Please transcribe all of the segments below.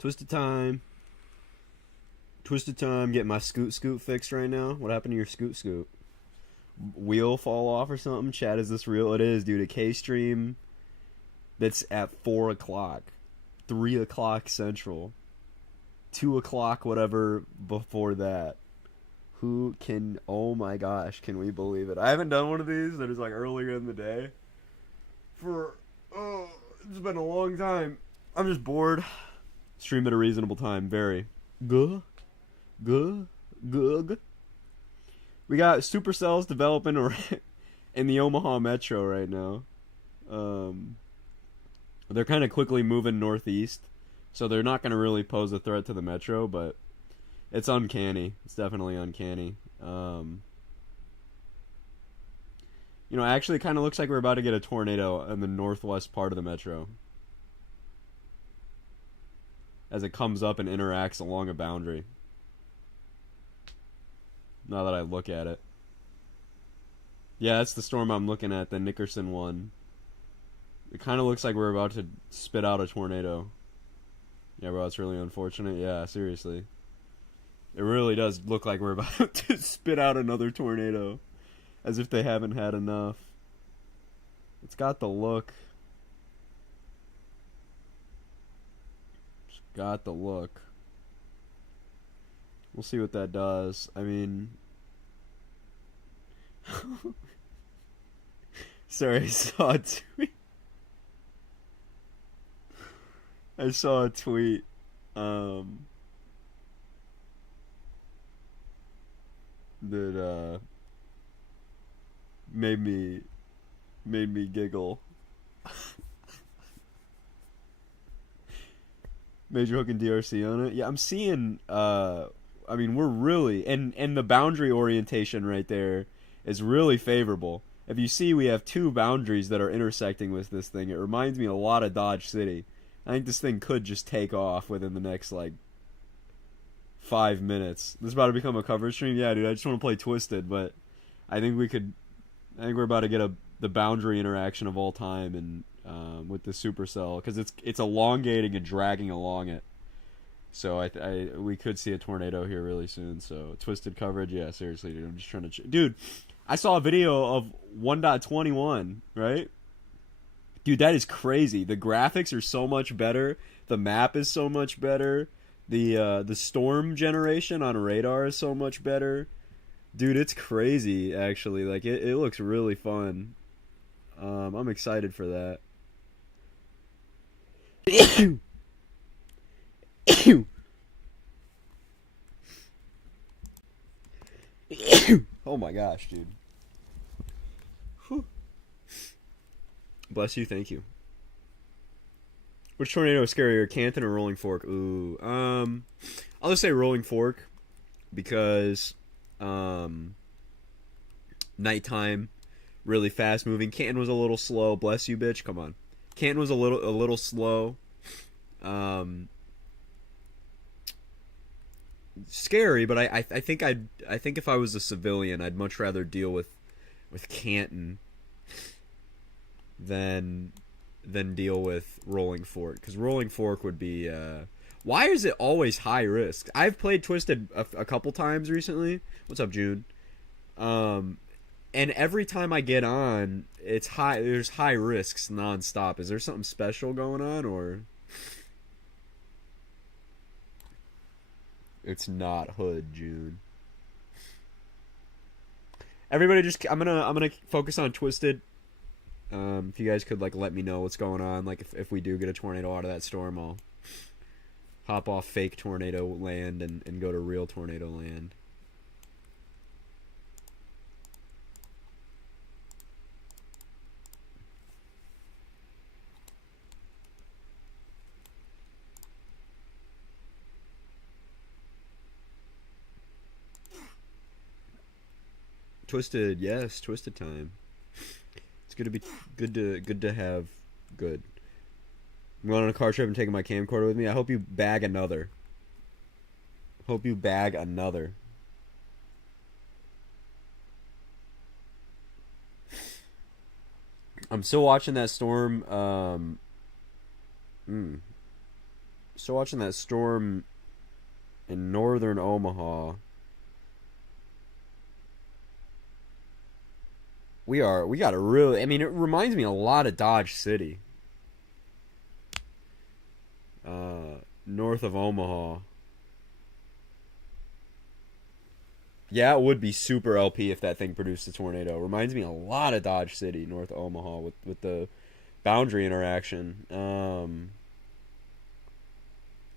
Twisted time. Twisted time. Getting my scoot fixed right now. What happened to your scoot? Wheel fall off or something? Chat, is this real? It is, dude. A K-stream that's at 4 o'clock. 3 o'clock Central. 2 o'clock, whatever, before that. Who can... Oh my gosh, can we believe it? I haven't done one of these that is like earlier in the day. It's been a long time. I'm just bored. Stream at a reasonable time. Very. Good. We got supercells developing in the Omaha Metro right now. They're kind of quickly moving northeast, so they're not going to really pose a threat to the Metro, but it's uncanny. It's definitely uncanny. Actually it kind of looks like we're about to get a tornado in the northwest part of the Metro as it comes up and interacts along a boundary. Now that I look at it. Yeah, that's the storm I'm looking at, the Nickerson one. It kind of looks like we're about to spit out a tornado. Yeah, bro, it's really unfortunate. Yeah, seriously. It really does look like we're about to spit out another tornado. As if they haven't had enough. It's got the look. It's got the look. We'll see what that does. I mean... Sorry, I saw a tweet. I saw a tweet. That made me giggle. Major Hook and DRC on it. Yeah, I'm seeing I mean, we're really and the boundary orientation right there is really favorable. If you see, we have two boundaries that are intersecting with this thing. It reminds me a lot of Dodge City. I think this thing could just take off within the next, 5 minutes. This is about to become a coverage stream? Yeah, dude, I just want to play Twisted, but I think we're about to get the boundary interaction of all time and with the supercell, because it's elongating and dragging along it. So we could see a tornado here really soon. So Twisted coverage, yeah, seriously, dude. I'm just trying to... Dude, I saw a video of 1.21, right? Dude, that is crazy. The graphics are so much better. The map is so much better. The storm generation on radar is so much better. Dude, it's crazy, actually. It looks really fun. I'm excited for that. Oh my gosh, dude. Whew. Bless you, thank you. Which tornado is scarier, Canton or Rolling Fork? Ooh, I'll just say Rolling Fork because nighttime, really fast moving. Canton was a little slow. Bless you, bitch. Come on. Canton was a little slow. Scary, but I think if I was a civilian, I'd much rather deal with Canton than deal with Rolling Fork, because Rolling Fork would be why is it always high risk? I've played Twisted a couple times recently. What's up, June? And every time I get on, it's high. There's high risks nonstop. Is there something special going on, or it's not Hood, June? Everybody, just I'm gonna focus on Twisted. If you guys could let me know what's going on, if we do get a tornado out of that storm, I'll hop off fake tornado land and go to real tornado land. Twisted, yes, Twisted time. It's gonna be good to have good. I'm going on a car trip and taking my camcorder with me. I hope you bag another. Hope you bag another. I'm still watching that storm. Still watching that storm in northern Omaha. We got a really, I mean, it reminds me a lot of Dodge City. North of Omaha. Yeah, it would be super LP if that thing produced a tornado. Reminds me a lot of Dodge City, North Omaha, with the boundary interaction.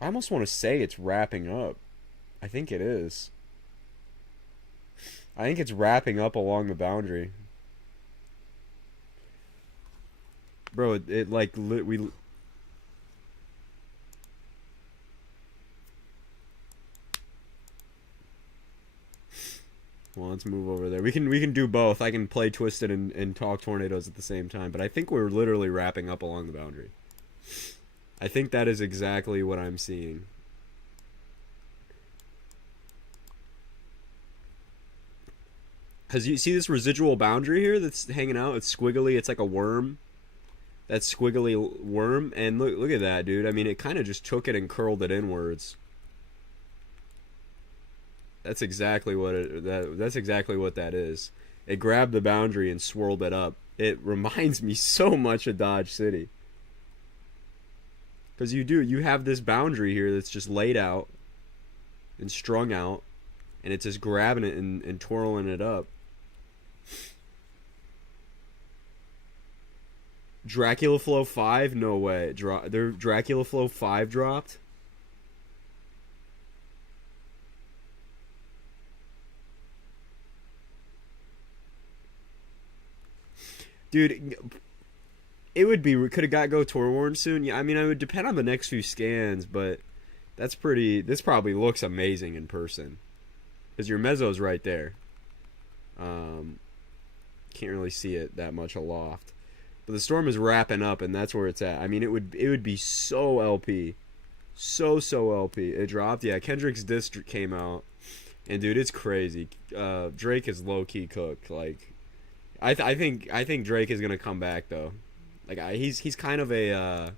I almost want to say it's wrapping up. I think it is. I think it's wrapping up along the boundary. Bro, it like we. Well, let's move over there. We can do both. I can play Twisted and talk tornadoes at the same time, but I think we're literally wrapping up along the boundary. I think that is exactly what I'm seeing. Because you see this residual boundary here that's hanging out? It's squiggly. It's like a worm. That squiggly worm. And look at that, dude. I mean, it kind of just took it and curled it inwards. That's exactly what that's exactly what that is. It grabbed the boundary and swirled it up. It reminds me so much of Dodge City. Because you have this boundary here that's just laid out and strung out, and it's just grabbing it and twirling it up. Dracula Flow 5? No way. Their Dracula Flow 5 dropped? Dude, it would be, could have got Go Torworn soon. Yeah, I mean, I would depend on the next few scans, but that's pretty, this probably looks amazing in person. Because your mezzo's right there. Can't really see it that much aloft. But the storm is wrapping up, and that's where it's at. I mean, it would be so LP. So LP. It dropped. Yeah, Kendrick's diss came out. And, dude, it's crazy. Drake is low-key cooked. Like, I think Drake is gonna come back though. Like he's kind of a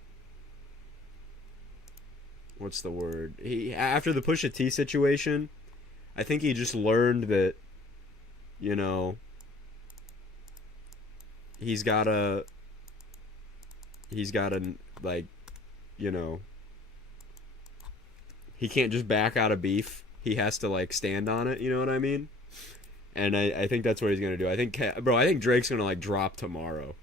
what's the word? He after the Pusha T situation, I think he just learned that, you know, he's gotta like, you know, he can't just back out of beef. He has to like stand on it. You know what I mean? And I think that's what he's gonna do. I think Drake's gonna like drop tomorrow.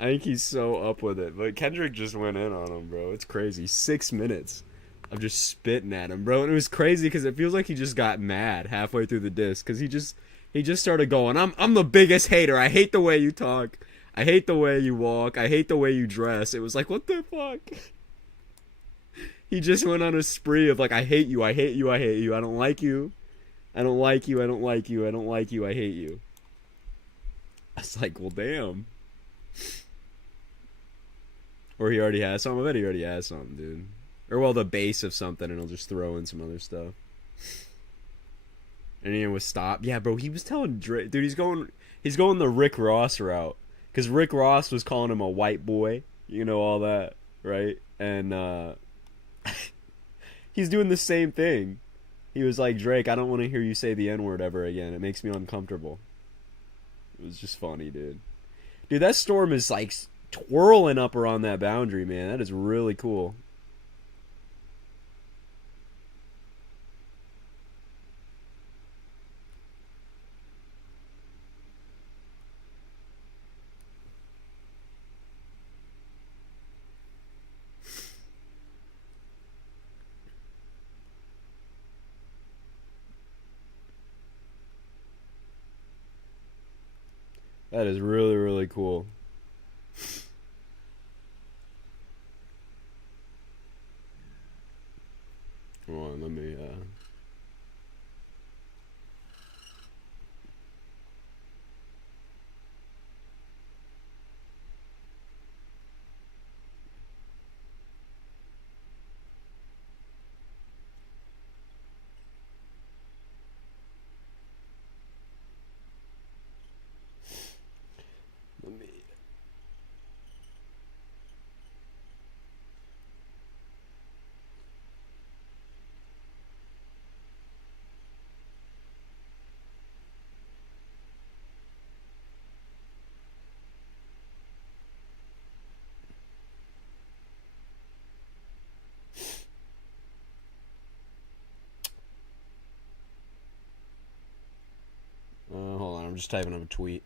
I think he's so up with it. But Kendrick just went in on him, bro. It's crazy. 6 minutes of just spitting at him, bro. And it was crazy because it feels like he just got mad halfway through the disc because he just started going, I'm the biggest hater. I hate the way you talk. I hate the way you walk. I hate the way you dress. It was like, what the fuck? He just went on a spree of like, I hate you, I hate you, I hate you, I don't like you, I don't like you, I don't like you, I don't like you, I hate you. I was like, well, damn. Or he already has something. I bet he already has something, dude. Or well, the base of something, and he'll just throw in some other stuff. And he was stop. Yeah, bro, he was telling Drake, dude, he's going the Rick Ross route, because Rick Ross was calling him a white boy, you know, all that, right? And he's doing the same thing. He was like, Drake, I don't want to hear you say the N-word ever again. It makes me uncomfortable. It was just funny, dude. Dude, that storm is like twirling up around that boundary, man. That is really cool. That is really, really cool. Hold on, let me, I'm just typing up a tweet.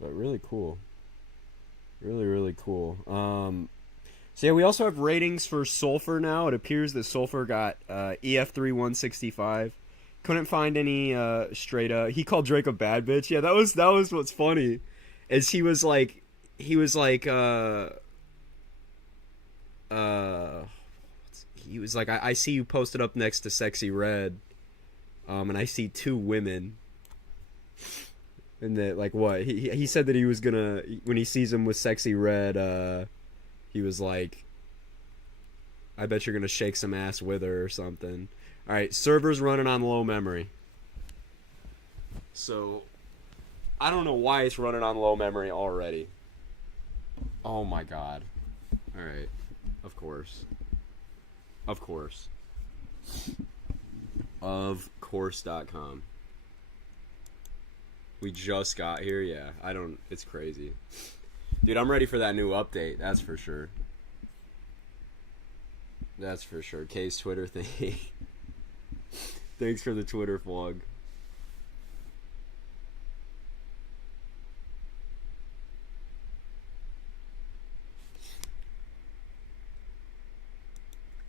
But really cool. Really, really cool. So yeah, we also have ratings for Sulfur now. It appears that Sulfur got EF3 165. Couldn't find any straight up. He called Drake a bad bitch. Yeah, that was what's funny. Is he was like he was like I see you posted up next to Sexy Red, and I see two women. And that, like, what? He said that he was gonna, when he sees him with Sexy Red, he was like, I bet you're gonna shake some ass with her or something. Alright, server's running on low memory. So, I don't know why it's running on low memory already. Oh my god. Alright. Of course. Of course. Of course.com. We just got here, yeah. It's crazy. Dude, I'm ready for that new update, that's for sure. That's for sure. K's Twitter thing. Thanks for the Twitter vlog.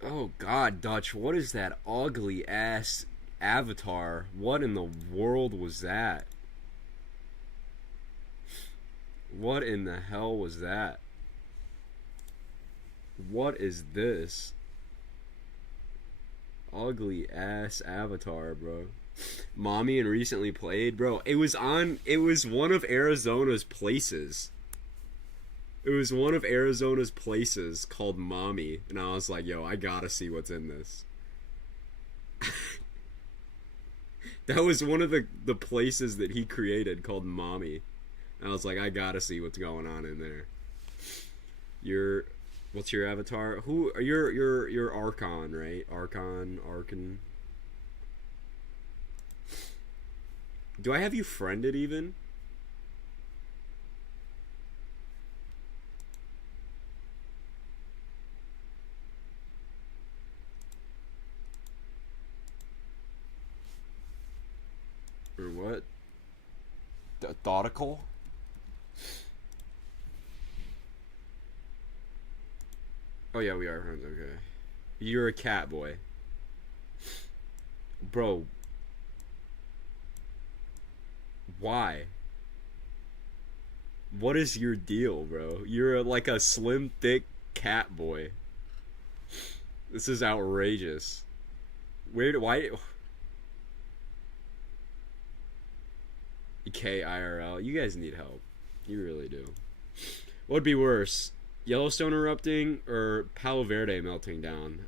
Oh god, Dutch, what is that ugly ass avatar? What in the world was that? What in the hell was that? What is this? Ugly ass avatar, bro. Mommy and recently played, bro. It was one of Arizona's places. It was one of Arizona's places called Mommy, and I was like, yo, I gotta see what's in this. That was one of the places that he created called Mommy. And I was like, I gotta see what's going on in there. What's your avatar? Who you're Archon, right? Archon. Do I have you friended even? Or what? Thoughtful? Oh yeah, we are friends, okay. You're a cat boy. Bro. Why? What is your deal, bro? You're like a slim, thick cat boy. This is outrageous. Why? KIRL. You guys need help. You really do. What would be worse? Yellowstone erupting or Palo Verde melting down?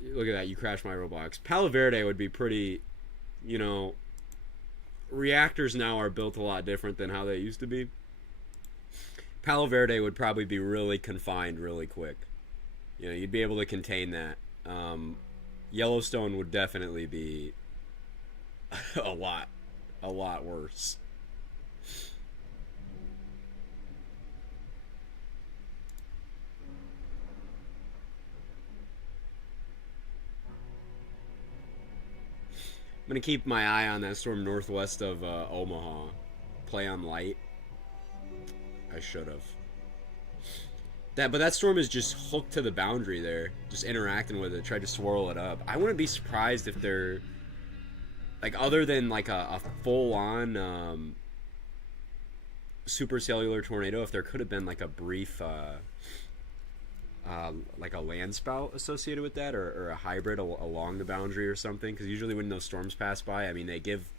Look at that. You crashed my Roblox. Palo Verde would be pretty, reactors now are built a lot different than how they used to be. Palo Verde would probably be really confined really quick. You'd be able to contain that. Yellowstone would definitely be a lot worse. I'm gonna keep my eye on that storm northwest of Omaha. Play on light. I should have. But that storm is just hooked to the boundary there, just interacting with it, tried to swirl it up. I wouldn't be surprised if they're, like, other than like a full-on supercellular tornado, if there could have been like a brief, like a land spout associated with that, or a hybrid along the boundary or something. Because usually when those storms pass by, I mean, they give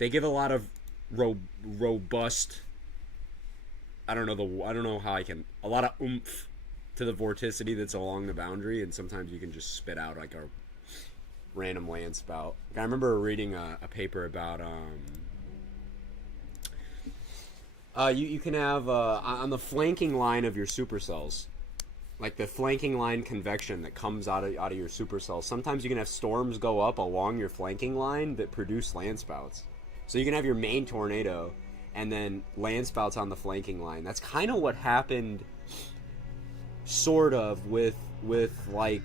a lot of robust. I don't know how a lot of oomph to the vorticity that's along the boundary, and sometimes you can just spit out like a random land spout. I remember reading a paper about you can have on the flanking line of your supercells, like the flanking line convection that comes out of your supercells. Sometimes you can have storms go up along your flanking line that produce land spouts. So you can have your main tornado, and then land spouts on the flanking line. That's kind of what happened, sort of, with like,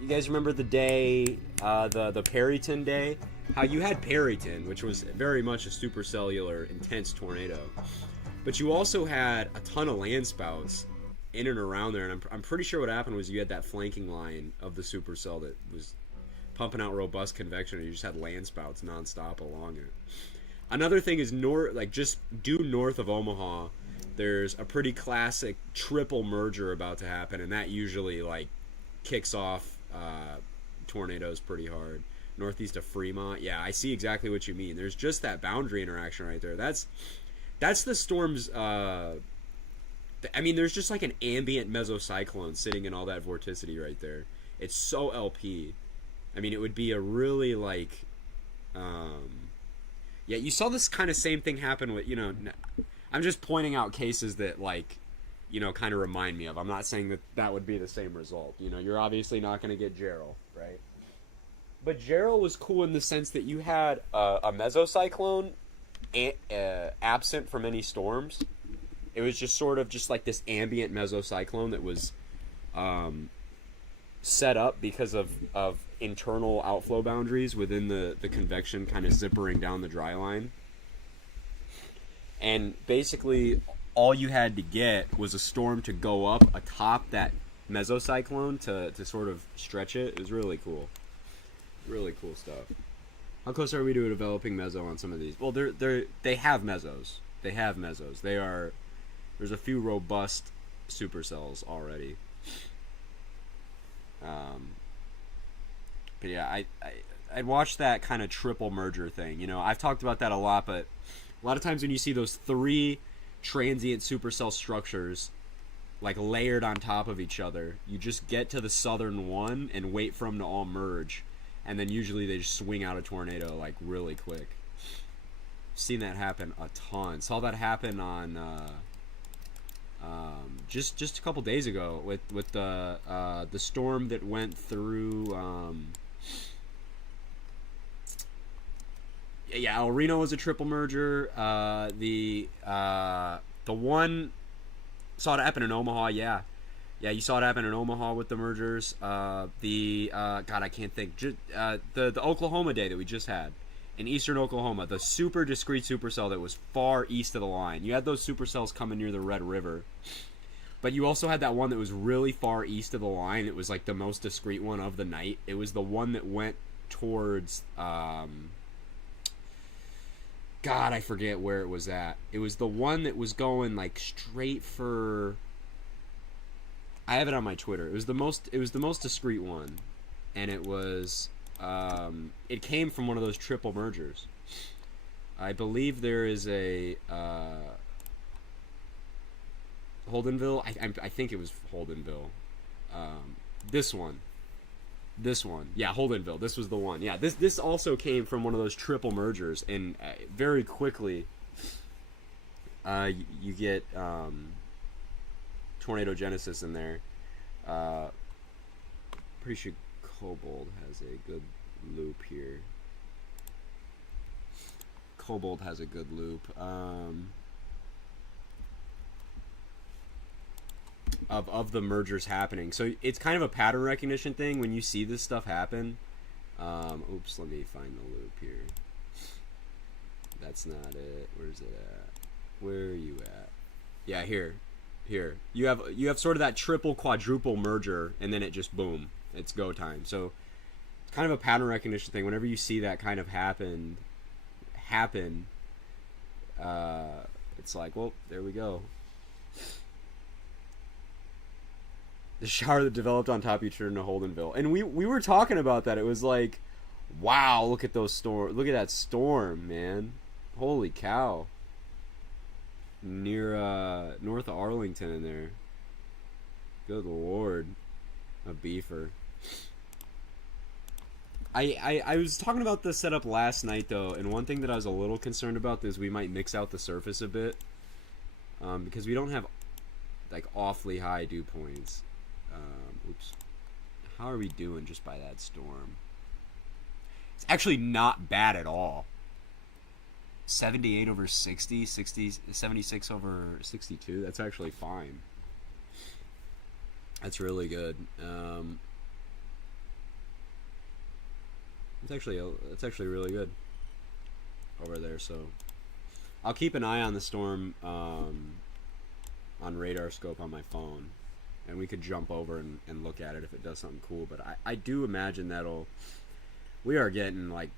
you guys remember the day, the Perryton day? How you had Perryton, which was very much a supercellular, intense tornado, but you also had a ton of land spouts in and around there, and I'm pretty sure what happened was you had that flanking line of the supercell that was pumping out robust convection, and you just had land spouts nonstop along it. Another thing is just due north of Omaha, there's a pretty classic triple merger about to happen, and that usually like kicks off tornadoes pretty hard. Northeast of Fremont, yeah, I see exactly what you mean. There's just that boundary interaction right there. That's the storm's. I mean, there's just like an ambient mesocyclone sitting in all that vorticity right there. It's so LP. I mean, it would be a really like, yeah. You saw this kind of same thing happen with, I'm just pointing out cases that like, kind of remind me of. I'm not saying that that would be the same result. You're obviously not going to get Gerald, right? But Gerald was cool in the sense that you had a mesocyclone absent from any storms. It was just sort of just like this ambient mesocyclone that was set up because of internal outflow boundaries within the convection kind of zippering down the dry line. And basically all you had to get was a storm to go up atop that mesocyclone to sort of stretch it. It was really cool. Really cool stuff. How close are we to developing meso on some of these? Well, they have mesos. They have mesos. There's a few robust supercells already. But yeah, I watched that kind of triple merger thing. I've talked about that a lot, but a lot of times when you see those 3 transient supercell structures like layered on top of each other, you just get to the southern one and wait for them to all merge, and then usually they just swing out a tornado like really quick. Seen that happen a ton. Saw that happen on just a couple days ago with the storm that went through. Yeah, El Reno was a triple merger. The one saw it happen in Omaha. Yeah, you saw it happen in Omaha with the mergers. God, I can't think. The Oklahoma day that we just had in eastern Oklahoma, the super discrete supercell that was far east of the line. You had those supercells coming near the Red River, but you also had that one that was really far east of the line. It was like the most discrete one of the night. It was the one that went towards God, I forget where it was at. It was the one that was going like straight for. I have it on my Twitter. It was the most discrete one, and it was. It came from one of those triple mergers. I believe there is a Holdenville. I think it was Holdenville. This one. Yeah, Holdenville. This was the one. Yeah, this also came from one of those triple mergers, and very quickly you get tornado genesis in there. Pretty sure Kobold has a good loop here. Kobold has a good loop. Of the mergers happening. So it's kind of a pattern recognition thing when you see this stuff happen. Oops, let me find the loop here. That's not it. Where's it at? Where are you at? Yeah, here. You have sort of that triple quadruple merger, and then it just boom. It's go time. So it's kind of a pattern recognition thing. Whenever you see that kind of happen, it's like, well, there we go. The shower that developed on top of each other in Holdenville. And we were talking about that. It was like, wow, look at those storm. Look at that storm, man. Holy cow. Near north of Arlington in there. Good lord. A beefer. I was talking about the setup last night though, and one thing that I was a little concerned about is we might mix out the surface a bit. Because we don't have like awfully high dew points. Oops. How are we doing just by that storm? It's actually not bad at all. 78 over 60, 60, 76 over 62. That's actually fine. That's really good. It's actually really good over there. So I'll keep an eye on the storm on radar scope on my phone, and we could jump over and look at it if it does something cool. But I do imagine we are getting like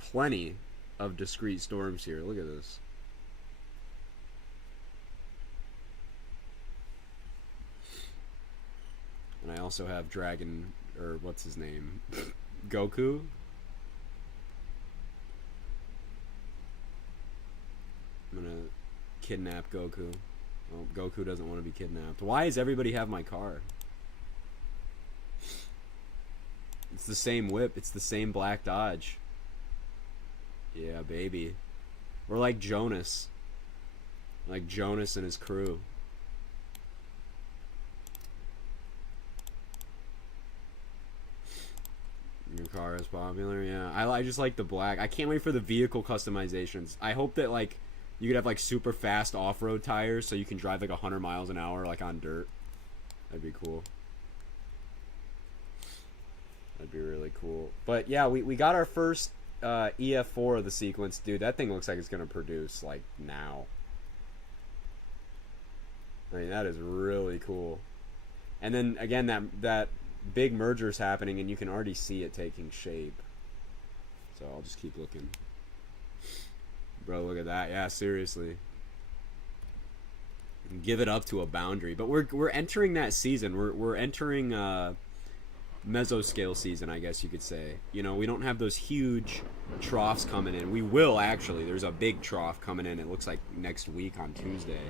plenty of discrete storms here. Look at this. And I also have Dragon, or what's his name? Goku. I'm gonna kidnap Goku. Oh, Goku doesn't want to be kidnapped. Why does everybody have my car? It's the same whip. It's the same black Dodge. Yeah, baby. We're like Jonas. Like Jonas and his crew. Your car is popular? Yeah. I just like the black. I can't wait for the vehicle customizations. I hope that, like, you could have, like, super fast off-road tires so you can drive, like, 100 miles an hour, like, on dirt. That'd be cool. That'd be really cool. But, yeah, we got our first EF4 of the sequence. Dude, that thing looks like it's going to produce, like, now. I mean, that is really cool. And then, again, that big merger's happening, and you can already see it taking shape. So I'll just keep looking. Bro, look at that. Yeah, seriously. Give it up to a boundary. But we're entering that season. We're entering mesoscale season, I guess you could say. You know, we don't have those huge troughs coming in. We will, actually. There's a big trough coming in. It looks like next week on Tuesday.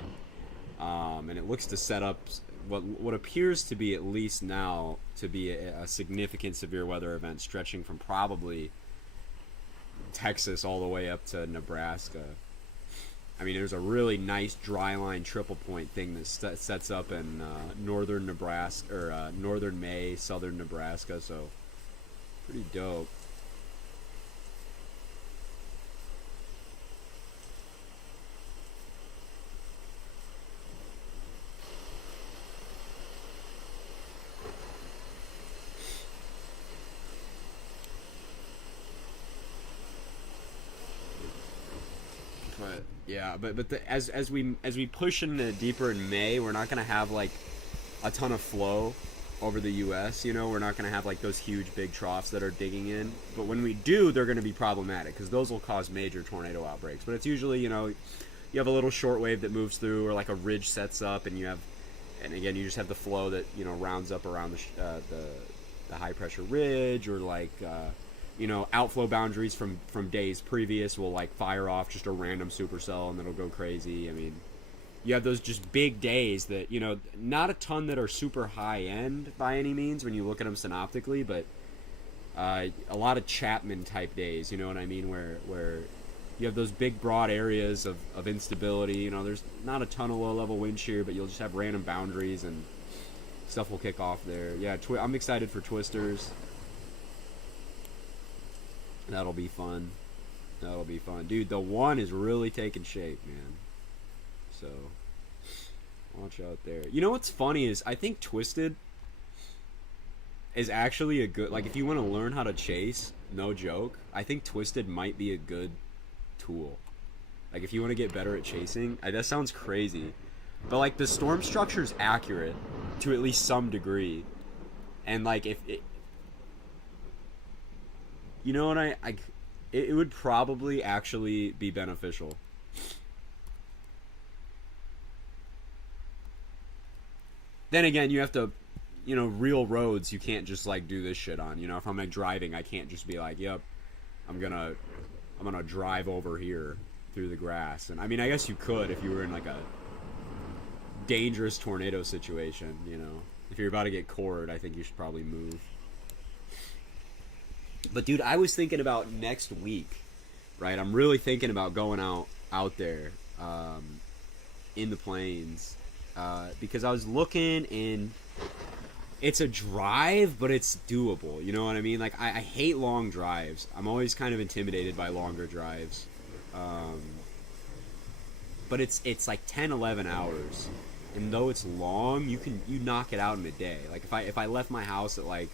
And it looks to set up what appears to be, at least now, to be a significant severe weather event stretching from probably Texas all the way up to Nebraska. I mean, there's a really nice dry line triple point thing that sets up in northern Nebraska, or northern May, southern Nebraska, so pretty dope. Yeah, but as we push into deeper in May, we're not gonna have like a ton of flow over the U.S. You know, we're not gonna have like those huge big troughs that are digging in. But when we do, they're gonna be problematic because those will cause major tornado outbreaks. But it's usually, you know, you have a little short wave that moves through, or like a ridge sets up, and again you just have the flow that, you know, rounds up around the high pressure ridge, or like you know, outflow boundaries from days previous will like fire off just a random supercell and it'll go crazy. I mean, you have those just big days that, you know, not a ton that are super high end by any means when you look at them synoptically, but a lot of Chapman type days, you know what I mean, where you have those big broad areas of instability. You know, there's not a ton of low level wind shear, but you'll just have random boundaries and stuff will kick off there. Yeah, I'm excited for twisters. That'll be fun. That'll be fun. Dude, the one is really taking shape, man. So, watch out there. You know what's funny is I think Twisted is actually a good... Like, if you want to learn how to chase, no joke, I think Twisted might be a good tool. Like, if you want to get better at chasing... that sounds crazy. But, like, the storm structure is accurate to at least some degree. And, like, if... you know what, it would probably actually be beneficial. Then again, you have to, you know, real roads you can't just like do this shit on. You know, if I'm like driving, I can't just be like, yep, I'm gonna drive over here through the grass. And I mean, I guess you could if you were in like a dangerous tornado situation, you know. If you're about to get cored, I think you should probably move. But dude, I was thinking about next week, right? I'm really thinking about going out there in the plains because I was looking, and it's a drive, but it's doable. You know what I mean? Like, I hate long drives. I'm always kind of intimidated by longer drives. but it's like 10, 11 hours, and though it's long, you knock it out in a day. Like if I left my house at like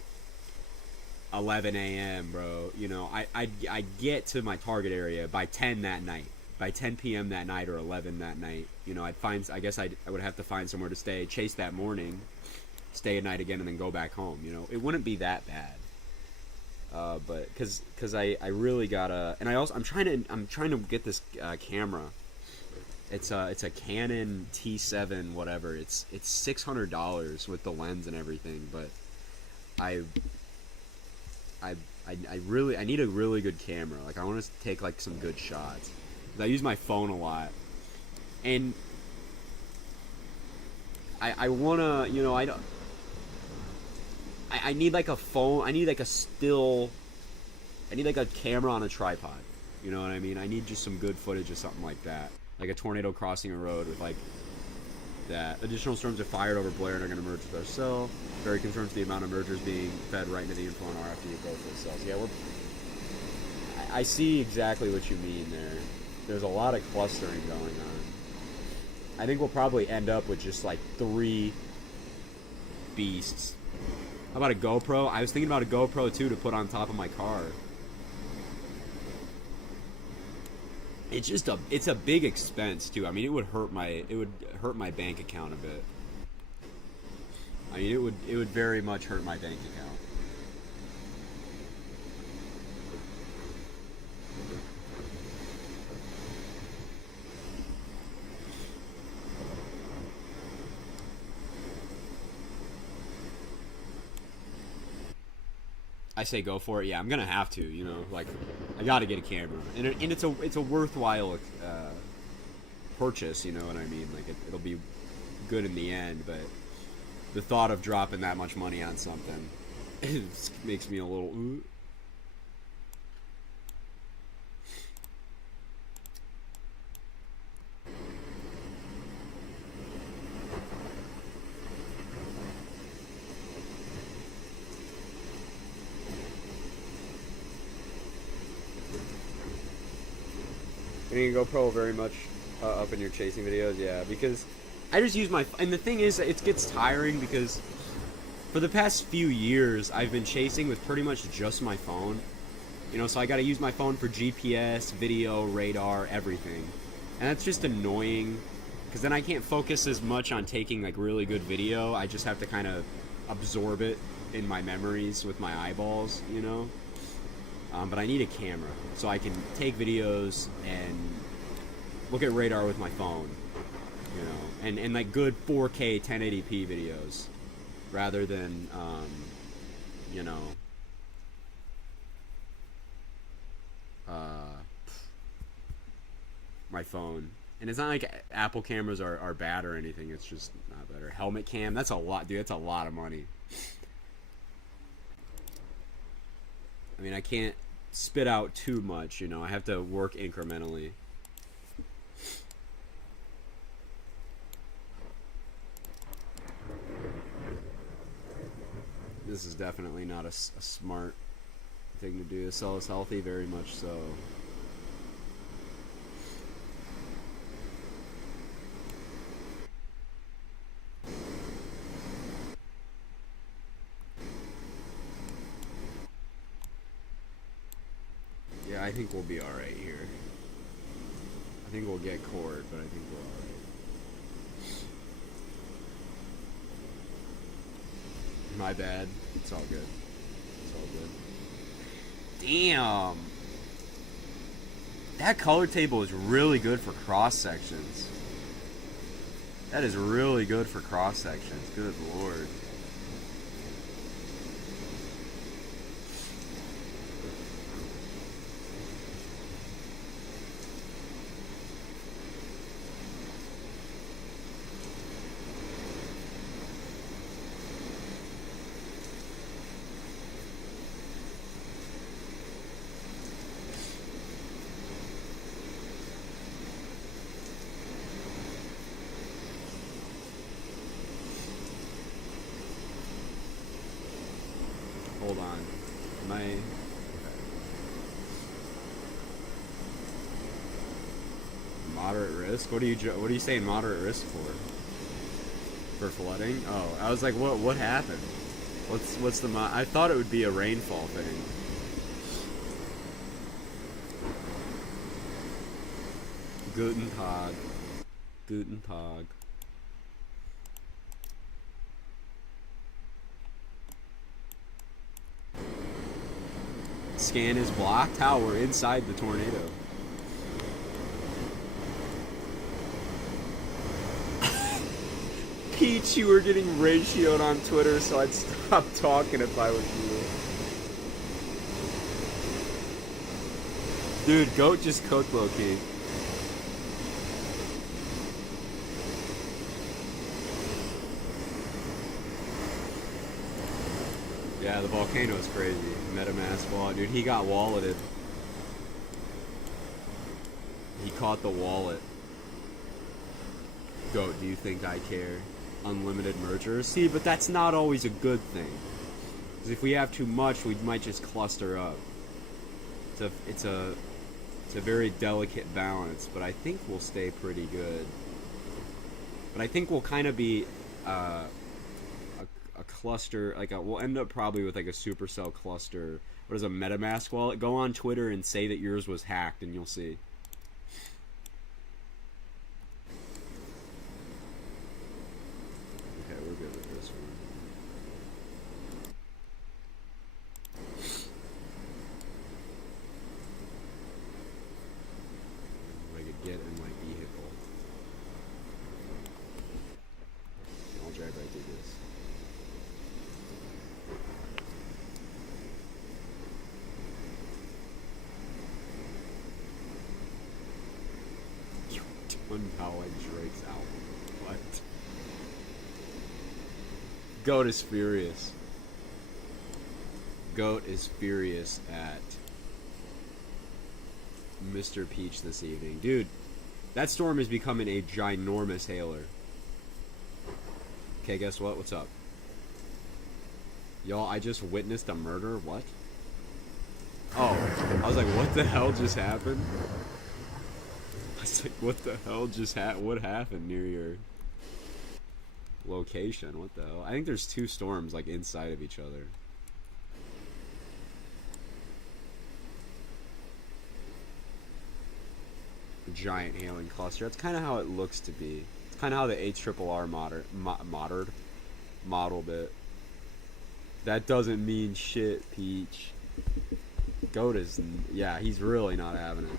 11 a.m., bro, you know, I get to my target area by 10 that night, by 10 p.m. that night or 11 that night. You know, I guess I would have to find somewhere to stay, chase that morning, stay at night again, and then go back home. You know, it wouldn't be that bad. But because I really gotta, and I'm trying to get this camera. It's a Canon T7 whatever. It's $600 with the lens and everything. But I really need a really good camera. Like I want to take like some good shots. 'Cause I use my phone a lot, and I wanna, you know, I need like a phone. I need like a still. I need like a camera on a tripod. You know what I mean? I need just some good footage of something like that. Like a tornado crossing a road with like that. Additional storms have fired over Blair and are going to merge with our cell. Very concerned with the amount of mergers being fed right into the info on RFD growth of the cells. Yeah, I see exactly what you mean there. There's a lot of clustering going on. I think we'll probably end up with just like 3 beasts. How about a GoPro? I was thinking about a GoPro too to put on top of my car. It's a big expense too. I mean, it would hurt my bank account a bit. I mean, it would very much hurt my bank account. I say go for it. Yeah, I'm gonna have to. You know, like I gotta get a camera, and it's a worthwhile purchase. You know what I mean? Like it'll be good in the end, but the thought of dropping that much money on something makes me a little. Ooh. Getting a GoPro very much up in your chasing videos, yeah, because I just use my, and the thing is, it gets tiring because for the past few years, I've been chasing with pretty much just my phone, you know, so I gotta use my phone for GPS, video, radar, everything, and that's just annoying, because then I can't focus as much on taking, like, really good video. I just have to kind of absorb it in my memories with my eyeballs, you know? But I need a camera so I can take videos and look at radar with my phone, you know, and like good 4K 1080p videos rather than, you know, my phone. And it's not like Apple cameras are bad or anything. It's just not better. Helmet cam, that's a lot, dude. That's a lot of money. I mean, I can't spit out too much, you know. I have to work incrementally. This is definitely not a smart thing to do. The cell is healthy, very much so. Yeah, I think we'll be alright here. I think we'll get cored, but I think we're alright. My bad. It's all good. It's all good. Damn! That color table is really good for cross sections. That is really good for cross sections. Good lord. Hold on. Am Moderate risk? What are you saying moderate risk for? For flooding? Oh, I was like, what happened? What's the I thought it would be a rainfall thing. Guten Tag. Guten Tag. Scan is blocked? How? We're inside the tornado. Peach, you were getting ratioed on Twitter, so I'd stop talking if I was you. Dude, goat just cooked low-key. Yeah, the volcano is crazy. MetaMask wallet. Dude, he got walleted. He caught the wallet. Goat, do you think I care? Unlimited mergers? See, but that's not always a good thing. Because if we have too much, we might just cluster up. It's a very delicate balance, but I think we'll stay pretty good. But I think we'll kind of be a cluster, we'll end up probably with like a supercell cluster. What is a MetaMask wallet? Go on Twitter and say that yours was hacked, and you'll see. Okay, we're good with this one. If I could get in my vehicle. I'll drive right through this. Knowledge Drake's album. What? Goat is furious. Goat is furious at Mr. Peach this evening. Dude, that storm is becoming a ginormous hailer. Okay, guess what? What's up? Y'all, I just witnessed a murder? What? Oh, I was like, what the hell just happened? It's like, what the hell just what happened near your location? What the hell? I think there's two storms like inside of each other. A giant hailing cluster. That's kind of how it looks to be. It's kind of how the HRRR modeled it. That doesn't mean shit, Peach. Goat is, yeah, he's really not having it.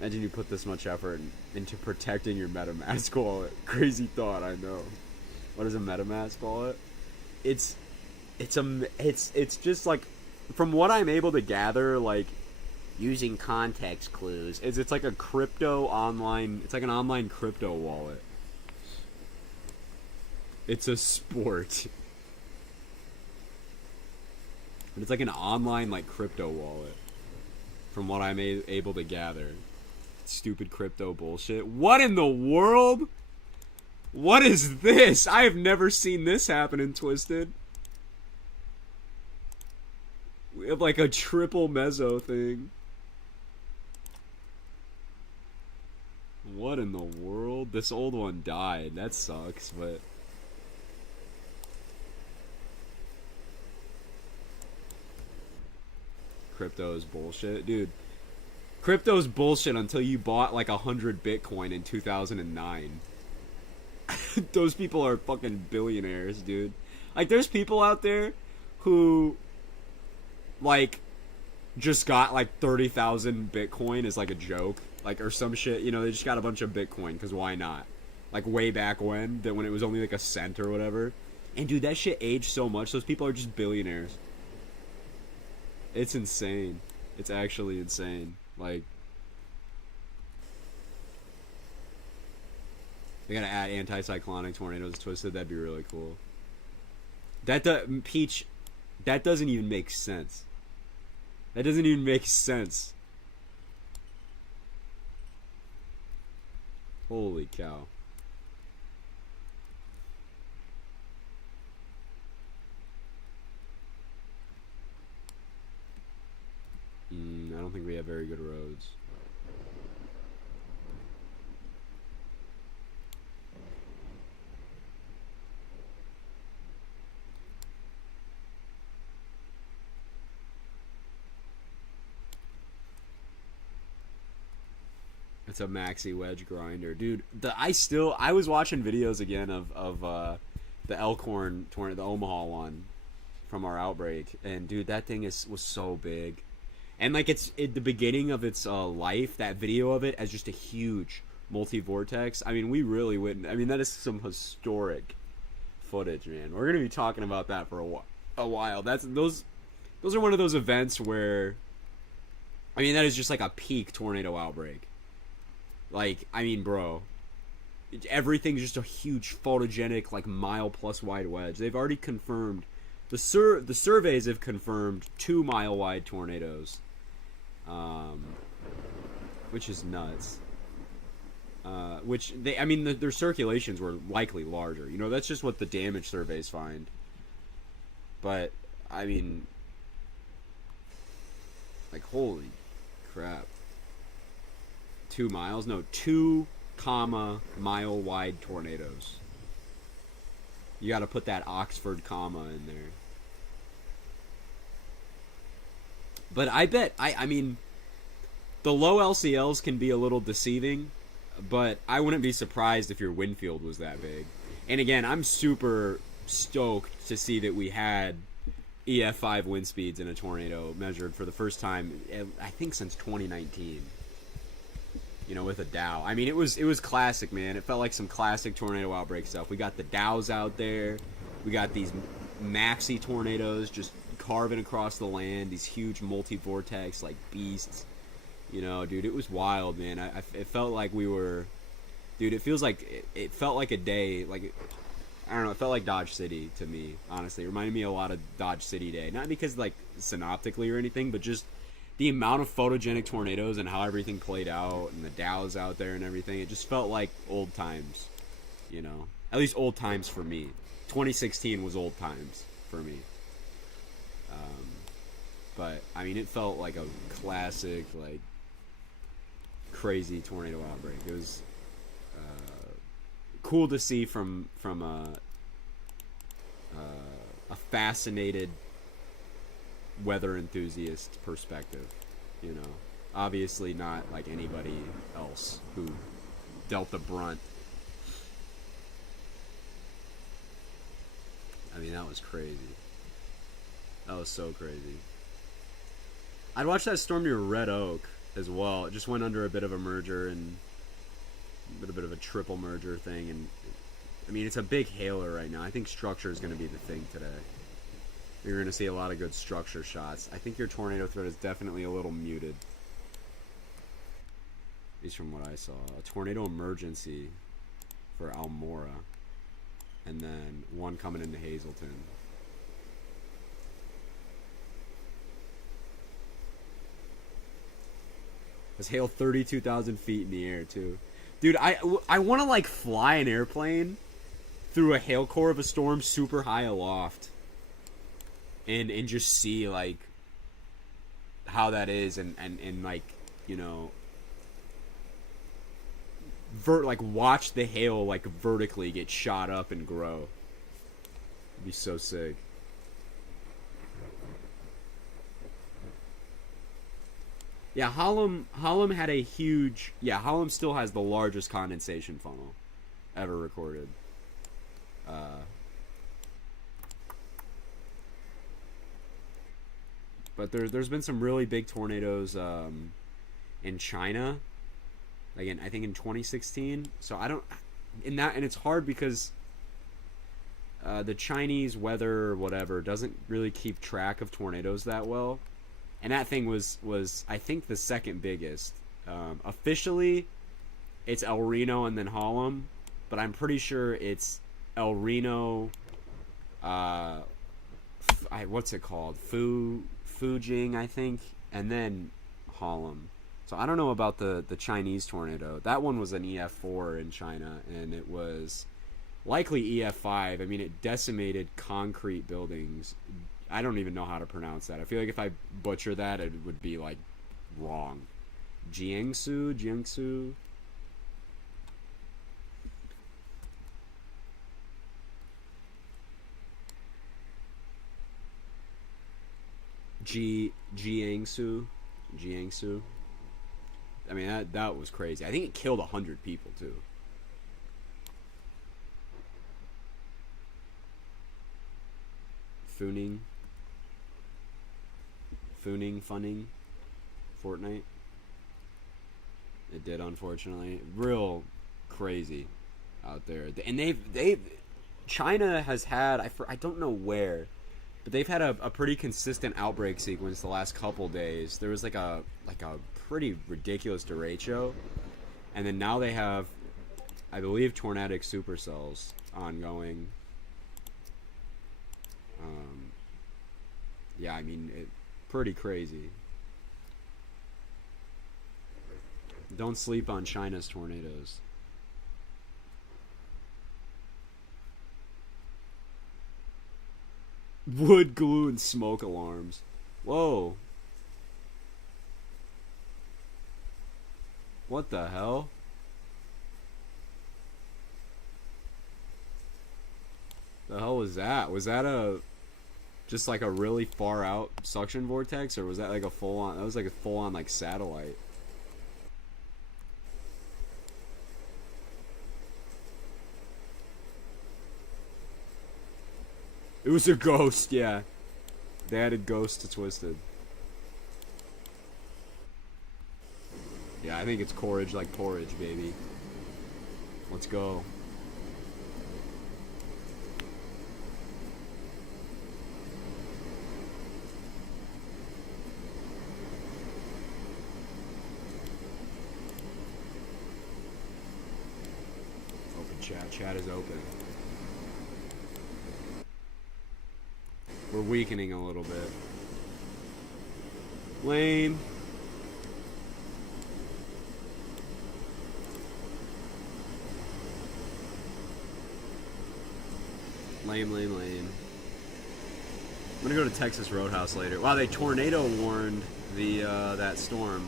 Imagine you put this much effort into protecting your MetaMask wallet. Crazy thought, I know. What is a MetaMask wallet? It's just like, from what I'm able to gather, like using context clues, it's like a crypto online. It's like an online crypto wallet. It's a sport. But it's like an online like crypto wallet. From what I'm able to gather. Stupid crypto bullshit. What in the world? What is this? I have never seen this happen in Twisted. We have like a triple mezzo thing. What in the world? This old one died. That sucks, but... Crypto is bullshit. Dude. Crypto's bullshit until you bought like 100 Bitcoin in 2009. Those people are fucking billionaires, dude. Like, there's people out there who, like, just got like 30,000 Bitcoin as like a joke. Like, or some shit, you know, they just got a bunch of Bitcoin, because why not? Like, way back when it was only like a cent or whatever. And dude, that shit aged so much, those people are just billionaires. It's insane. It's actually insane. Like, they gotta add anti-cyclonic tornadoes Twisted. That'd be really cool. Peach, that doesn't even make sense. That doesn't even make sense. Holy cow. I don't think we have very good roads. It's a maxi wedge grinder, dude. I was watching videos again of the Elkhorn tornado, the Omaha one from our outbreak, and dude, that thing was so big, and like it's at the beginning of its life. That video of it as just a huge multi-vortex. I mean, we really wouldn't. I mean, that is some historic footage, man. We're gonna be talking about that for a while. Those are one of those events where, I mean, that is just like a peak tornado outbreak. Like, I mean, bro, everything's just a huge photogenic, like, mile-plus wide wedge. They've already confirmed, the surveys have confirmed 2 mile-wide tornadoes, which is nuts. Which, I mean, their circulations were likely larger. You know, that's just what the damage surveys find. But, I mean, like, holy crap. 2 miles? No, 2 mile wide tornadoes. You got to put that Oxford comma in there. But I bet, I mean, the low LCLs can be a little deceiving, but I wouldn't be surprised if your wind field was that big. And again, I'm super stoked to see that we had EF5 wind speeds in a tornado measured for the first time, I think, since 2019. You know, with a Dow. I mean, it was classic, man. It felt like some classic tornado outbreak stuff. We got the Dows out there. We got these maxi tornadoes just carving across the land. These huge multi-vortex, like, beasts. You know, dude, it was wild, man. It felt like we were... Dude, it feels like... It felt like a day, like... I don't know, it felt like Dodge City to me, honestly. It reminded me a lot of Dodge City Day. Not because, like, synoptically or anything, but just... the amount of photogenic tornadoes and how everything played out and the Dows out there and everything, it just felt like old times, you know? At least old times for me. 2016 was old times for me. But, I mean, it felt like a classic, like, crazy tornado outbreak. It was cool to see from a fascinated weather enthusiast perspective, you know. Obviously not like anybody else who dealt the brunt. I mean, that was crazy. That was so crazy. I'd watch that storm near Red Oak as well. It just went under a bit of a merger and a bit of a triple merger thing, and I mean, it's a big hailer right now. I think structure is going to be the thing today. You're going to see a lot of good structure shots. I think your tornado threat is definitely a little muted. At least from what I saw. A tornado emergency for Almora. And then one coming into Hazleton. It's hail 32,000 feet in the air, too. Dude, I want to, like, fly an airplane through a hail core of a storm super high aloft. And just see, like, how that is, and like, you know, like, watch the hail, like, vertically get shot up and grow. It'd be so sick. Yeah, Hallam had a huge... Yeah, Hallam still has the largest condensation funnel ever recorded. But there's been some really big tornadoes in China. Again, I think in 2016. So I don't... And it's hard because the Chinese weather or whatever doesn't really keep track of tornadoes that well. And that thing was I think, the second biggest. Officially, it's El Reno and then Hallam, but I'm pretty sure it's El Reno. What's it called? Fujing, I think, and then Hallam. So I don't know about the Chinese tornado. That one was an EF4 in China, and it was likely EF5. I mean, it decimated concrete buildings. I don't even know how to pronounce that. I feel like if I butcher that, it would be, like, wrong. Jiangsu. Jiangsu. I mean, that was crazy. I think it killed 100 people too. Funning, Fortnite. It did, unfortunately. Real crazy out there. And they've China has had, I don't know where, but they've had a pretty consistent outbreak sequence the last couple days. There was like a pretty ridiculous derecho, and then now they have, I believe, tornadic supercells ongoing. Yeah, I mean, pretty crazy. Don't sleep on China's tornadoes. Wood, glue, and smoke alarms. Whoa. What the hell? The hell was that? Was that just like a really far out suction vortex, or was that like a full on? That was like a full on like satellite. It was a ghost, yeah. They added ghost to Twisted. Yeah, I think it's porridge like porridge, baby. Let's go. Open chat. Chat is open. We're weakening a little bit. Lame. Lame. I'm gonna go to Texas Roadhouse later. Wow, they tornado warned the that storm,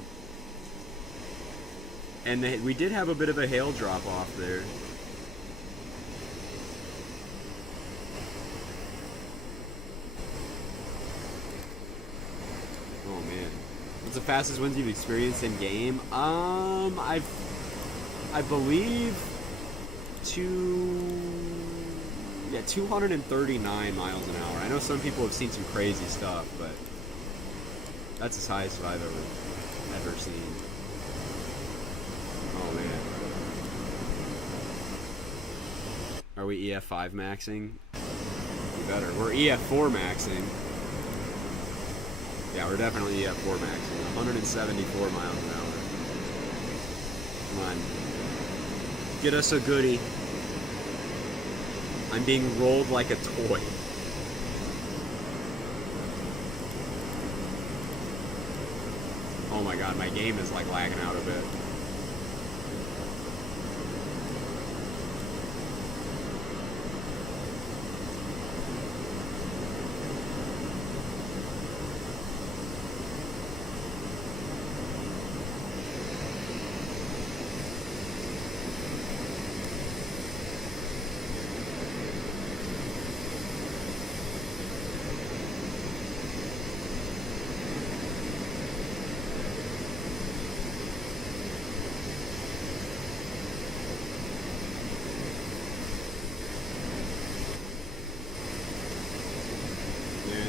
and we did have a bit of a hail drop off there. Oh man, what's the fastest winds you've experienced in game? I believe 239 miles an hour. I know some people have seen some crazy stuff, but that's as high as I've ever seen. Oh man. Are we EF5 maxing? We better. We're EF4 maxing. Yeah, we're definitely EF4 maxing. 174 miles an hour. Come on. Get us a goodie. I'm being rolled like a toy. Oh my god, my game is like lagging out a bit.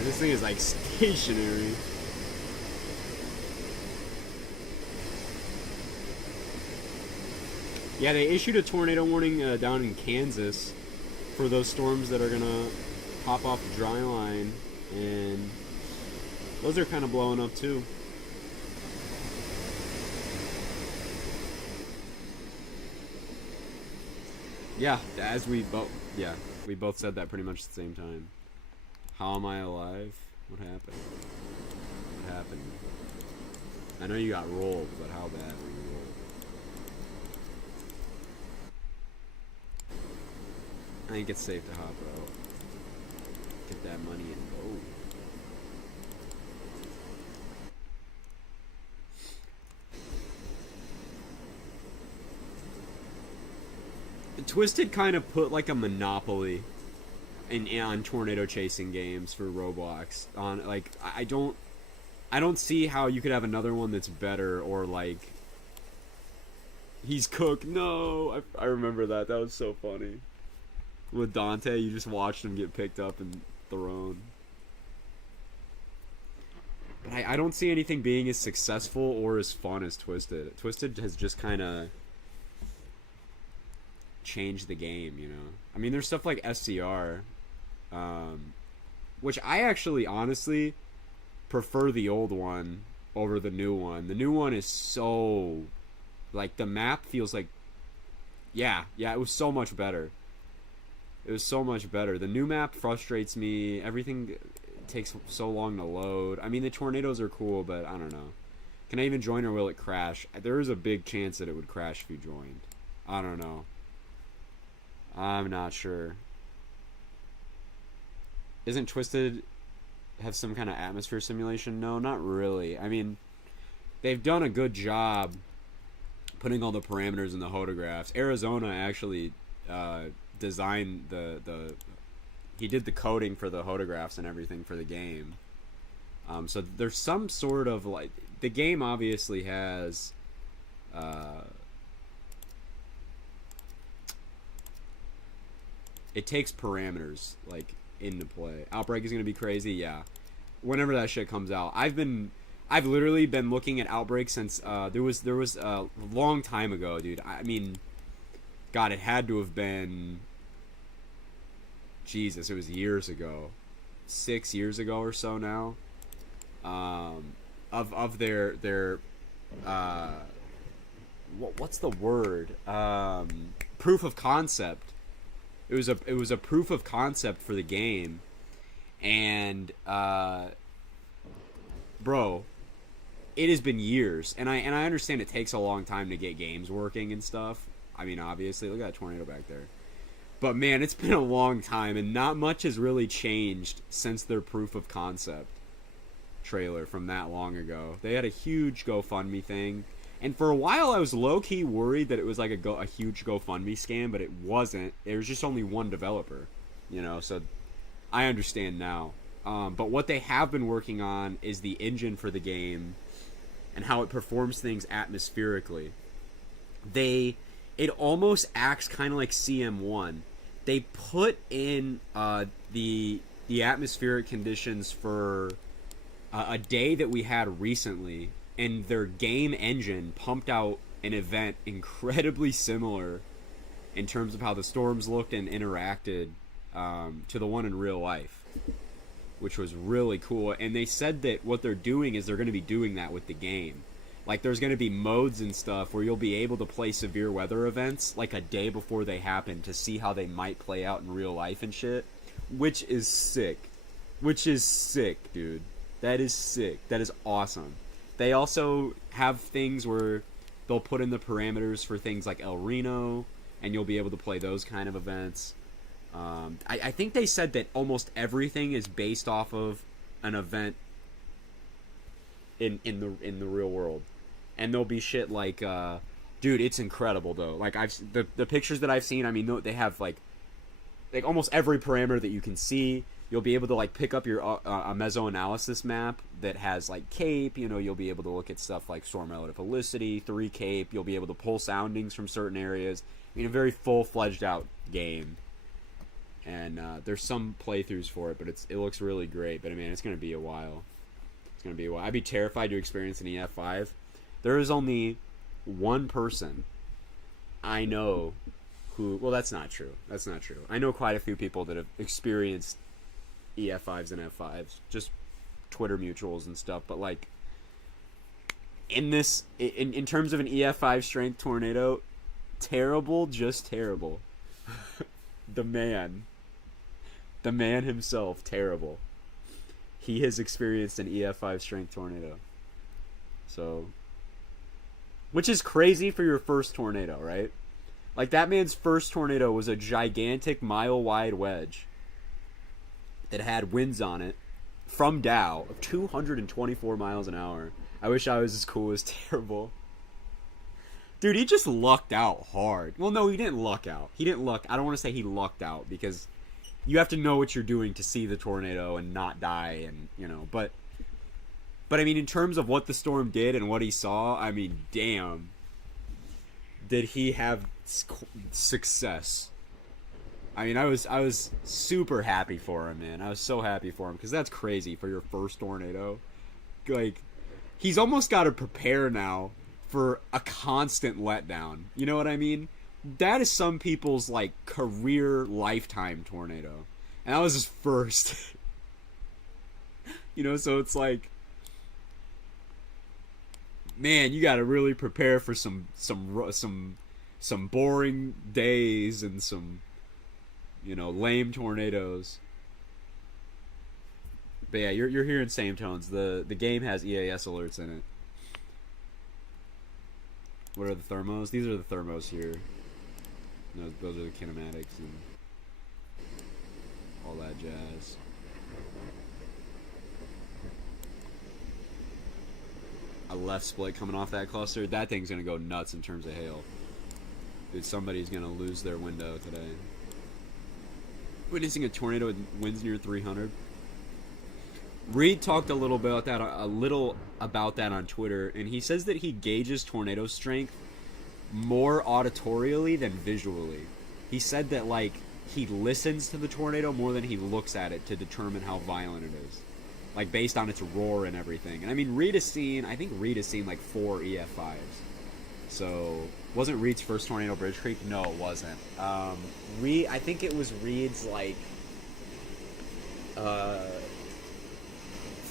This thing is like stationary. Yeah, they issued a tornado warning down in Kansas for those storms that are gonna hop off the dry line, and those are kind of blowing up too. Yeah, as we both said that pretty much at the same time. How am I alive? What happened? What happened? I know you got rolled, but how bad were you rolled? I think it's safe to hop out. Get that money and go. Twisted kind of put like a monopoly on tornado chasing games for Roblox. On like, I don't see how you could have another one that's better, or like, he's cooked. No, I remember that. That was so funny. With Dante, you just watched him get picked up and thrown. But I don't see anything being as successful or as fun as Twisted. Twisted has just kind of changed the game, you know? I mean, there's stuff like SCR, which I actually, honestly, prefer the old one over the new one. The new one is so... Like, the map feels like... Yeah, it was so much better. It was so much better. The new map frustrates me. Everything takes so long to load. I mean, the tornadoes are cool, but I don't know. Can I even join or will it crash? There is a big chance that it would crash if you joined. I don't know. I'm not sure. Isn't Twisted have some kind of atmosphere simulation? No, not really. I mean, they've done a good job putting all the parameters in the hodographs. Arizona actually designed he did the coding for the hodographs and everything for the game. So there's some sort of like, the game obviously has it takes parameters like into play. Outbreak is gonna be crazy, yeah. Whenever that shit comes out, I've literally been looking at Outbreak since there was a long time ago, dude. I mean, God, it had to have been, Jesus, it was years ago, 6 years ago or so now. Of their what's the word? Proof of concept. It was a proof of concept for the game, and bro, it has been years, and I understand it takes a long time to get games working and stuff. I mean, obviously, look at that tornado back there. But man, it's been a long time, and not much has really changed since their proof of concept trailer from that long ago. They had a huge GoFundMe thing, and for a while I was low-key worried that it was like a huge GoFundMe scam, but it wasn't. There was just only one developer, you know, so I understand now. But what they have been working on is the engine for the game and how it performs things atmospherically. It almost acts kind of like CM1. They put in the atmospheric conditions for a day that we had recently, and their game engine pumped out an event incredibly similar in terms of how the storms looked and interacted to the one in real life, which was really cool. And they said that what they're doing is they're going to be doing that with the game. Like, there's going to be modes and stuff where you'll be able to play severe weather events like a day before they happen to see how they might play out in real life and shit, which is sick. Which is sick, dude. That is sick. That is awesome. They also have things where they'll put in the parameters for things like El Reno, and you'll be able to play those kind of events. I think they said that almost everything is based off of an event in the real world, and there'll be shit like, dude, it's incredible though. Like, the pictures that I've seen, I mean, they have like almost every parameter that you can see. You'll be able to like pick up your a mesoanalysis map that has like CAPE. You know, you'll be able to look at stuff like storm relative helicity, 3 CAPE. You'll be able to pull soundings from certain areas. I mean, a very full-fledged out game. And there's some playthroughs for it, but it looks really great. But I mean, it's gonna be a while. It's gonna be a while. I'd be terrified to experience an EF5. There is only one person I know who. Well, that's not true. That's not true. I know quite a few people that have experienced EF5s and F5s, just Twitter mutuals and stuff. But like, in terms of an EF5 strength tornado, terrible, just terrible. The man himself, terrible. He has experienced an EF5 strength tornado. So, which is crazy for your first tornado, right? Like, that man's first tornado was a gigantic mile-wide wedge that had winds on it from Dow of 224 miles an hour. I wish I was as cool as terrible. Dude, he just lucked out hard. Well, no, he didn't luck out. He didn't luck. I don't want to say he lucked out because you have to know what you're doing to see the tornado and not die, and you know. But I mean, in terms of what the storm did and what he saw, I mean, damn, did he have success? I mean, I was super happy for him, man. I was so happy for him because that's crazy for your first tornado. Like, he's almost got to prepare now for a constant letdown. You know what I mean? That is some people's, like, career lifetime tornado. And that was his first. You know, so it's like, man, you got to really prepare for some boring days and some, you know, lame tornadoes. But yeah, you're hearing same tones. The game has EAS alerts in it. What are the thermos? These are the thermos here. Those are the kinematics and all that jazz. A left split coming off that cluster. That thing's gonna go nuts in terms of hail. Dude, somebody's gonna lose their window today. Witnessing a tornado with winds near 300. Reed talked a little about that on Twitter, and he says that he gauges tornado strength more auditorially than visually. He said that, like, he listens to the tornado more than he looks at it to determine how violent it is, like based on its roar and everything. And I mean, Reed has seen like 4 EF5s. So wasn't Reed's first tornado Bridge Creek? No, it wasn't. I think it was Reed's like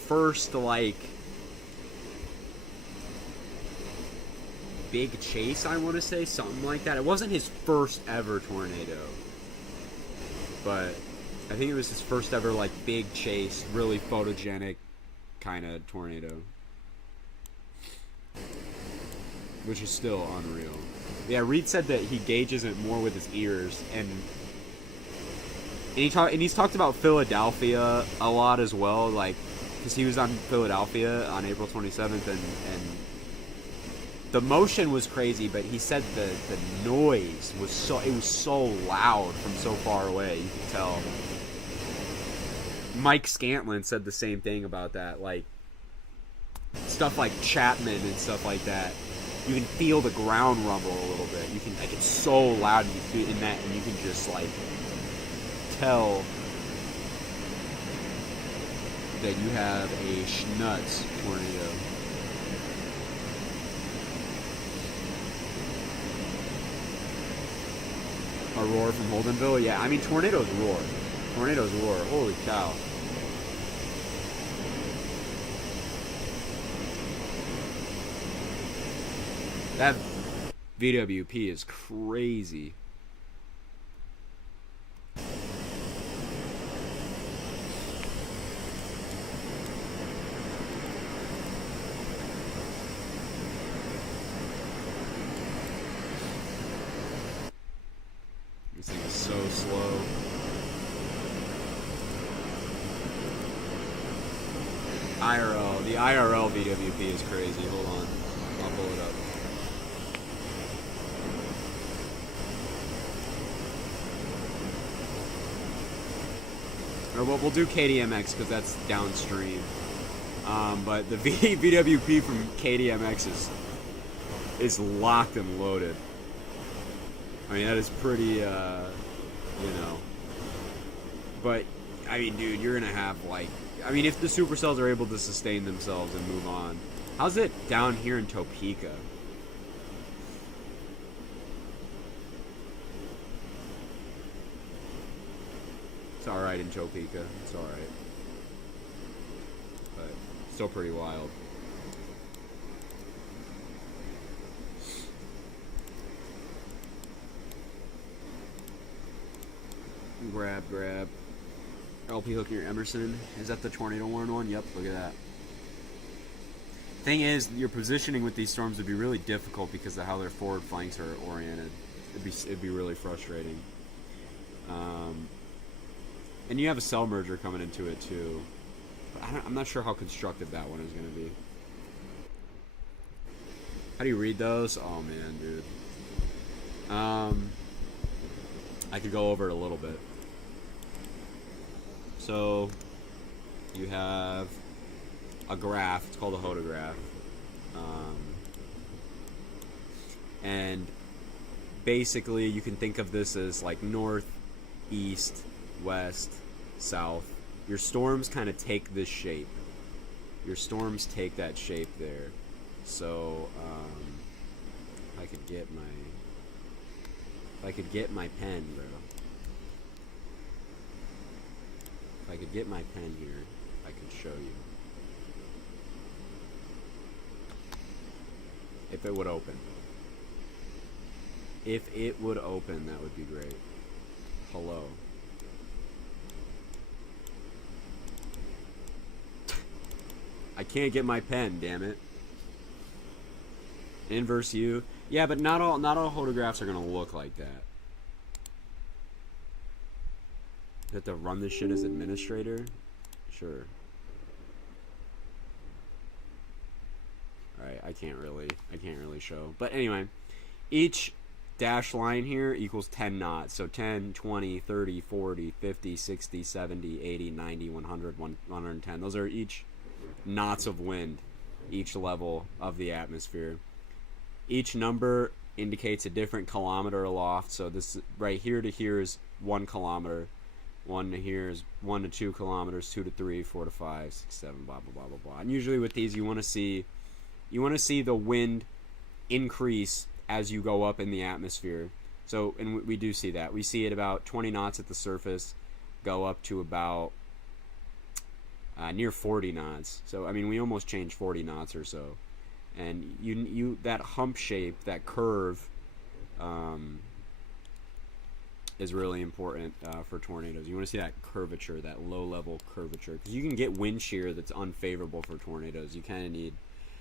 first like big chase, I want to say, something like that. It wasn't his first ever tornado, but I think it was his first ever like big chase, really photogenic kind of tornado, which is still unreal. Yeah, Reed said that he gauges it more with his ears, and he's talked about Philadelphia a lot as well, like, because he was on Philadelphia on April 27th, and the motion was crazy, but he said the noise was so loud from so far away, you could tell. Mike Scantlin said the same thing about that, like stuff like Chapman and stuff like that. You can feel the ground rumble a little bit. You can, like, it's so loud and you feel in that, and you can just like tell that you have a schnutz tornado. A roar from Holdenville? Yeah, I mean, tornadoes roar. Tornadoes roar. Holy cow. That VWP is crazy. This thing is so slow. IRL. The IRL VWP is crazy. Hold on. I'll pull it up. Or we'll do KDMX because that's downstream. But the VWP from KDMX is locked and loaded. I mean, that is pretty, you know. But, I mean, dude, you're going to have, like... I mean, if the supercells are able to sustain themselves and move on. How's it down here in Topeka? It's alright in Topeka. It's alright. But, still pretty wild. Grab. LP hook near Emerson. Is that the tornado warning one? Yep, look at that. Thing is, your positioning with these storms would be really difficult because of how their forward flanks are oriented. It'd be really frustrating. And you have a cell merger coming into it too. But I'm not sure how constructive that one is going to be. How do you read those? Oh man, dude. I could go over it a little bit. So you have a graph. It's called a hodograph. And basically you can think of this as like north, east, west, south. Your storms kind of take this shape. Your storms take that shape there. So if I could get my pen, bro. If I could get my pen here, I could show you. If it would open. If it would open, that would be great. Hello. I can't get my pen, damn it. Inverse U. Yeah, but not all hodographs are gonna look like that. You have to run this shit as administrator? Sure. Alright, I can't really show. But anyway, each dash line here equals 10 knots. So 10, 20, 30, 40, 50, 60, 70, 80, 90, 100, 110. Those are each knots of wind, each level of the atmosphere. Each number indicates a different kilometer aloft. So this right here to here is 1 kilometer. 1 to here is 1 to 2 kilometers, 2 to 3, 4 to 5, 6, 7, blah blah blah blah blah. And usually with these, you want to see the wind increase as you go up in the atmosphere. So, and we do see that. We see it about 20 knots at the surface, go up to about near 40 knots. So, I mean, we almost changed 40 knots or so. And you that hump shape, that curve, is really important for tornadoes. You want to see that curvature, that low-level curvature, because you can get wind shear that's unfavorable for tornadoes. You kind of need,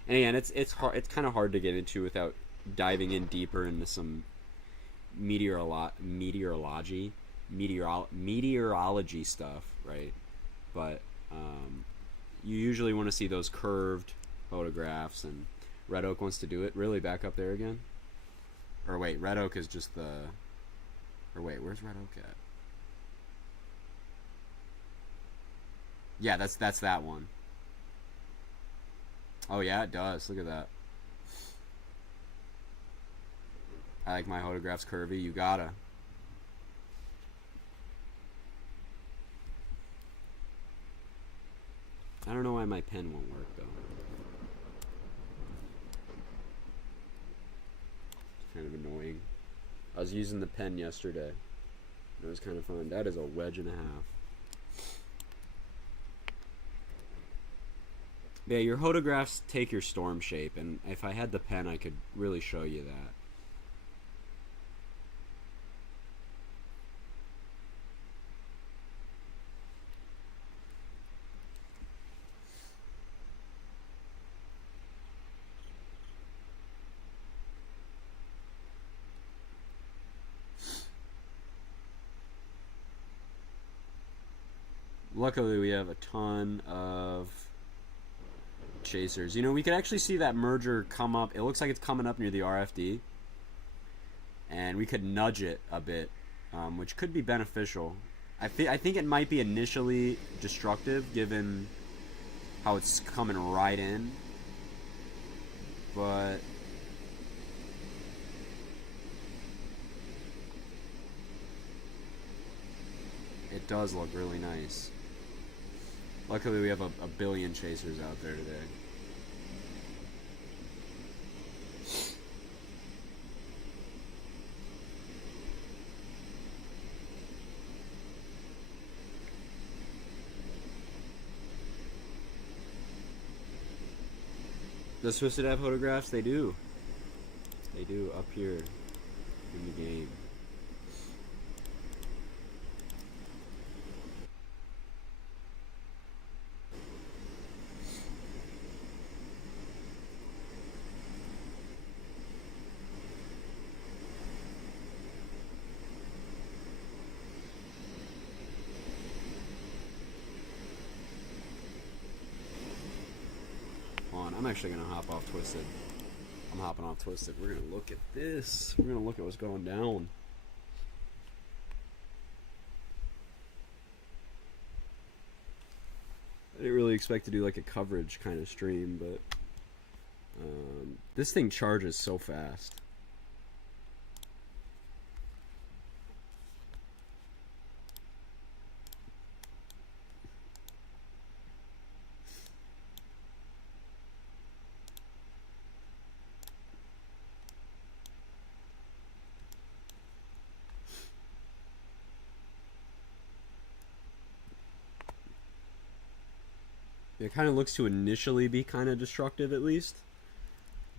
and again, it's hard. It's kind of hard to get into without diving in deeper into some meteorology stuff, right? But you usually want to see those curved photographs, and Red Oak wants to do it. Really, back up there again? Or wait, Red Oak is just the... Or wait, where's Red Oak at? Yeah, that's that one. Oh yeah, it does. Look at that. I like my hodographs curvy. You gotta. I don't know why my pen won't work though. It's kind of annoying. I was using the pen yesterday. It was kind of fun. That is a wedge and a half. Yeah, your hodographs take your storm shape, and if I had the pen, I could really show you that. Luckily, we have a ton of chasers. You know, we could actually see that merger come up. It looks like it's coming up near the RFD. And we could nudge it a bit, which could be beneficial. I think it might be initially destructive, given how it's coming right in. But... it does look really nice. Luckily, we have a billion chasers out there today. Does Twisted have hodographs? They do. They do, up here in the game. I'm actually gonna hop off Twisted. I'm hopping off Twisted. We're gonna look at this. We're gonna look at what's going down. I didn't really expect to do like a coverage kind of stream, but this thing charges so fast. It kind of looks to initially be kind of destructive at least,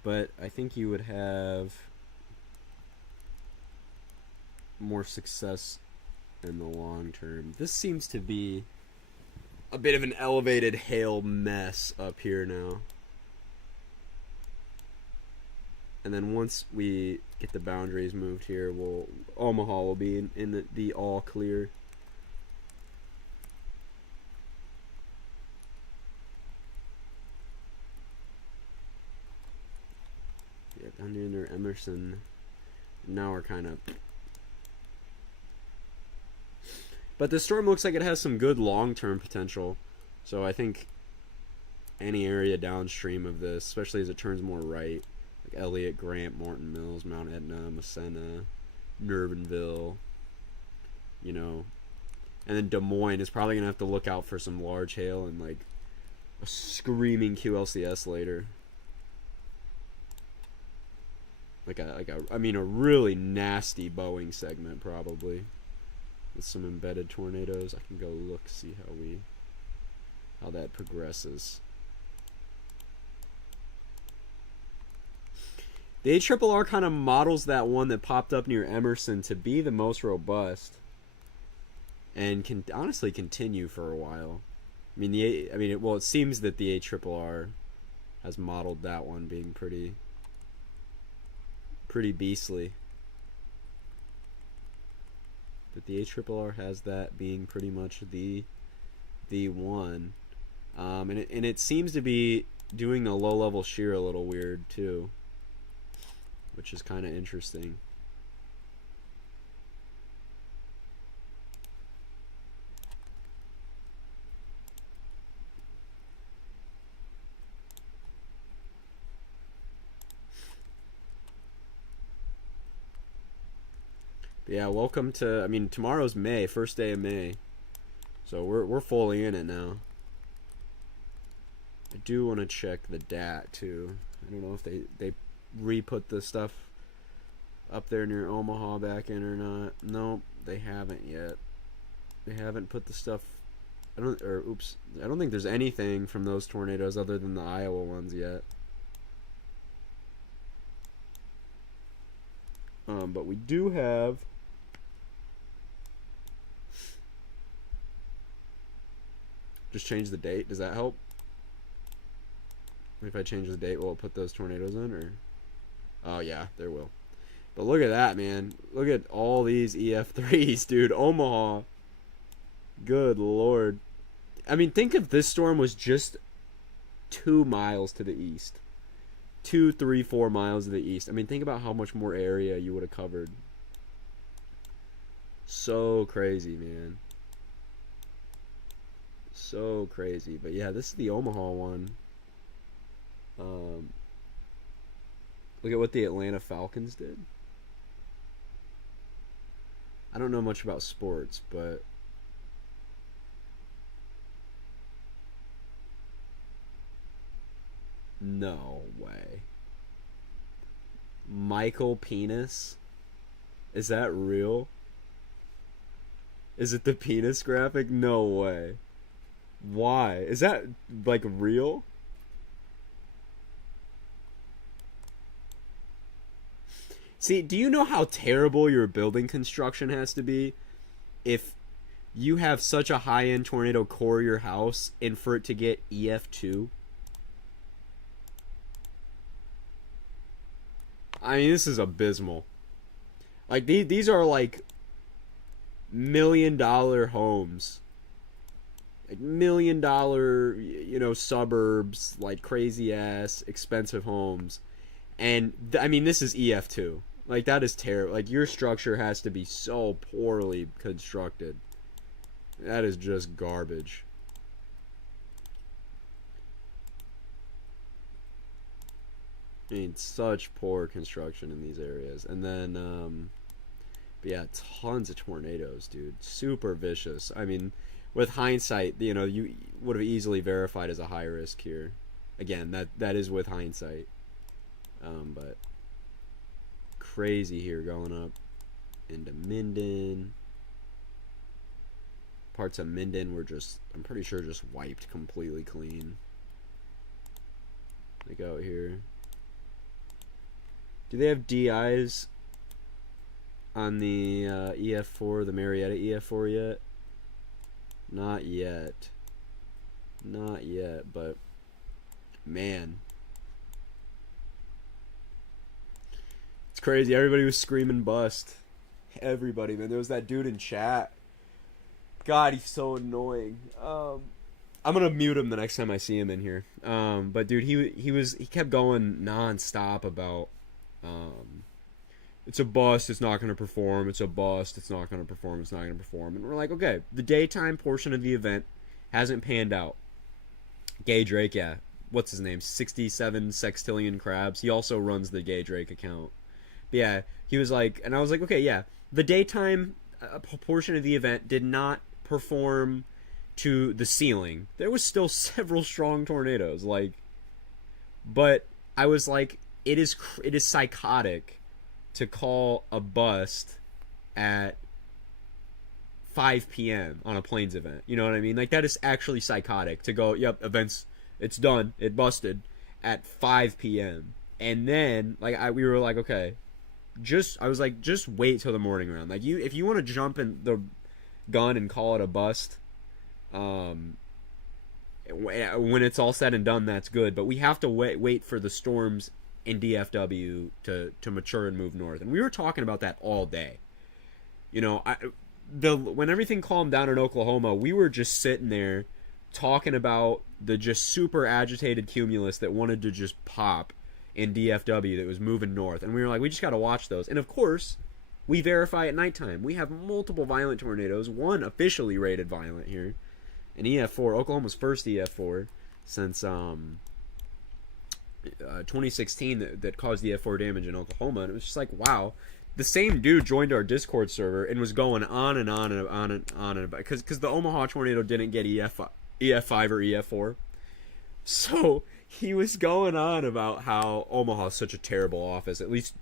but I think you would have more success in the long term. This seems to be a bit of an elevated hail mess up here now. And then once we get the boundaries moved here, Omaha will be in the all clear. Yeah, down here near Emerson. Now we're kind of... But the storm looks like it has some good long-term potential. So I think any area downstream of this, especially as it turns more right, like Elliott, Grant, Morton Mills, Mount Etna, Massena, Nervinville, you know, and then Des Moines is probably going to have to look out for some large hail and like a screaming QLCS later. I mean a really nasty Boeing segment probably with some embedded tornadoes. I can go look, see how that progresses. The ARRR kind of models that one that popped up near Emerson to be the most robust and can honestly continue for a while. I mean it seems that the ARRR has modeled that one being pretty beastly. That the ARRR has that being pretty much the one, and it seems to be doing a low level shear a little weird too, which is kind of interesting. Yeah, welcome to, I mean, tomorrow's May, first day of May. So we're fully in it now. I do want to check the DAT too. I don't know if they re-put the stuff up there near Omaha back in or not. Nope, they haven't yet. They haven't put the stuff, I don't think there's anything from those tornadoes other than the Iowa ones yet. But we do have just change the date. Does that help? If I change the date, will it put those tornadoes in? Or oh yeah, there will. But look at that, man. Look at all these EF3s, dude. Omaha. Good lord. I mean, think if this storm was just 2 miles to the east. 2, 3, 4 miles to the east. I mean, think about how much more area you would have covered. So crazy, man. So crazy. But yeah, this is the Omaha one. Look at what the Atlanta Falcons did. I don't know much about sports, but no way. Michael Penis? Is that real? Is it the penis graphic? No way. Why? Is that like real? See, do you know how terrible your building construction has to be if you have such a high-end tornado core your house and for it to get EF2? I mean, this is abysmal. Like, these are like $1 million homes. Like $1 million, you know, suburbs, like crazy ass expensive homes. And I mean, this is EF2. Like, that is terrible. Like, your structure has to be so poorly constructed. That is just garbage. I mean, such poor construction in these areas. And then, but yeah, tons of tornadoes, dude. Super vicious. I mean, with hindsight, you know, you would have easily verified as a high risk here. Again, that is with hindsight. But crazy here going up into Minden. Parts of Minden were just, I'm pretty sure, just wiped completely clean. Like out here. Do they have DIs on the EF4, the Marietta EF4 yet? Not yet. Not yet, but man. It's crazy. Everybody was screaming bust. Everybody, man. There was that dude in chat. God, he's so annoying. I'm gonna mute him the next time I see him in here. But dude, he kept going nonstop about it's a bust, it's not gonna perform, it's a bust, it's not gonna perform, it's not gonna perform. And we're like, okay, the daytime portion of the event hasn't panned out. Gay Drake, yeah. What's his name? 67 sextillion crabs. He also runs the Gay Drake account. But yeah, he was like, and I was like, okay, yeah. The daytime portion of the event did not perform to the ceiling. There was still several strong tornadoes, like, but I was like, it is psychotic to call a bust at 5 p.m. on a Plains event. You know what I mean? Like, that is actually psychotic to go, yep, events, it's done, it busted at 5 p.m. And then, like, we were like, okay, I was like, just wait till the morning round. Like, if you want to jump in the gun and call it a bust, when it's all said and done, that's good. But we have to wait for the storms in DFW to mature and move north. And we were talking about that all day. You know, when everything calmed down in Oklahoma, we were just sitting there talking about the just super agitated cumulus that wanted to just pop in DFW that was moving north. And we were like, we just got to watch those. And of course, we verify at nighttime. We have multiple violent tornadoes, one officially rated violent here, an EF4, Oklahoma's first EF4 since 2016 that caused EF4 damage in Oklahoma. And it was just like, wow. The same dude joined our Discord server and was going on and on and on and on and about, because the Omaha tornado didn't get EF5 or EF4. So he was going on about how Omaha's such a terrible office. At least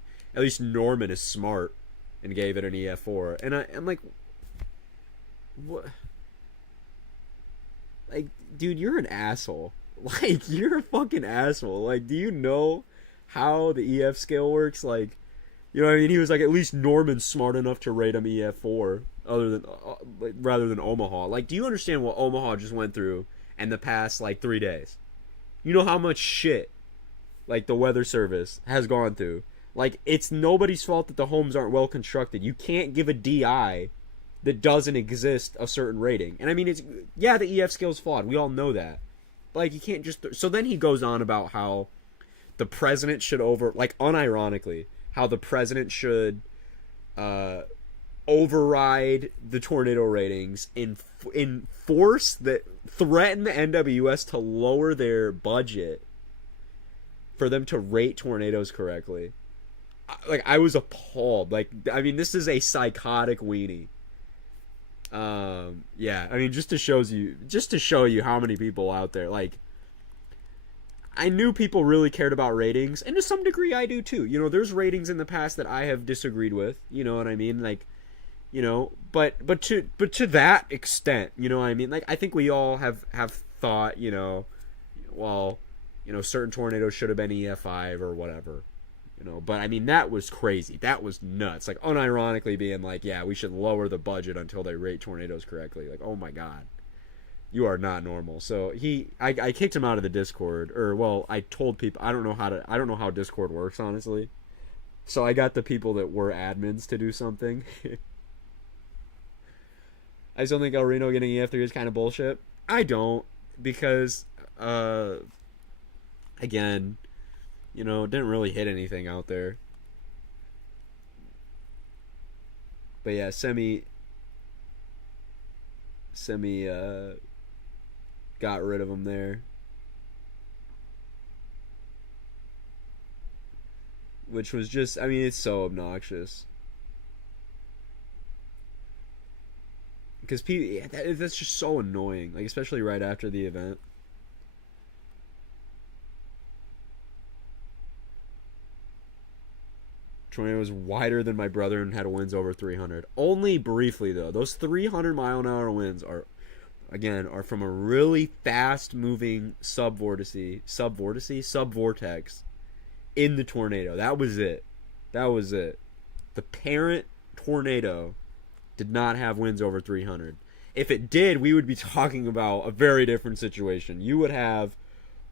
Norman is smart and gave it an EF4. And I'm like, what? Like, dude, you're an asshole. Like, you're a fucking asshole. Like, do you know how the EF scale works? Like, you know what I mean? He was like, at least Norman's smart enough to rate him EF4 rather than Omaha. Like, do you understand what Omaha just went through in the past, like, 3 days? You know how much shit, like, the weather service has gone through. Like, it's nobody's fault that the homes aren't well constructed. You can't give a DI that doesn't exist a certain rating. And I mean, the EF scale's flawed. We all know that. But, like, you can't just... So then he goes on about how the president should unironically, how the president should override the tornado ratings and threaten the NWS to lower their budget for them to rate tornadoes correctly. Like, I was appalled. Like, I mean, this is a psychotic weenie. Yeah, I mean, just to show you how many people out there, like, I knew people really cared about ratings, and to some degree I do too. You know, there's ratings in the past that I have disagreed with, you know what I mean? Like, you know, but to that extent, you know what I mean? Like, I think we all have thought, you know, well, you know, certain tornadoes should have been EF5 or whatever. You know, but I mean, that was crazy. That was nuts. Like, unironically being like, yeah, we should lower the budget until they rate tornadoes correctly. Like, oh my god, you are not normal. So I kicked him out of the Discord, or well, I told people I don't know how Discord works, honestly. So I got the people that were admins to do something. I still think El Reno getting EF3 is kind of bullshit. I don't, because again, You know, it didn't really hit anything out there. But yeah, semi got rid of him there, which was just, I mean, it's so obnoxious. Because that's just so annoying, like especially right after the event. Tornado was wider than my brother and had winds over 300. Only briefly though. Those 300-mile-an-hour winds are, again, are from a really fast-moving subvortex in the tornado. That was it. That was it. The parent tornado did not have winds over 300. If it did, we would be talking about a very different situation. You would have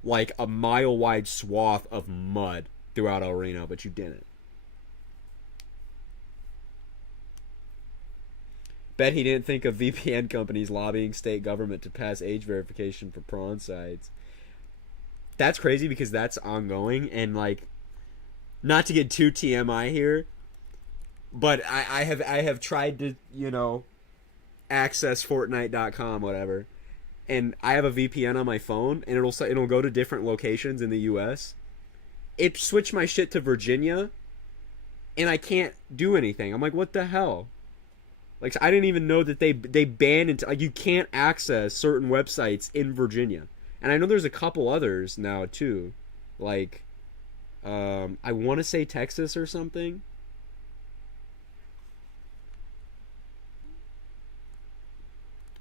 like a mile-wide swath of mud throughout El Reno, but you didn't. Bet he didn't think of VPN companies lobbying state government to pass age verification for prawn sites. That's crazy because that's ongoing, and like, not to get too TMI here, but I have tried to, you know, access Fortnite.com, whatever, and I have a VPN on my phone, and it'll go to different locations in the U.S. It switched my shit to Virginia, and I can't do anything. I'm like, what the hell? Like, I didn't even know that they banned it. Like, you can't access certain websites in Virginia, and I know there's a couple others now too, like, I want to say Texas or something.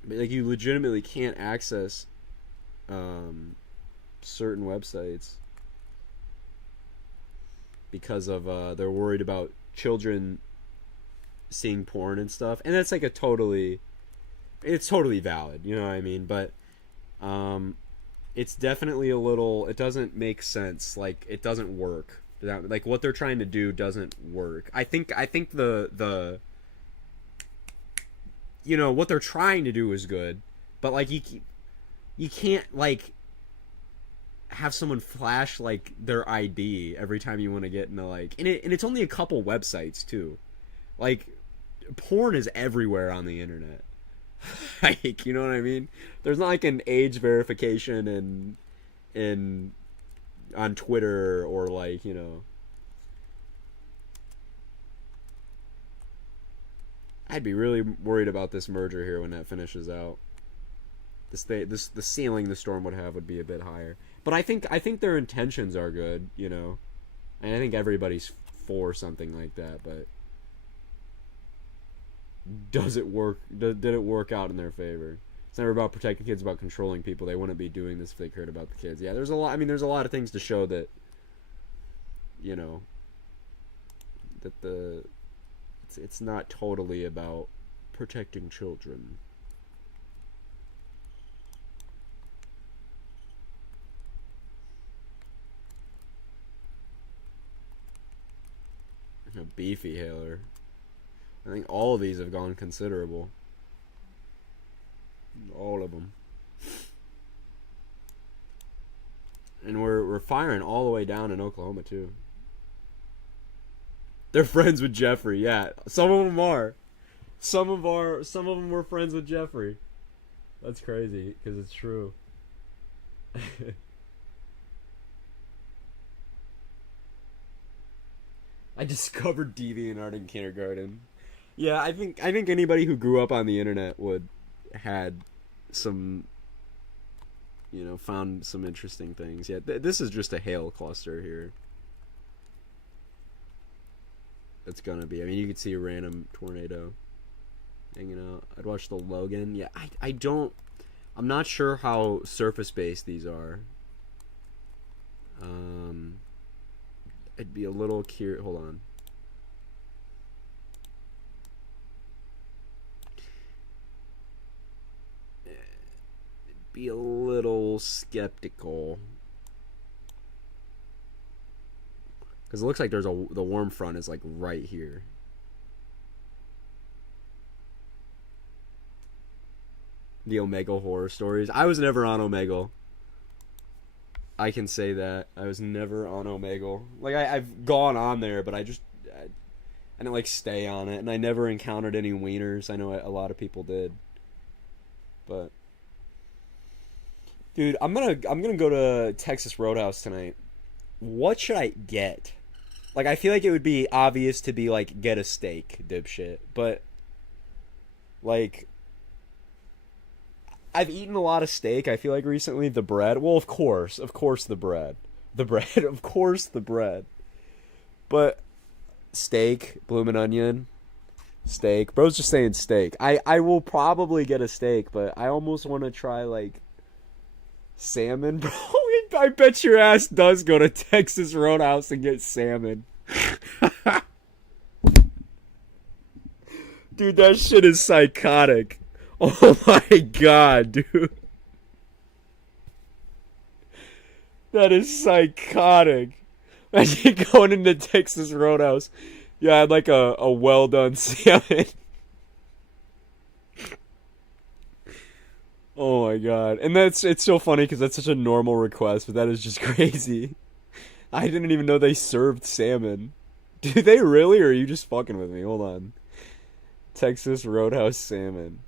But, like, you legitimately can't access certain websites because of they're worried about children seeing porn and stuff, and that's like it's totally valid, you know what I mean, but it's definitely a little, it doesn't make sense, like it doesn't work, like what they're trying to do doesn't work. I think the you know, what they're trying to do is good, but like you can't like have someone flash like their ID every time you want to get into, like, and it's only a couple websites too. Like, porn is everywhere on the internet. Like, you know what I mean? There's not like an age verification in on Twitter, or like, you know. I'd be really worried about this merger here when that finishes out. The ceiling the storm would have would be a bit higher. But I think their intentions are good, you know. And I think everybody's for something like that, but does it work? Did it work out in their favor? It's never about protecting kids, about controlling people. They wouldn't be doing this if they cared about the kids. Yeah, there's a lot. I mean, there's a lot of things to show that, you know, that it's not totally about protecting children. A beefy hailer. I think all of these have gone considerable. All of them. And we're firing all the way down in Oklahoma too. They're friends with Jeffrey. Yeah, some of them are. Some of them were friends with Jeffrey. That's crazy because it's true. I discovered DeviantArt in kindergarten. Yeah, I think anybody who grew up on the internet would had some, you know, found some interesting things. Yeah, this is just a hail cluster here. It's gonna be. I mean, you could see a random tornado hanging out. I'd watch the Logan. Yeah, I'm not sure how surface based these are. I'd be a little curious. Hold on. Be a little skeptical because it looks like the warm front is like right here. The Omegle horror stories. I was never on Omegle. I can say that. I was never on Omegle. Like, I've gone on there, but I didn't, like, stay on it. And I never encountered any wieners. I know a lot of people did. But, dude, I'm gonna go to Texas Roadhouse tonight. What should I get? Like, I feel like it would be obvious to be, like, get a steak, dipshit. But, like, I've eaten a lot of steak, I feel like, recently. The bread. Well, of course the bread. The bread, of course the bread. But steak, bloomin' onion, steak. Bro's just saying steak. I will probably get a steak, but I almost want to try, like, salmon, bro. I bet your ass does go to Texas Roadhouse and get salmon. Dude, that shit is psychotic. Oh my god, dude. That is psychotic. Imagine going into Texas Roadhouse. Yeah, I'd like a well done salmon. Oh my god. And it's so funny because that's such a normal request, but that is just crazy. I didn't even know they served salmon. Do they really, or are you just fucking with me? Hold on. Texas Roadhouse salmon.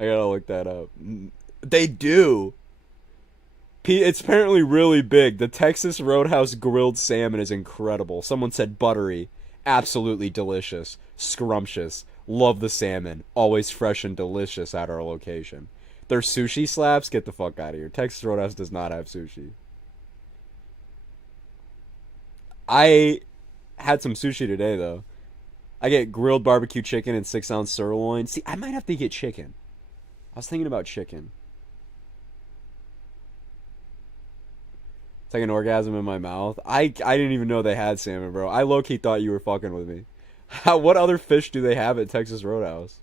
I gotta look that up. They do. It's apparently really big. The Texas Roadhouse grilled salmon is incredible. Someone said buttery. Absolutely delicious. Scrumptious. Love the salmon. Always fresh and delicious at our location. Their sushi slaps? Get the fuck out of here. Texas Roadhouse does not have sushi. I had some sushi today, though. I get grilled barbecue chicken and 6-ounce sirloin. See, I might have to get chicken. I was thinking about chicken. It's like an orgasm in my mouth. I didn't even know they had salmon, bro. I low-key thought you were fucking with me. What other fish do they have at Texas Roadhouse?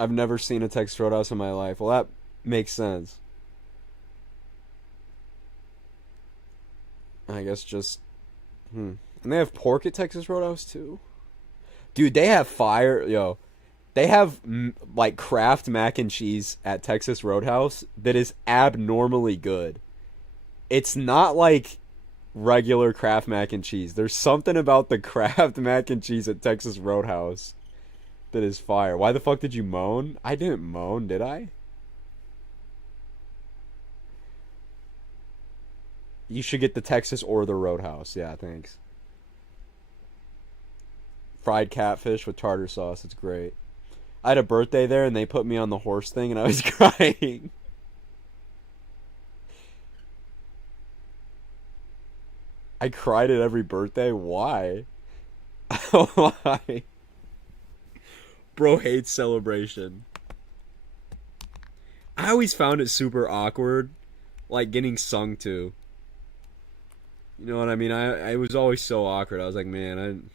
I've never seen a Texas Roadhouse in my life. Well, that makes sense. I guess just... And they have pork at Texas Roadhouse, too? Dude, they have fire... Yo, they have, like, Kraft mac and cheese at Texas Roadhouse that is abnormally good. It's not, like, regular Kraft mac and cheese. There's something about the Kraft mac and cheese at Texas Roadhouse that is fire. Why the fuck did you moan? I didn't moan, did I? You should get the Texas or the Roadhouse. Yeah, thanks. Fried catfish with tartar sauce. It's great. I had a birthday there and they put me on the horse thing and I was crying. I cried at every birthday? Why? Why? Bro hates celebration. I always found it super awkward, like, getting sung to. You know what I mean? I was always so awkward. I was like, man,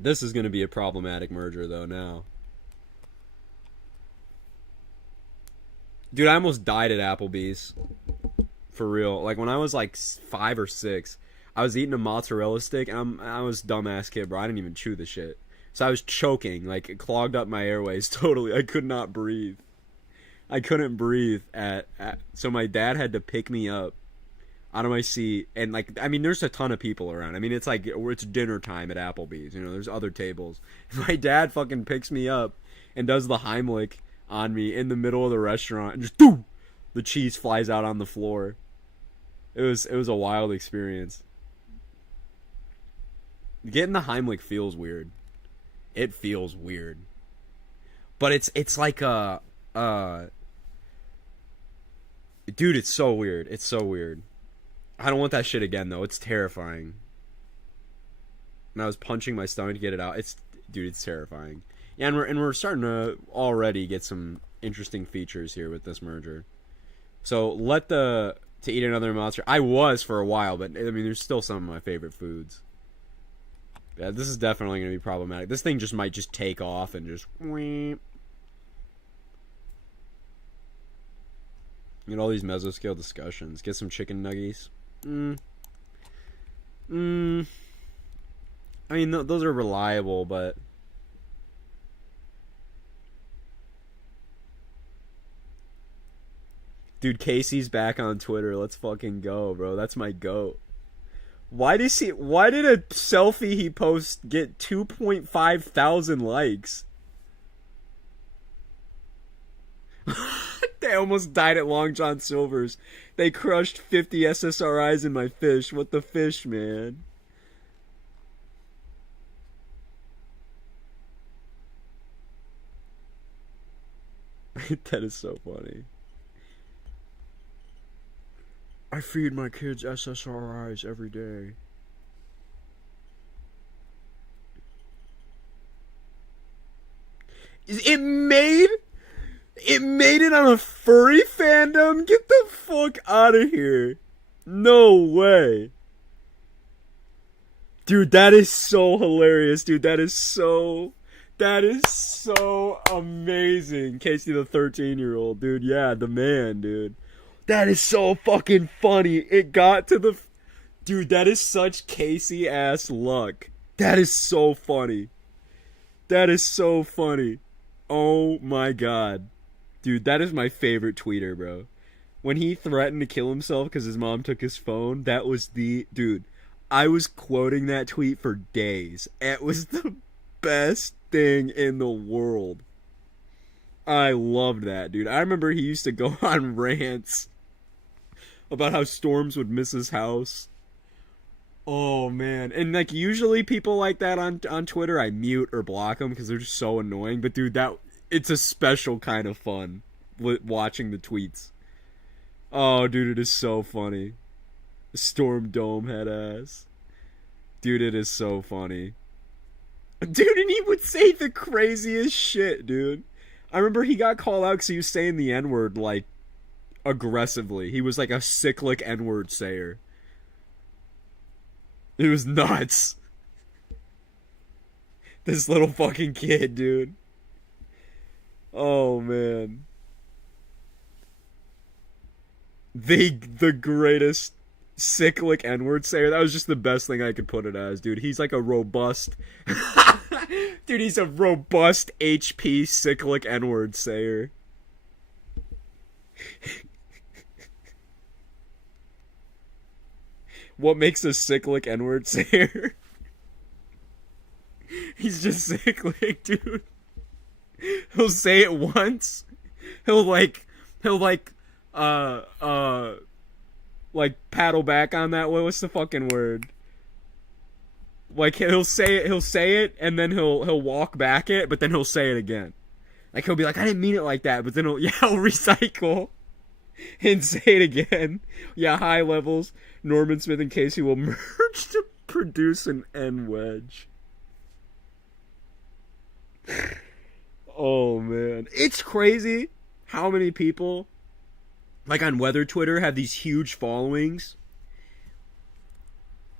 This is going to be a problematic merger, though, now. Dude, I almost died at Applebee's. For real. Like, when I was, like, 5 or 6, I was eating a mozzarella stick, and I was a dumbass kid, bro. I didn't even chew the shit. So I was choking. Like, it clogged up my airways totally. I could not breathe. I couldn't breathe so my dad had to pick me up out of my seat, and, like, I mean, there's a ton of people around. I mean, it's like, it's dinner time at Applebee's, you know, there's other tables. My dad fucking picks me up and does the Heimlich on me in the middle of the restaurant, and just, doo! The cheese flies out on the floor. It was a wild experience. Getting the Heimlich feels weird. It feels weird. But it's like dude, it's so weird. It's so weird. I don't want that shit again, though. It's terrifying. And I was punching my stomach to get it out. Dude, it's terrifying. Yeah, and we're starting to already get some interesting features here with this merger. So to eat another monster. I was for a while, but I mean, there's still some of my favorite foods. Yeah, this is definitely going to be problematic. This thing just might just take off and just... Get all these mesoscale discussions. Get some chicken nuggies. I mean, those are reliable, but... Dude, Casey's back on Twitter. Let's fucking go, bro. That's my goat. Why did a selfie he posts get 2.5 thousand likes? They almost died at Long John Silver's. They crushed 50 SSRIs in my fish. What the fish, man? That is so funny. I feed my kids SSRIs every day. It made it on a furry fandom? Get the fuck out of here. No way. Dude, that is so hilarious, dude. That is so amazing. Casey the 13-year-old, dude. Yeah, the man, dude. That is so fucking funny. It got to the... Dude, that is such Casey-ass luck. That is so funny. That is so funny. Oh my god. Dude, that is my favorite tweeter, bro. When he threatened to kill himself because his mom took his phone, that was the... Dude, I was quoting that tweet for days. It was the best thing in the world. I loved that, dude. I remember he used to go on rants about how Storms would miss his house. Oh, man. And, like, usually people like that on Twitter, I mute or block them because they're just so annoying. But, dude, it's a special kind of fun watching the tweets. Oh, dude, it is so funny. Storm Dome head ass. Dude, it is so funny. Dude, and he would say the craziest shit, dude. I remember he got called out because he was saying the N-word, like, aggressively. He was like a cyclic N-word sayer. It was nuts. This little fucking kid, dude. Oh, man. The greatest cyclic N-word sayer. That was just the best thing I could put it as, dude. He's like a robust... Dude, he's a robust HP cyclic N-word sayer. What makes a cyclic N-word sayer? He's just cyclic, dude. He'll say it once. He'll paddle back on that. What's the fucking word? Like, he'll say it, and then he'll walk back it, but then he'll say it again. Like, he'll be like, I didn't mean it like that, but then he'll recycle and say it again. Yeah, high levels. Norman Smith and Casey will merge to produce an N-wedge. Oh, man. It's crazy how many people, like on Weather Twitter, have these huge followings.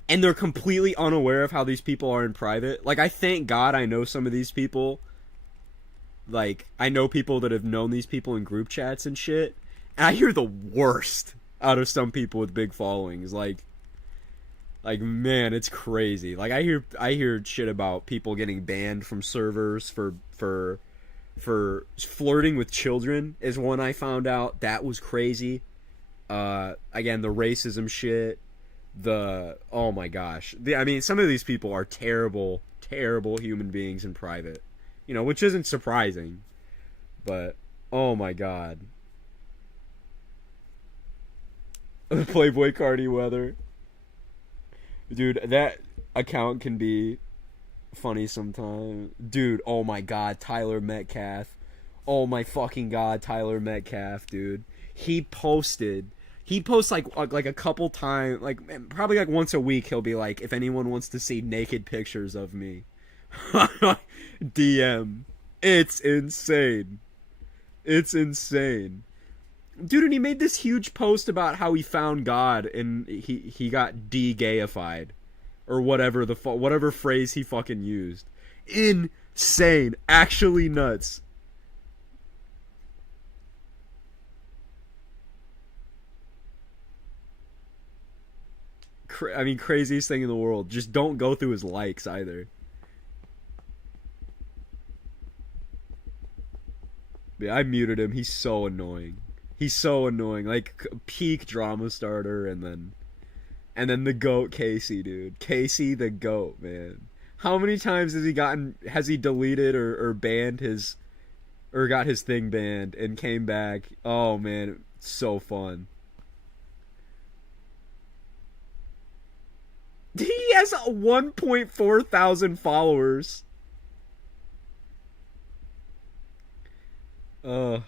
And they're completely unaware of how these people are in private. Like, I thank God I know some of these people. Like, I know people that have known these people in group chats and shit. And I hear the worst out of some people with big followings. Like man, it's crazy. Like, I hear shit about people getting banned from servers for flirting with children is one I found out. That was crazy. Again, the racism shit. Oh my gosh. I mean, some of these people are terrible, terrible human beings in private. You know, which isn't surprising. But, oh my god. Playboy Cardi Weather. Dude, that account can be funny sometimes. Dude, oh my god, Tyler Metcalf. Oh my fucking god, Tyler Metcalf, dude. He posts like a couple times, like probably like once a week. He'll be like, if anyone wants to see naked pictures of me, DM. It's insane. It's insane, dude. And he made this huge post about how he found God and he got de-gayified. or whatever whatever phrase he fucking used. Insane, actually nuts. I mean, craziest thing in the world. Just don't go through his likes either. Yeah, I muted him. He's so annoying. He's so annoying. Like peak drama starter, and then the goat Casey, dude. Casey the goat, man. How many times has he deleted or banned his, or got his thing banned and came back? Oh man, so fun. He has 1.4 thousand followers. The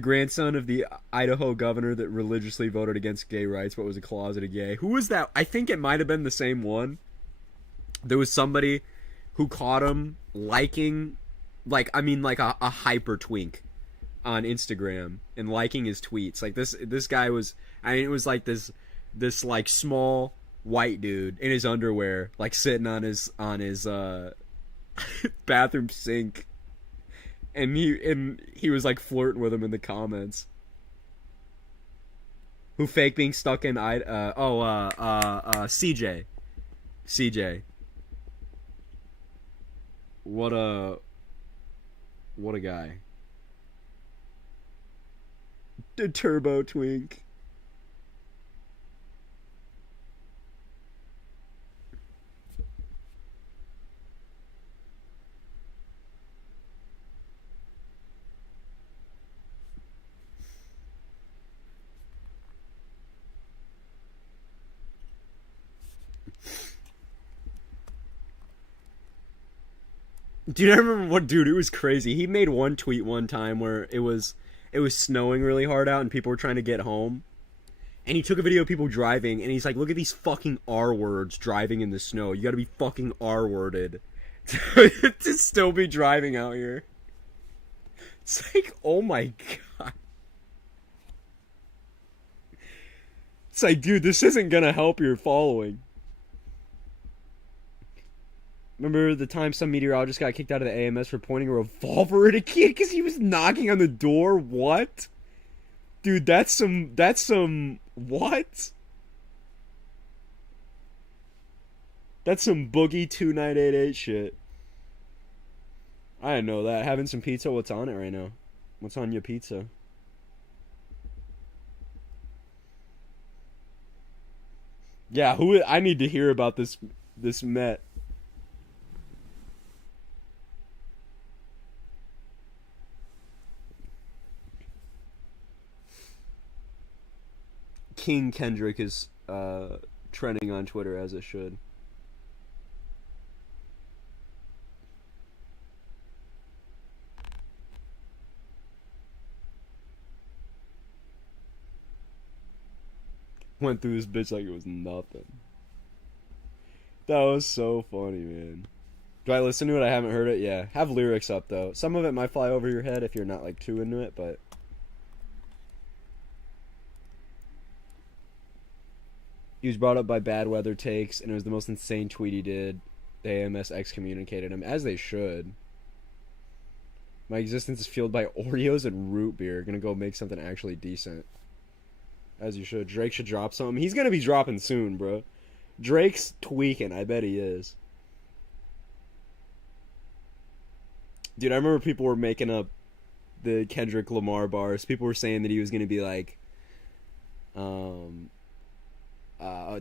grandson of the Idaho governor that religiously voted against gay rights but was a closeted gay. Who was that? I think it might have been the same one. There was somebody who caught him liking, like, I mean, like a hyper twink on Instagram and liking his tweets. Like this guy was, I mean, it was like this like small white dude in his underwear, like sitting on his bathroom sink, and he was like flirting with him in the comments. Who fake being stuck in CJ. What a guy. The turbo twink. Do you remember what, dude? It was crazy. He made one tweet one time where it was snowing really hard out and people were trying to get home, and he took a video of people driving and he's like, "Look at these fucking R words driving in the snow. You got to be fucking R worded to still be driving out here." It's like, oh my god. It's like, dude, this isn't gonna help your following. Remember the time some meteorologist got kicked out of the AMS for pointing a revolver at a kid because he was knocking on the door? What? Dude, that's some, what? That's some Boogie 2988 shit. I didn't know that. Having some pizza, what's on it right now? What's on your pizza? Yeah, I need to hear about this Met. King Kendrick is trending on Twitter as it should. Went through this bitch like it was nothing. That was so funny, man. Do I listen to it? I haven't heard it. Yeah, have lyrics up though. Some of it might fly over your head if you're not like too into it, but he was brought up by bad weather takes, and it was the most insane tweet he did. The AMS excommunicated him, as they should. My existence is fueled by Oreos and root beer. Gonna go make something actually decent. As you should. Drake should drop something. He's gonna be dropping soon, bro. Drake's tweaking. I bet he is. Dude, I remember people were making up the Kendrick Lamar bars. People were saying that he was gonna be like,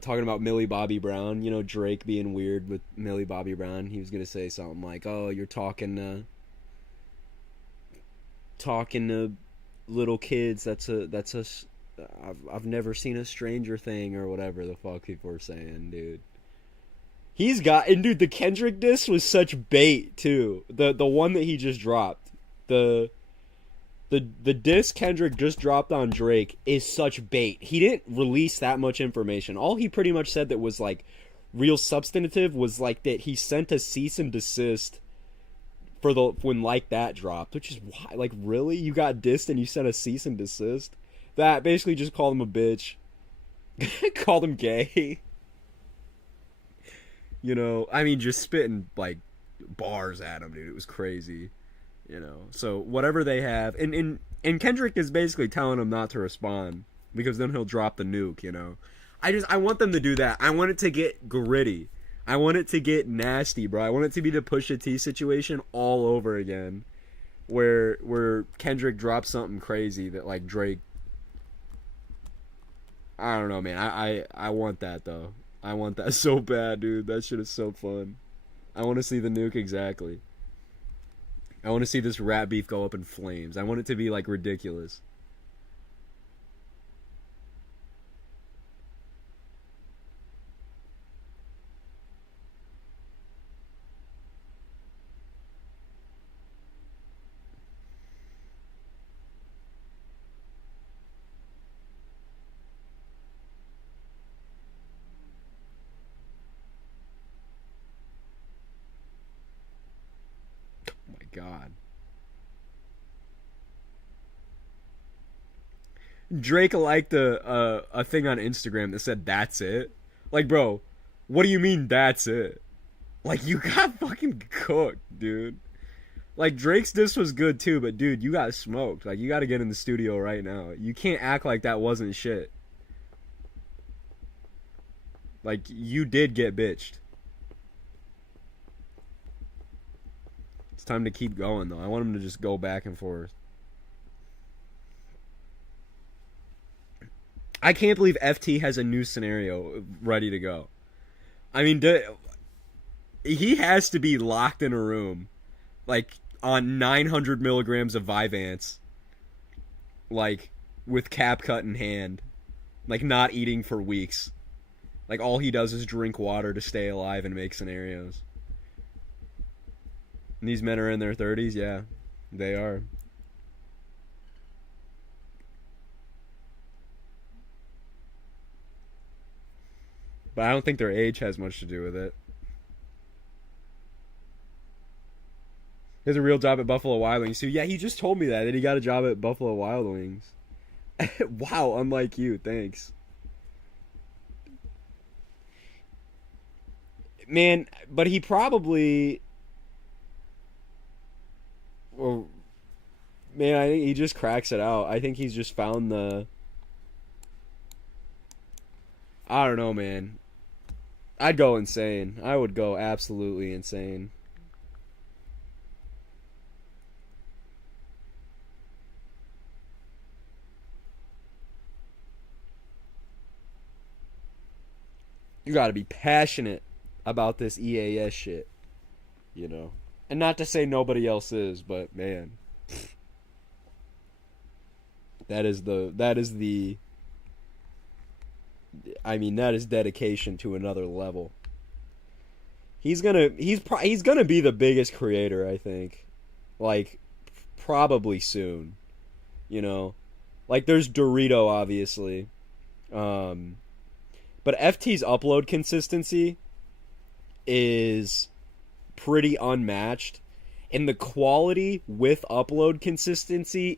talking about Millie Bobby Brown, you know, Drake being weird with Millie Bobby Brown. He was gonna say something like, "Oh, you're talking to little kids. I've never seen a Stranger Thing," or whatever the fuck people were saying, dude. Dude, the Kendrick diss was such bait too. The one that he just dropped, the diss Kendrick just dropped on Drake is such bait. He didn't release that much information. All he pretty much said that was like real substantive was like that he sent a cease and desist for when Like That dropped, which is why, like, really, you got dissed and you sent a cease and desist? That basically just called him a bitch, called him gay. You know, I mean, just spitting like bars at him, dude. It was crazy. You know, so whatever they have, and Kendrick is basically telling him not to respond because then he'll drop the nuke. You know, I want them to do that. I want it to get gritty. I want it to get nasty, bro. I want it to be the Pusha T situation all over again, where Kendrick drops something crazy that like Drake. I don't know, man. I want that though. I want that so bad, dude. That shit is so fun. I want to see the nuke exactly. I want to see this rap beef go up in flames. I want it to be like ridiculous. Oh my god. Drake liked a thing on Instagram that said that's it. Like, bro, what do you mean that's it? Like, you got fucking cooked, dude. Like, Drake's diss was good too, but dude, you got smoked. Like, you got to get in the studio right now. You can't act like that wasn't shit. Like, you did get bitched. It's time to keep going though. I want him to just go back and forth. I can't believe FT has a new scenario ready to go. I mean, he has to be locked in a room, like on 900 milligrams of Vyvanse, like with cap cut in hand, like not eating for weeks. Like all he does is drink water to stay alive and make scenarios. And these men are in their 30s, yeah, they are. But I don't think their age has much to do with it. He has a real job at Buffalo Wild Wings. So yeah, he just told me that he got a job at Buffalo Wild Wings. Wow, unlike you, thanks. Man, but he probably... Well, man, I think he just cracks it out. I think he's just found the... I don't know, man. I'd go insane. I would go absolutely insane. You gotta be passionate about this EAS shit, you know? And not to say nobody else is, but man. That is the I mean, that is dedication to another level. He's gonna be the biggest creator, I think. Like, probably soon. You know, like there's Dorito, obviously, but FT's upload consistency is pretty unmatched, and the quality with upload consistency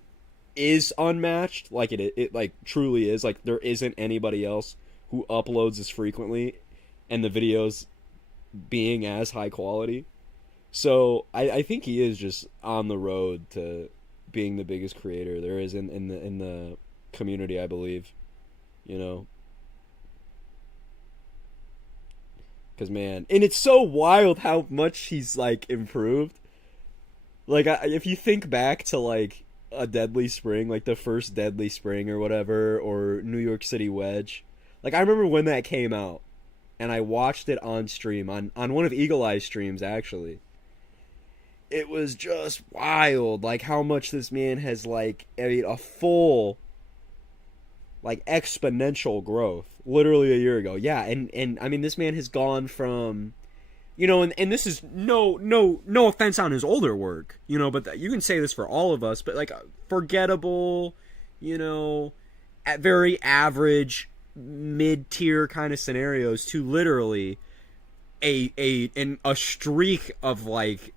is unmatched. Like it like truly is. Like there isn't anybody else who uploads as frequently and the videos being as high quality. So I think he is just on the road to being the biggest creator there is in the community, I believe. You know? Because, man, and it's so wild how much he's, like, improved. Like, if you think back to, like, a Deadly Spring, like the first Deadly Spring or whatever, or New York City Wedge. Like, I remember when that came out, and I watched it on stream, on one of Eagle Eye's streams, actually. It was just wild, like, how much this man has, like, I mean, a full, like, exponential growth, literally a year ago. Yeah, and I mean, this man has gone from, you know, and this is no offense on his older work, you know, but you can say this for all of us, but, like, forgettable, you know, at very average, mid-tier kind of scenarios to literally a streak of, like,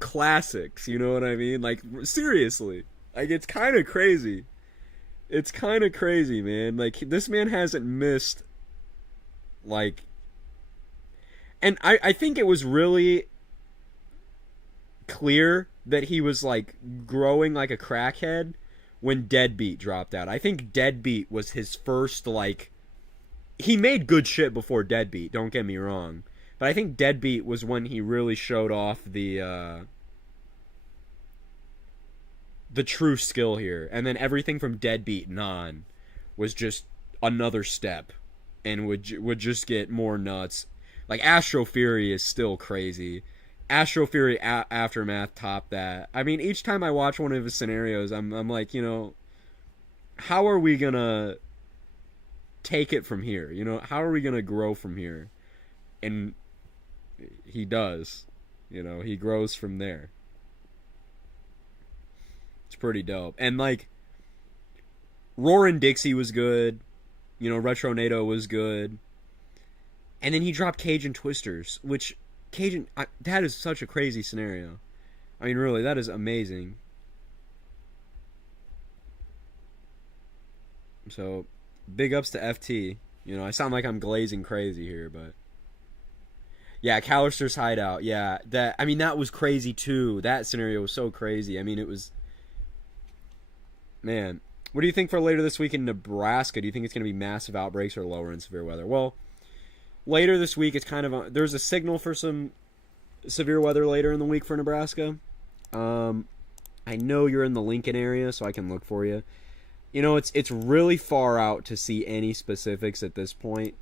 classics, you know what I mean? Like, seriously. Like, it's kind of crazy. It's kind of crazy, man. Like, this man hasn't missed, like, And I think it was really clear that he was like growing like a crackhead when Deadbeat dropped out. I think Deadbeat was his first like he made good shit before Deadbeat, don't get me wrong. But I think Deadbeat was when he really showed off the true skill here. And then everything from Deadbeat and on was just another step and would just get more nuts. Like Astro Fury is still crazy. Astro Fury Aftermath topped that. I mean, each time I watch one of his scenarios, I'm like, you know, how are we gonna take it from here? You know, how are we gonna grow from here? And he does. You know, he grows from there. It's pretty dope. And like, Roarin' Dixie was good. You know, Retro NATO was good. And then he dropped Cajun Twisters, which that is such a crazy scenario. I mean, really, that is amazing. So, big ups to FT. You know, I sound like I'm glazing crazy here, but yeah, Callister's Hideout. Yeah, that was crazy too. That scenario was so crazy. I mean, it was, man. What do you think for later this week in Nebraska? Do you think it's going to be massive outbreaks or lower in severe weather? Well, later this week, it's kind of there's a signal for some severe weather later in the week for Nebraska. I know you're in the Lincoln area, so I can look for you. You know, it's really far out to see any specifics at this point.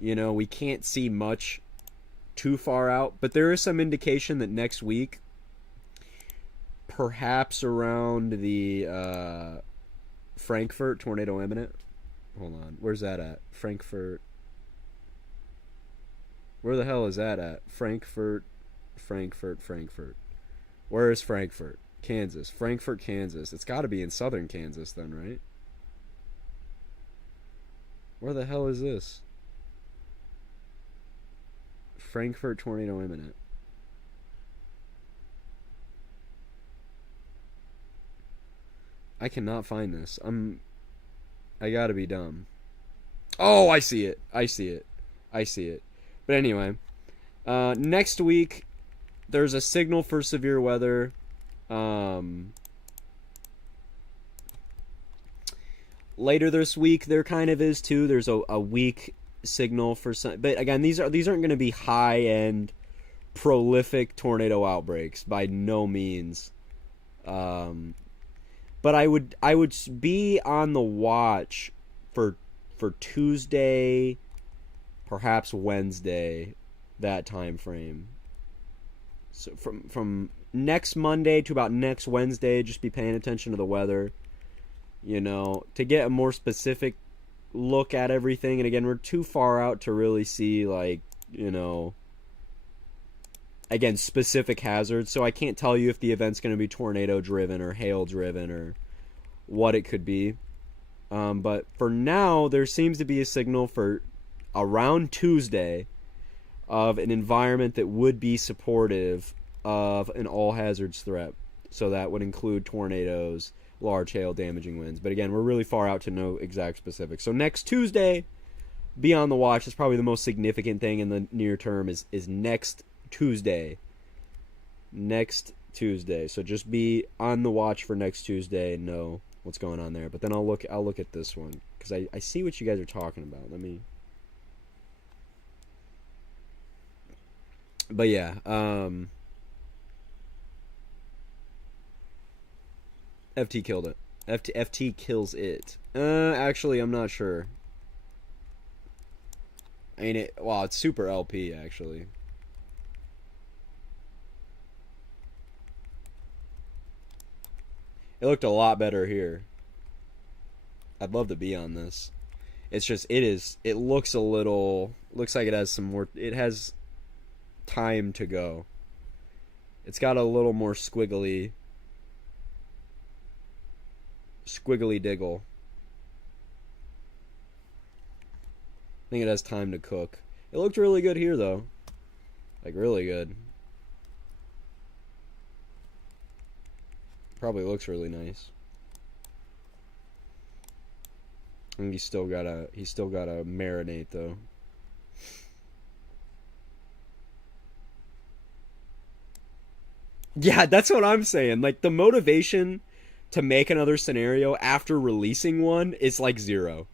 You know, we can't see much too far out, but there is some indication that next week, perhaps around the Frankfurt tornado imminent. Hold on, where's that at? Frankfurt. Where the hell is that at? Frankfurt. Where is Frankfurt? Kansas. Frankfurt, Kansas. It's got to be in southern Kansas then, right? Where the hell is this? Frankfurt tornado imminent. I cannot find this. I gotta be dumb. Oh, I see it. But anyway, next week there's a signal for severe weather. Later this week there kind of is too. There's a weak signal for some, but again, these aren't going to be high end prolific tornado outbreaks by no means. But I would be on the watch for Tuesday, perhaps Wednesday, that time frame. So from next Monday to about next Wednesday, just be paying attention to the weather, you know, to get a more specific look at everything. And again, we're too far out to really see, like, you know, again, specific hazards. So I can't tell you if the event's going to be tornado driven or hail driven or what it could be. But for now, there seems to be a signal for around Tuesday of an environment that would be supportive of an all hazards threat. So that would include tornadoes, large hail, damaging winds. But again, we're really far out to know exact specifics. So next Tuesday, be on the watch. That's probably the most significant thing in the near term is next Tuesday. Next Tuesday. So just be on the watch for next Tuesday and know what's going on there. But then I'll look at this one because I see what you guys are talking about. But yeah, FT killed it. FT kills it. Actually, I'm not sure. I mean, it's super LP actually. It looked a lot better here. I'd love to be on this. It's just, it looks like it has some more, it has time to go. It's got a little more squiggly diggle. I think it has time to cook. It looked really good here though. Like really good. Probably looks really nice. I think he's still gotta marinate though. Yeah, that's what I'm saying. Like the motivation to make another scenario after releasing one is like zero.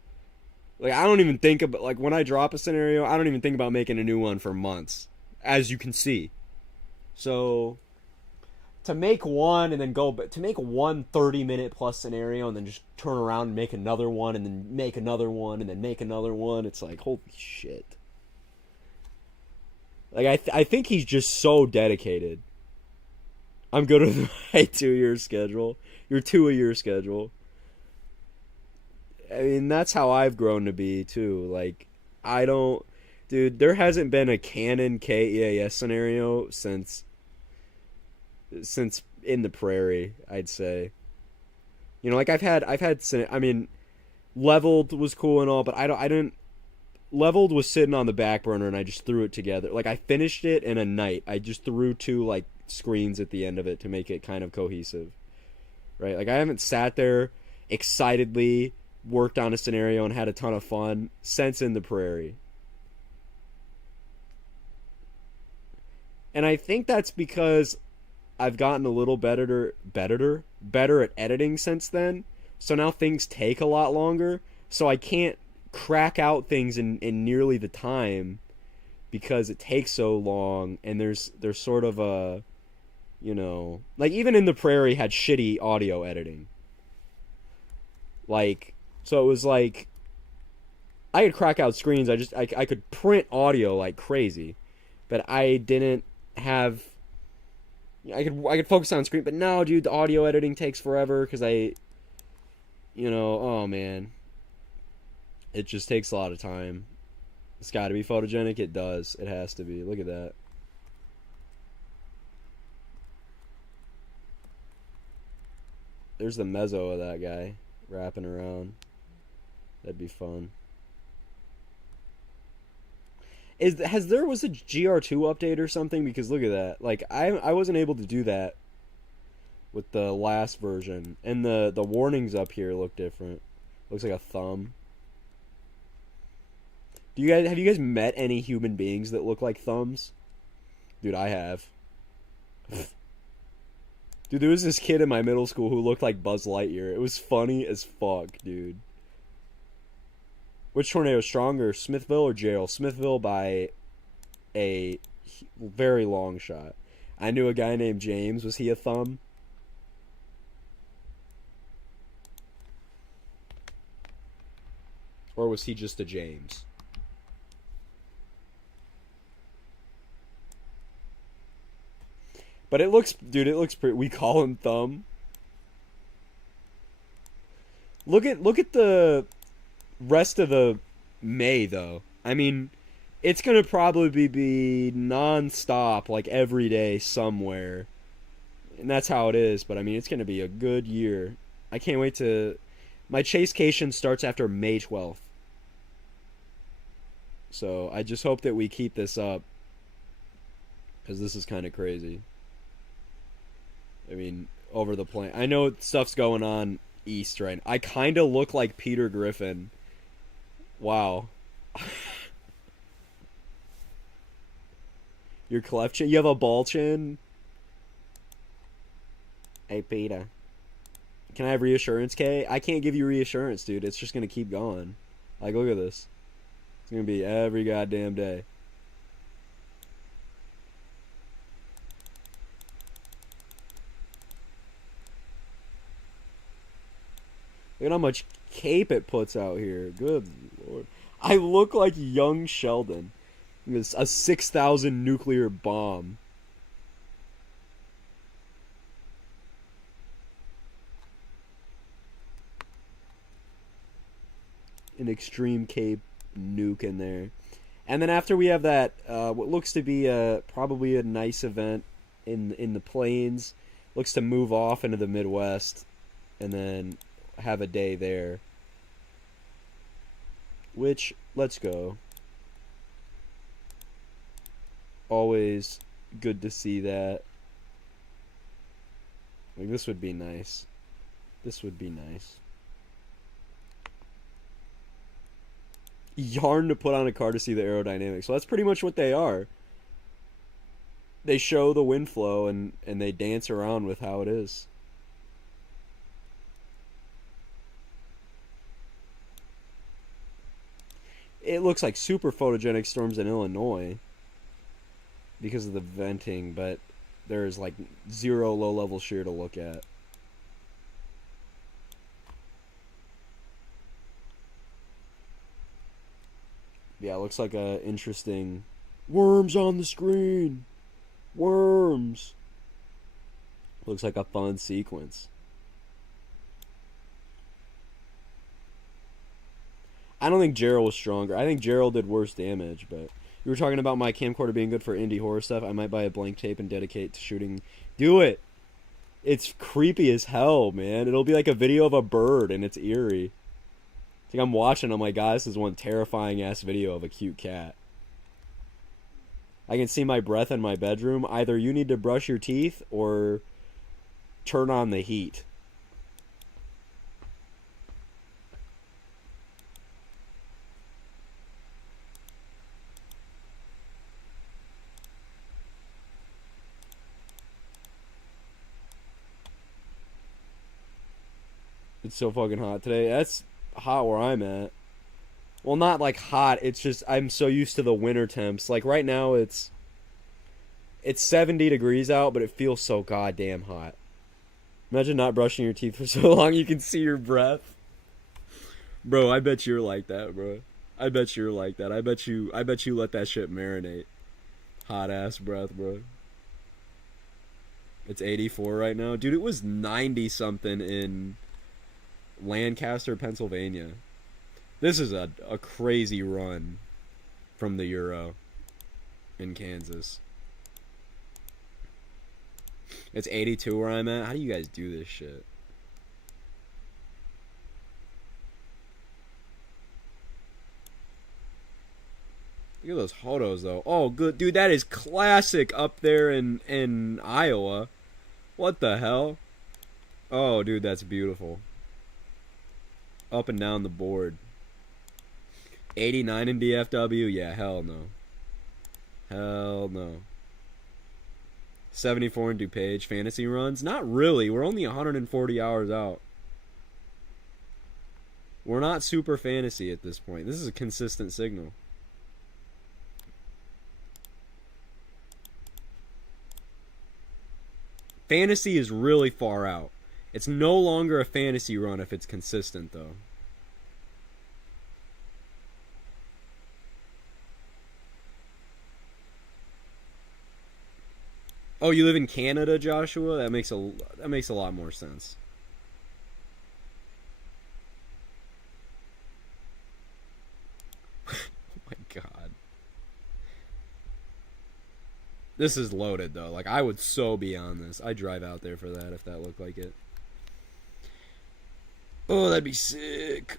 Like I don't even think about like when I drop a scenario, I don't even think about making a new one for months, as you can see. So to make one and then go but to make one 30-minute plus scenario and then just turn around and make another one and then make another one and then make another one, it's like holy shit. Like I think he's just so dedicated. I'm good with my 2 year schedule. Your 2 a year schedule. I mean, that's how I've grown to be too. Like, I don't, dude. There hasn't been a canon KEAS scenario since in the prairie. I'd say. You know, like I mean, leveled was cool and all, but I didn't. Leveled was sitting on the back burner, and I just threw it together. Like I finished it in a night. I just threw two like screens at the end of it to make it kind of cohesive, right? Like I haven't sat there excitedly worked on a scenario and had a ton of fun since in the prairie. And I think that's because I've gotten a little better at editing since then. So now things take a lot longer. So I can't crack out things in nearly the time because it takes so long and there's sort of a, you know, like even in the prairie had shitty audio editing. Like so it was like I could crack out screens. I could print audio like crazy, but I didn't have. I could focus on screen, but no, dude, the audio editing takes forever because oh man, it just takes a lot of time. It's got to be photogenic. It does. It has to be. Look at that. There's the mezzo of that guy wrapping around. That'd be fun. Was a GR2 update or something? Because look at that. Like I wasn't able to do that with the last version, and the warnings up here look different. Looks like a thumb. Have you guys met any human beings that look like thumbs? Dude, I have. Dude, there was this kid in my middle school who looked like Buzz Lightyear. It was funny as fuck, dude. Which tornado is stronger, Smithville or Jail? Smithville by a very long shot. I knew a guy named James. Was he a thumb? Or was he just a James? But it looks pretty. We call him Thumb. Look at the rest of the May though. I mean, it's gonna probably be non-stop, like every day somewhere, and that's how it is. But I mean, it's gonna be a good year. I can't wait to. My chasecation starts after May 12th, so I just hope that we keep this up because this is kind of crazy. I mean, over the plain. I know stuff's going on east right now. I kind of look like Peter Griffin. Wow. Your cleft chin? You have a ball chin? Hey, Peter. Can I have reassurance, K? I can't give you reassurance, dude. It's just going to keep going. Like, look at this. It's going to be every goddamn day. Look at how much cape it puts out here. Good lord. I look like young Sheldon. It's a 6,000 nuclear bomb. An extreme cape nuke in there. And then after we have that, what looks to be probably a nice event in the plains, looks to move off into the Midwest, and then have a day there. Which, let's go. Always good to see that. Like, this would be nice. This would be nice. Yarn to put on a car to see the aerodynamics. So that's pretty much what they are. they show the wind flow and they dance around with how it is. It looks like super photogenic storms in Illinois because of the venting, but there's like zero low-level shear to look at. Yeah, it looks like a interesting... Worms on the screen! Worms! Looks like a fun sequence. I don't think Gerald was stronger. I think Gerald did worse damage, but... You were talking about my camcorder being good for indie horror stuff. I might buy a blank tape and dedicate to shooting. Do it! It's creepy as hell, man. It'll be like a video of a bird, and it's eerie. It's like I'm watching, I'm like, God, this is one terrifying-ass video of a cute cat. I can see my breath in my bedroom. Either you need to brush your teeth, or turn on the heat. It's so fucking hot today. That's hot where I'm at. Well, not like hot. It's just I'm so used to the winter temps. Like right now it's 70 degrees out, but it feels so goddamn hot. Imagine not brushing your teeth for so long you can see your breath. Bro, I bet you're like that, bro. I bet you're like that. I bet you let that shit marinate. Hot ass breath, bro. It's 84 right now. Dude, it was 90 something in Lancaster, Pennsylvania. This is a crazy run from the Euro in Kansas. It's 82 where I'm at. How do you guys do this shit? Look at those hodos, though. Oh, good. Dude, that is classic up there in Iowa. What the hell? Oh, dude, that's beautiful. Up and down the board. 89 in DFW? Yeah, hell no. Hell no. 74 in DuPage. Fantasy runs? Not really. We're only 140 hours out. We're not super fantasy at this point. This is a consistent signal. Fantasy is really far out. It's no longer a fantasy run if it's consistent, though. Oh, you live in Canada, Joshua? That makes a lot more sense. Oh my god. This is loaded, though. Like, I would so be on this. I'd drive out there for that if that looked like it. Oh, that'd be sick.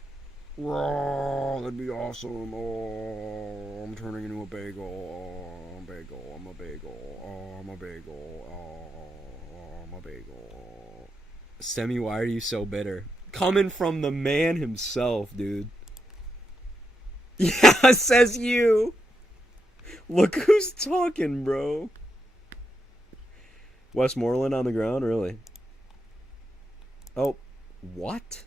Raw, that'd be awesome. Oh, I'm turning into a bagel. Oh, I'm a bagel. I'm a bagel. Oh, I'm a bagel. Oh, I'm a bagel. Semi, why are you so bitter? Coming from the man himself, dude. Yeah, says you. Look who's talking, bro. Westmoreland on the ground, really? Oh, what?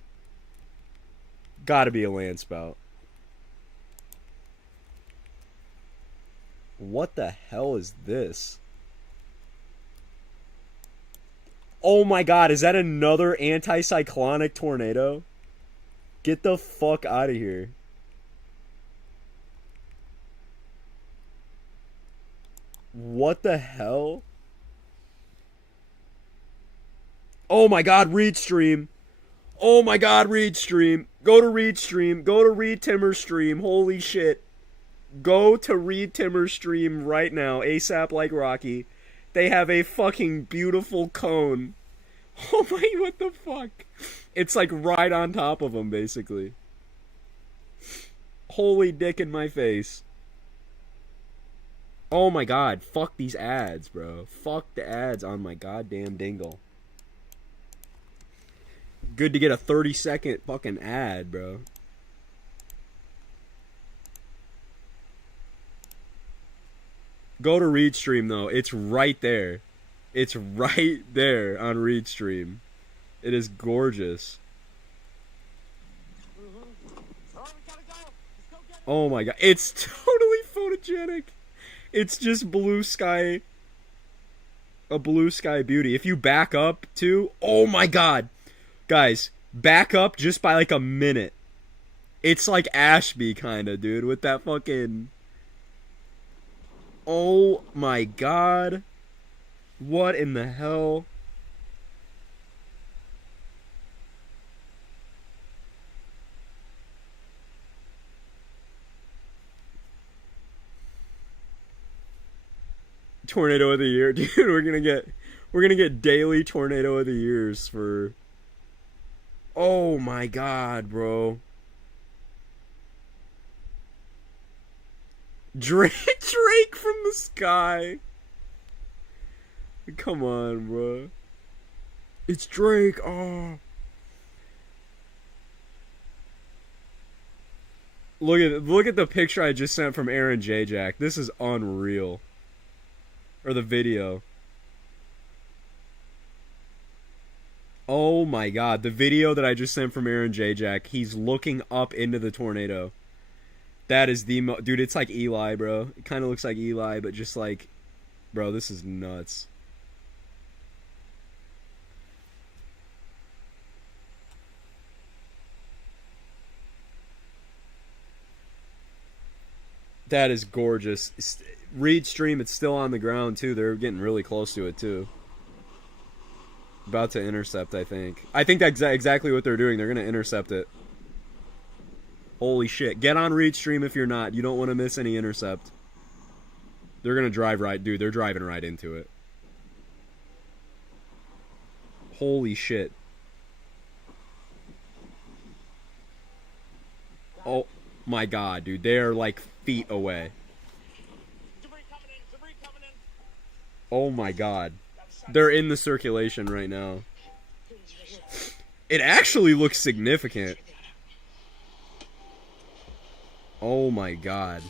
Gotta be a land spout. What the hell is this? Oh my god, is that another anticyclonic tornado? Get the fuck out of here. What the hell? Oh my god, read stream. Oh my god, read stream. Go to read stream. Go to read Timmer stream. Holy shit. Go to read Timmer stream right now. ASAP like Rocky. They have a fucking beautiful cone. Oh my, what the fuck? It's like right on top of them, basically. Holy dick in my face. Oh my god, fuck these ads, bro. Fuck the ads on my goddamn dingle. Good to get a 30-second fucking ad, bro. Go to Readstream though. It's right there. It's right there on Readstream. It is gorgeous. Oh my god. It's totally photogenic. It's just blue sky. A blue sky beauty. If you back up too. Oh my god. Guys, back up just by like a minute. It's like Ashby kinda, dude. With that fucking... Oh my god. What in the hell? Tornado of the year, dude. We're gonna get daily tornado of the years for... Oh my god, bro. Drake from the sky. Come on, bro. It's Drake. Oh. Look at the picture I just sent from Aaron J. Jack. This is unreal. Or the video. Oh my god, the video that I just sent from Aaron J. Jack, he's looking up into the tornado. That is the dude, it's like Eli, bro. It kind of looks like Eli, but just like... Bro, this is nuts. That is gorgeous. Readstream, it's still on the ground, too. They're getting really close to it, too. About to intercept, I think. I think that's exactly what they're doing. They're going to intercept it. Holy shit. Get on Readstream if you're not. You don't want to miss any intercept. They're going to drive right... Dude, they're driving right into it. Holy shit. Oh my god, dude. They're like feet away. Oh my god. They're in the circulation right now. It actually looks significant. Oh my god.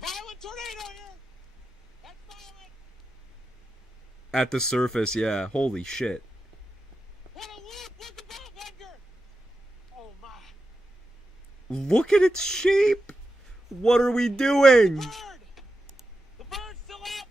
Violent tornado here. That's violent. At the surface, yeah. Holy shit. What a loop. Look above, Edgar. Oh my. Look at its shape. What are we doing? Bird. The bird's still up.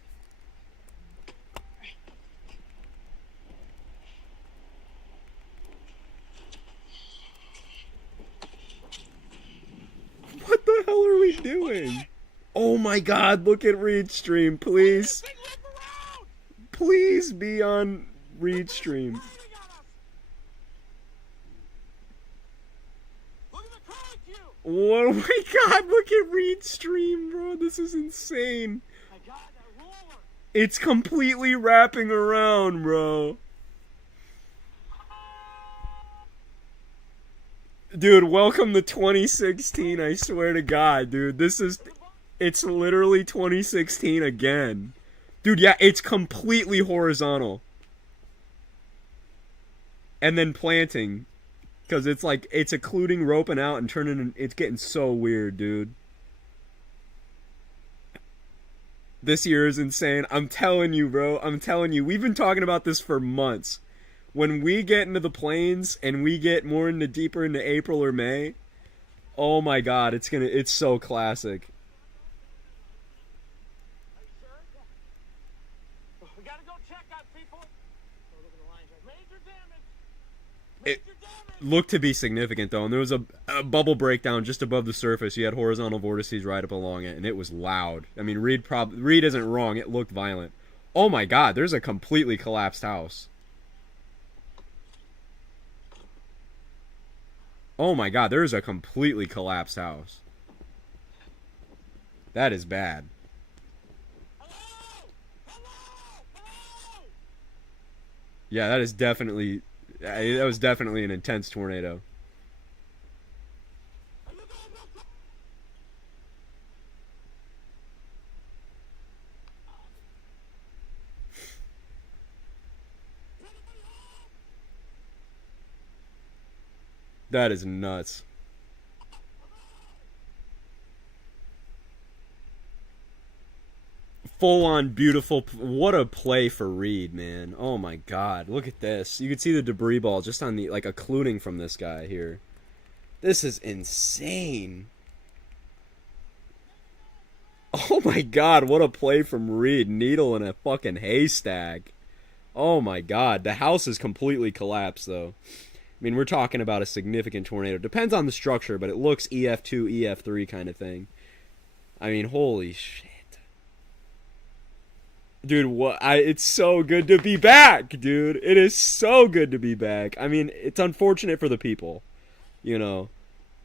What the hell are we doing? Oh my god, look at Readstream, please. Please be on Readstream. Oh my god, look at Readstream, bro. This is insane. It's completely wrapping around, bro. Dude, welcome to 2016, I swear to God, dude. It's literally 2016 again. Dude, yeah, it's completely horizontal. And then planting. Because it's like, it's occluding, roping out, and turning, it's getting so weird, dude. This year is insane. I'm telling you, bro. I'm telling you. We've been talking about this for months. When we get into the plains and we get more deeper into April or May, oh my god, it's so classic. Are you sure? Yeah. We gotta go check out people. Oh, look at the lines. Major damage. Major damage. Looked to be significant though, and there was a bubble breakdown just above the surface. You had horizontal vortices right up along it, and it was loud. I mean, Reed isn't wrong. It looked violent. Oh my god, there's a completely collapsed house. Oh my god, there's a completely collapsed house. That is bad. Hello! Hello! Hello! Yeah, that is definitely... That was definitely an intense tornado. That is nuts. full on beautiful. What a play for Reed, man. Oh my god. Look at this. You can see the debris ball just on the, like, occluding from this guy here. This is insane. Oh my god, what a play from Reed. Needle in a fucking haystack. Oh my god. The house is completely collapsed, though. I mean, we're talking about a significant tornado. Depends on the structure, but it looks EF2, EF3 kind of thing. I mean, holy shit. Dude, it's so good to be back, dude. It is so good to be back. I mean, it's unfortunate for the people, you know.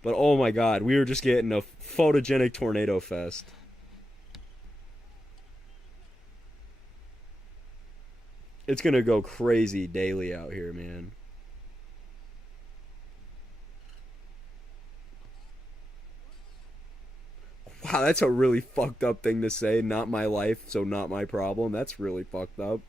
But oh my god, we were just getting a photogenic tornado fest. It's gonna go crazy daily out here, man. Wow, that's a really fucked up thing to say. Not my life, so not my problem. That's really fucked up.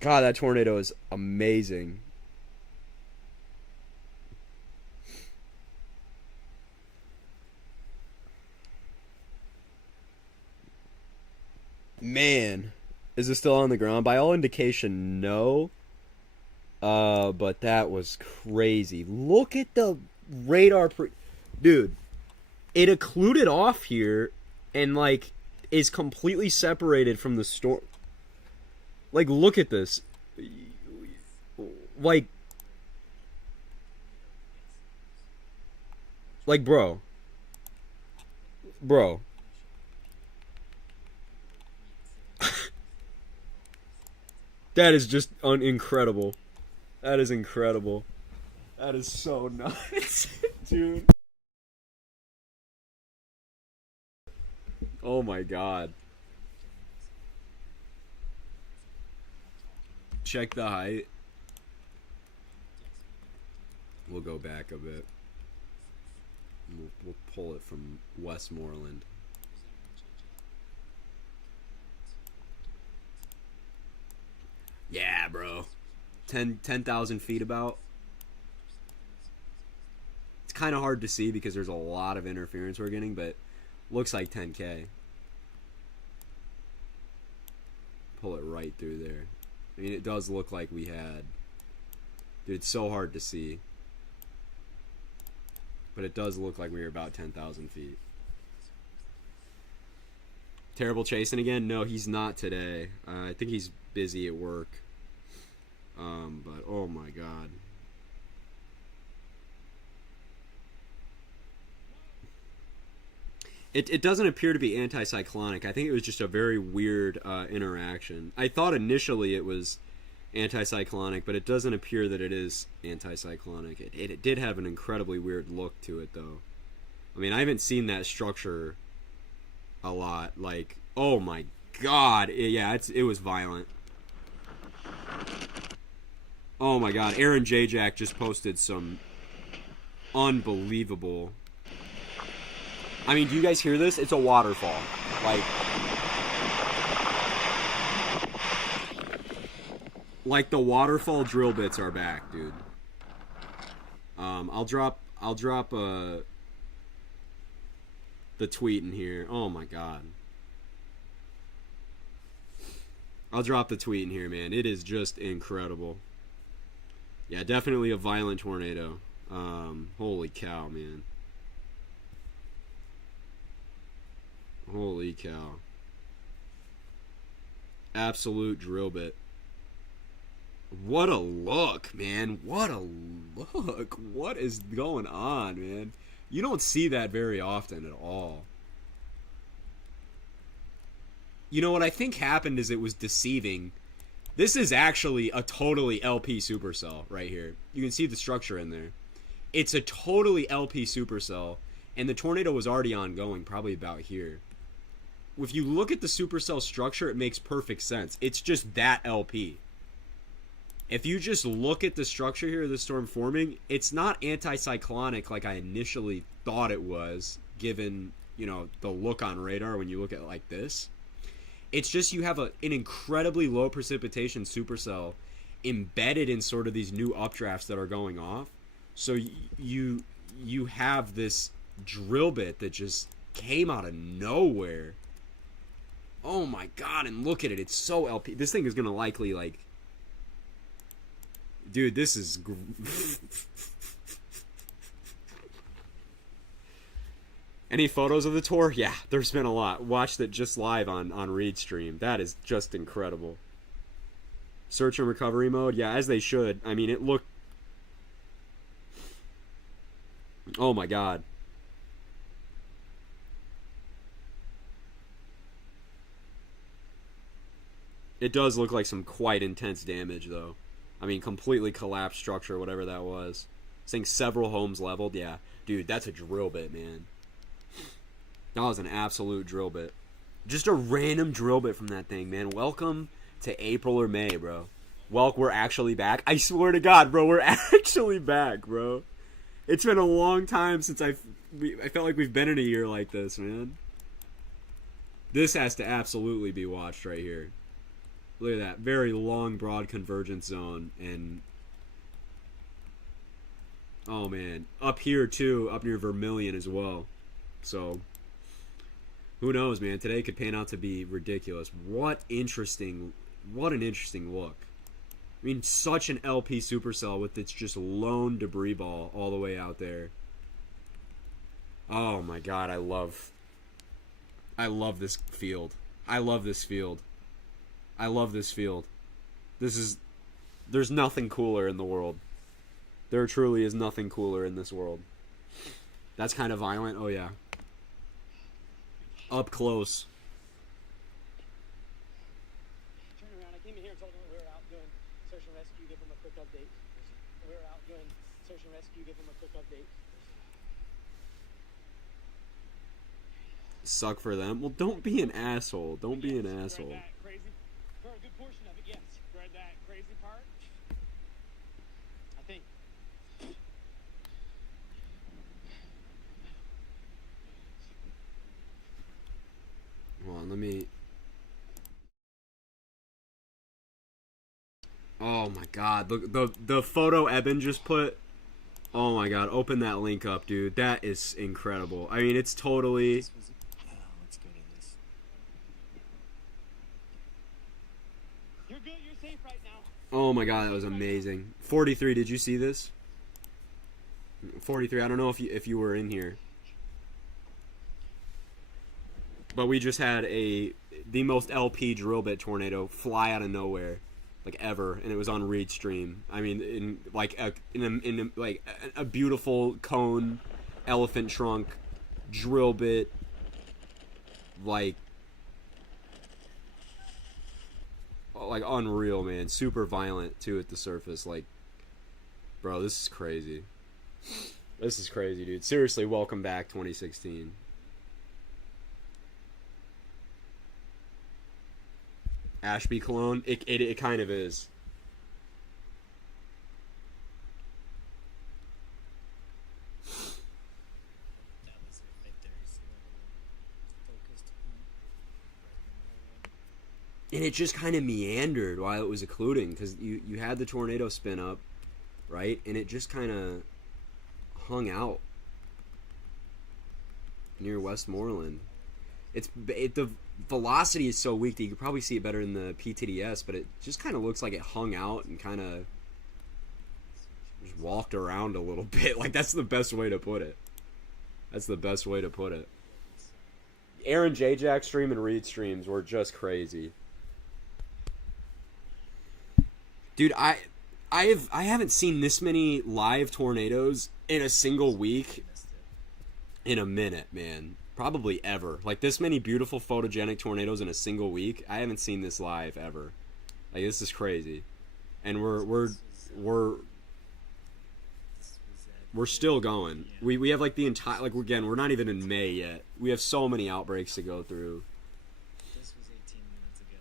God, that tornado is amazing. Man, is it still on the ground? By all indication, no. But that was crazy. Look at the radar dude, it occluded off here and, like, is completely separated from the storm. Like, look at this. Like, bro. That is just incredible. That is incredible. That is so nuts, dude. Oh my god. Check the height. We'll go back a bit. We'll pull it from Westmoreland. Yeah, bro. 10,000 feet about. It's kind of hard to see because there's a lot of interference we're getting, but looks like 10K. Pull it right through there. I mean, it does look like we had. Dude, it's so hard to see. But it does look like we were about 10,000 feet. Terrible chasing again? No, he's not today. I think he's busy at work. But oh my god. It doesn't appear to be anticyclonic. I think it was just a very weird interaction. I thought initially it was anticyclonic, but it doesn't appear that it is anticyclonic. It did have an incredibly weird look to it, though. I mean, I haven't seen that structure a lot. Like, oh my god. Yeah, it was violent. Oh my god. Aaron J. Jack just posted some unbelievable... I mean, do you guys hear this? It's a waterfall. Like the waterfall drill bits are back, dude. I'll drop the tweet in here. Oh my god. I'll drop the tweet in here, man. It is just incredible. Yeah, definitely a violent tornado. Holy cow, man. Holy cow. Absolute drill bit. What a look, man. What a look. What is going on, man? You don't see that very often at all. You know what I think happened is it was deceiving. This is actually a totally LP supercell right here. You can see the structure in there. It's a totally LP supercell, and the tornado was already ongoing, probably about here. If you look at the supercell structure, it makes perfect sense. It's just that LP. If you just look at the structure here of the storm forming, it's not anticyclonic like I initially thought it was, given, you know, the look on radar when you look at it like this. It's just you have an incredibly low precipitation supercell embedded in sort of these new updrafts that are going off. So you have this drill bit that just came out of nowhere. Oh my god, and look at it. It's so LP. This thing is going to likely, like... Dude, this is... Any photos of the tour? Yeah, there's been a lot. Watched it just live on Reed Stream. That is just incredible. Search and recovery mode? Yeah, as they should. I mean, it looked... Oh my god. It does look like some quite intense damage, though. I mean, completely collapsed structure, whatever that was. Saying several homes leveled, yeah. Dude, that's a drill bit, man. That was an absolute drill bit. Just a random drill bit from that thing, man. Welcome to April or May, bro. We're actually back. I swear to God, bro, we're actually back, bro. It's been a long time since I felt like we've been in a year like this, man. This has to absolutely be watched right here. Look at that. Very long, broad convergence zone. And... oh, man. Up here, too. Up near Vermilion as well. So... who knows, man? Today could pan out to be ridiculous. What an interesting look. I mean, such an LP supercell with its just lone debris ball all the way out there. Oh my god, I love this field. I love this field. I love this field. There's nothing cooler in the world. There truly is nothing cooler in this world. That's kind of violent. Oh yeah. Up close. Turn around. I came in here and told them we were out doing search and rescue. Give them a quick update. We were out doing search and rescue. Give them a quick update. Suck for them. Well, don't be an asshole. Don't be an asshole. That crazy, for a good portion of it, yes. Read that crazy part. I think. Hold on, let me... oh my god, the photo Eben just put... oh my god, open that link up, dude. That is incredible. I mean, it's totally... let's go to this. You're good. You're safe right now. oh my god, that was amazing. 43, did you see this? 43, I don't know if you were in here. But we just had the most LP drill bit tornado fly out of nowhere, like ever, and it was on Reed Stream. I mean, in a beautiful cone, elephant trunk, drill bit, like unreal, man. Super violent too at the surface. Like, bro, this is crazy. This is crazy, dude. Seriously, welcome back, 2016. Ashby Cologne? It kind of is. That was it right there. You see that little focused point? And it just kind of meandered while it was occluding, because you had the tornado spin up, right? And it just kind of hung out near Westmoreland. The velocity is so weak that you could probably see it better in the PTDS, but it just kind of looks like it hung out and kind of just walked around a little bit. Like, that's the best way to put it. That's the best way to put it. Aaron J. Jack stream and Reed streams were just crazy. Dude, I haven't seen this many live tornadoes in a single week in a minute, man. Probably ever. Like, this many beautiful photogenic tornadoes in a single week, I haven't seen this live ever. Like, this is crazy. And we're still going. We have like the entire, like, again, we're not even in May yet. We have so many outbreaks to go through. This was 18 minutes ago.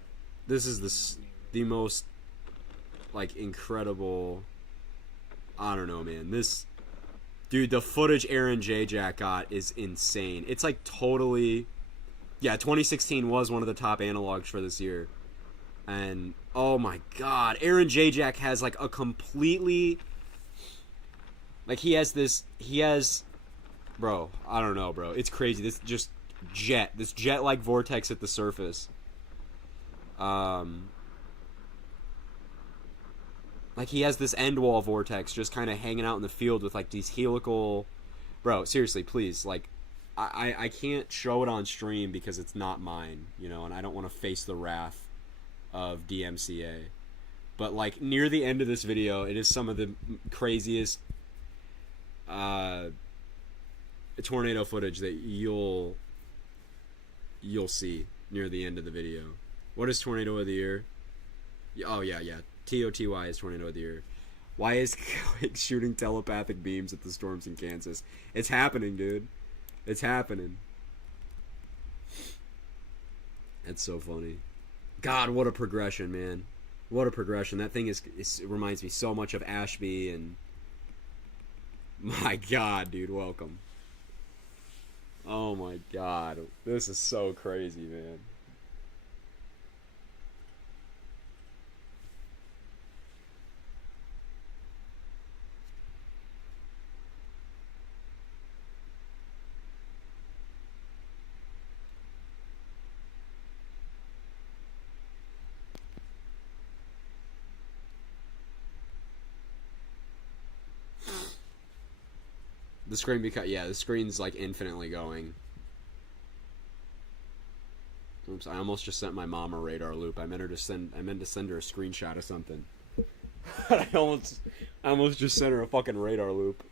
This is the most, like, incredible, I don't know, man. Dude, the footage Aaron J. Jack got is insane. It's like totally... yeah, 2016 was one of the top analogs for this year. And, oh my god, Aaron J. Jack has like a completely Like he has, bro, I don't know, bro. It's crazy. This jet-like vortex at the surface. Like he has this end wall vortex just kind of hanging out in the field with like these helical, bro. Seriously, please, like, I can't show it on stream because it's not mine, you know, and I don't want to face the wrath of DMCA. But like near the end of this video, it is some of the craziest tornado footage that you'll see near the end of the video. What is tornado of the year? Oh yeah. TOTY is tornado of the year. Why is Quake shooting telepathic beams at the storms in Kansas? It's happening, dude. It's happening. That's so funny. God, what a progression, man. What a progression. That thing it reminds me so much of Ashby and... My God, dude, welcome. Oh my God. This is so crazy, man. The screen the screen's like infinitely going. Oops, I almost just sent my mom a radar loop. I meant to send her a screenshot of something. I almost just sent her a fucking radar loop.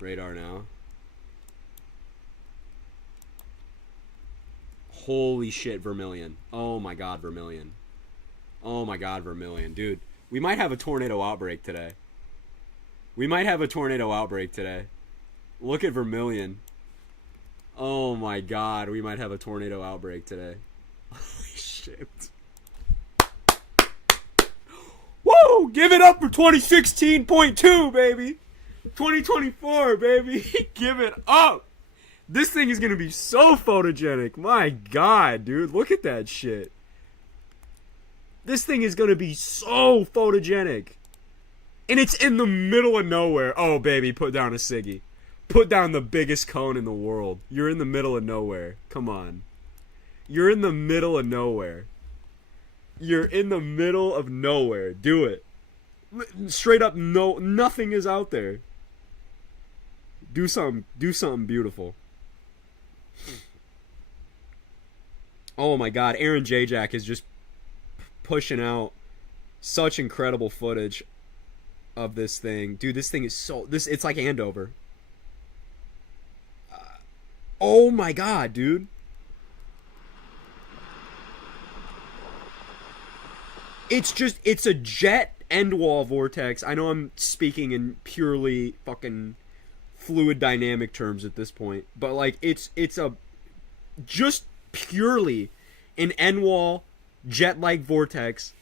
Radar now. Holy shit, Vermilion. Oh my God, Vermilion. Oh my God, Vermilion. Dude, we might have a tornado outbreak today. Look at Vermilion. Oh my God, we might have a tornado outbreak today. Holy shit. Woo! Give it up for 2016.2, baby! 2024, baby! Give it up! This thing is gonna be so photogenic. My God, dude. Look at that shit. This thing is going to be so photogenic. And it's in the middle of nowhere. Oh, baby, put down a Siggy. Put down the biggest cone in the world. You're in the middle of nowhere. Come on. You're in the middle of nowhere. You're in the middle of nowhere. Do it. Straight up, nothing is out there. Do something beautiful. Oh my God, ENJYOoe is just pushing out such incredible footage of this thing. Dude, this thing is it's like Andover. Oh my God, dude. It's a jet end wall vortex. I know I'm speaking in purely fucking fluid dynamic terms at this point, but like it's a just purely an end wall jet-like vortex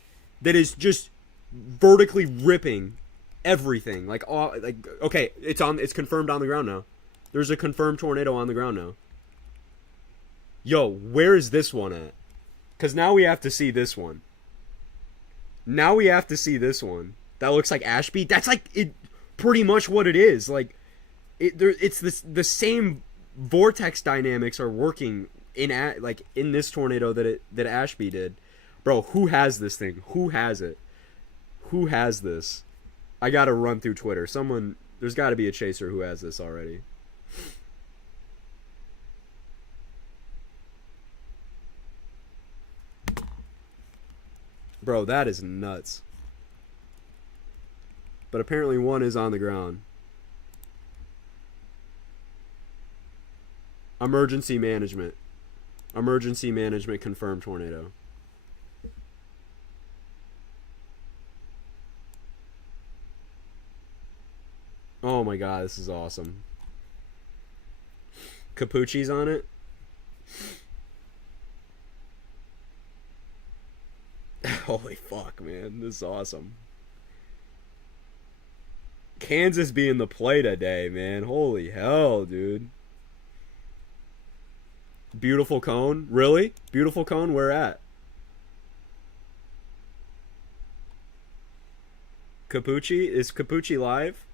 that is just vertically ripping everything. Like, okay, it's confirmed on the ground now. There's a confirmed tornado on the ground now. Yo, where is this one at? Because now we have to see this one. That looks like Ashby. That's like pretty much what it is. Like, it's the same vortex dynamics are working in this tornado that Ashby did. Bro, who has this thing? Who has it? Who has this? I gotta run through Twitter. There's gotta be a chaser who has this already. Bro, that is nuts. But apparently one is on the ground. Emergency management confirmed tornado. Oh my God, this is awesome. Capucci's on it. Holy fuck, man. This is awesome. Kansas being the play today, man. Holy hell, dude. Beautiful cone? Really? Beautiful cone? Where at? Capucci? Is Capucci live?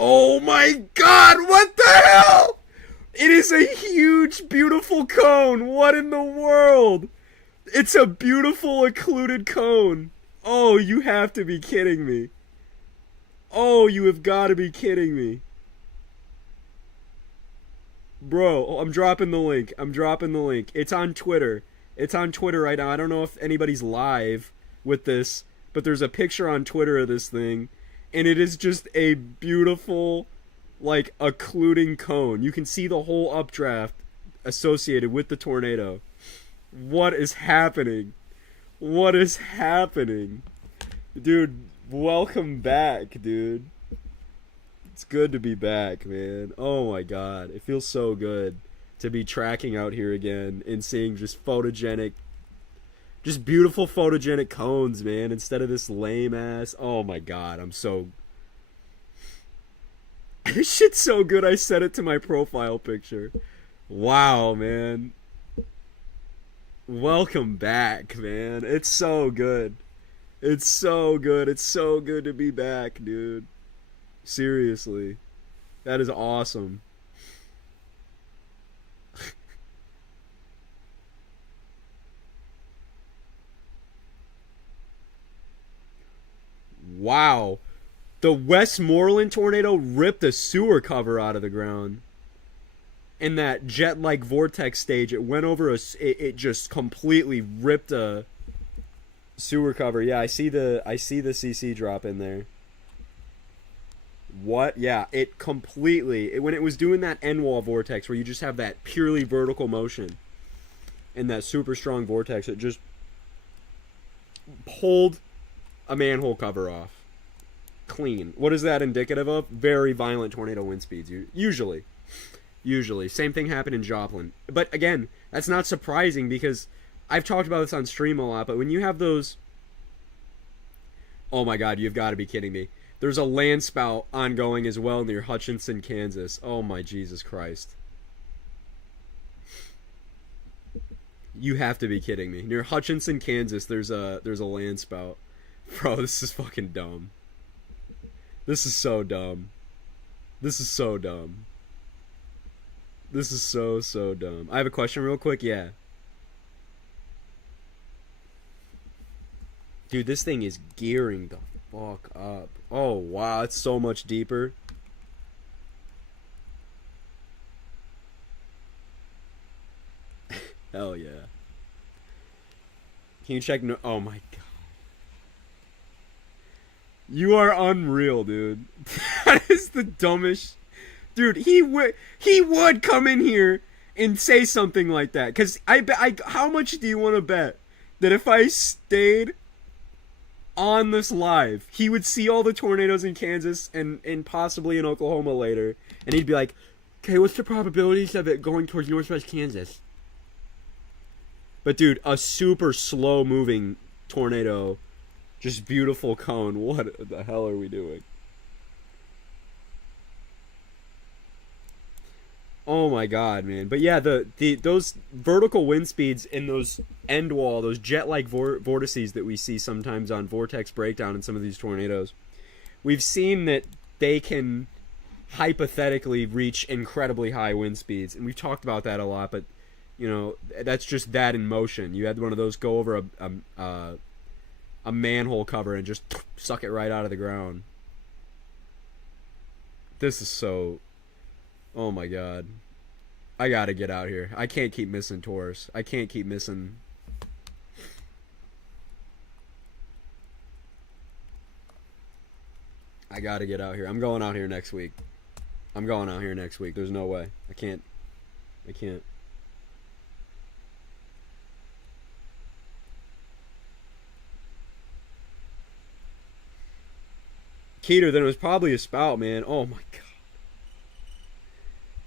Oh my god, what the hell? It is a huge, beautiful cone. What in the world? It's a beautiful, occluded cone. Oh, you have to be kidding me. Oh, you have got to be kidding me. Bro, I'm dropping the link. I'm dropping the link. It's on Twitter. It's on Twitter right now. I don't know if anybody's live with this, but there's a picture on Twitter of this thing, and it is just a beautiful, like, occluding cone. You can see the whole updraft associated with the tornado. What is happening? What is happening? Dude, welcome back, dude. It's good to be back, man. Oh my god. It feels so good to be tracking out here again and seeing just photogenic, just beautiful photogenic cones, man, instead of this lame ass. Oh my god, I'm so... This shit's so good I set it to my profile picture. Wow, man. Welcome back, man. It's so good. It's so good. It's so good to be back, dude. Seriously. That is awesome. Wow. The Westmoreland tornado ripped a sewer cover out of the ground. In that jet-like vortex stage, it went over it just completely ripped a sewer cover. Yeah, I see the CC drop in there. What? Yeah, it completely... when it was doing that end wall vortex where you just have that purely vertical motion and that super strong vortex, it just pulled a manhole cover off. Clean. What is that indicative of? Very violent tornado wind speeds, usually. Usually. Same thing happened in Joplin. But again, that's not surprising because I've talked about this on stream a lot, but when you have those... Oh my god, you've got to be kidding me. There's a land spout ongoing as well near Hutchinson, Kansas. Oh my Jesus Christ. You have to be kidding me. Near Hutchinson, Kansas, there's a land spout. Bro, this is fucking dumb. This is so dumb. This is so dumb. This is so dumb. I have a question real quick. Yeah. Dude, this thing is gearing the fuck up. Oh, wow. It's so much deeper. Hell yeah. Can you check? No. Oh my god. You are unreal, dude. That is the dumbest. Dude, he would come in here and say something like that. Cause how much do you want to bet that if I stayed on this live, he would see all the tornadoes in Kansas and possibly in Oklahoma later, and he'd be like, "Okay, what's the probabilities of it going towards northwest Kansas?" But dude, a super slow moving tornado, just beautiful cone. What the hell are we doing? Oh my god, man. But yeah, those vertical wind speeds in those end wall, those jet-like vortices that we see sometimes on vortex breakdown in some of these tornadoes, we've seen that they can hypothetically reach incredibly high wind speeds, and we've talked about that a lot, but you know, that's just that in motion. You had one of those go over a manhole cover and just suck it right out of the ground. This is so... Oh my god. I gotta get out here. I can't keep missing tours. I can't keep missing... I gotta get out here. I'm going out here next week. I'm going out here next week. There's no way. I can't. Keter, then it was probably a spout, man. Oh my god.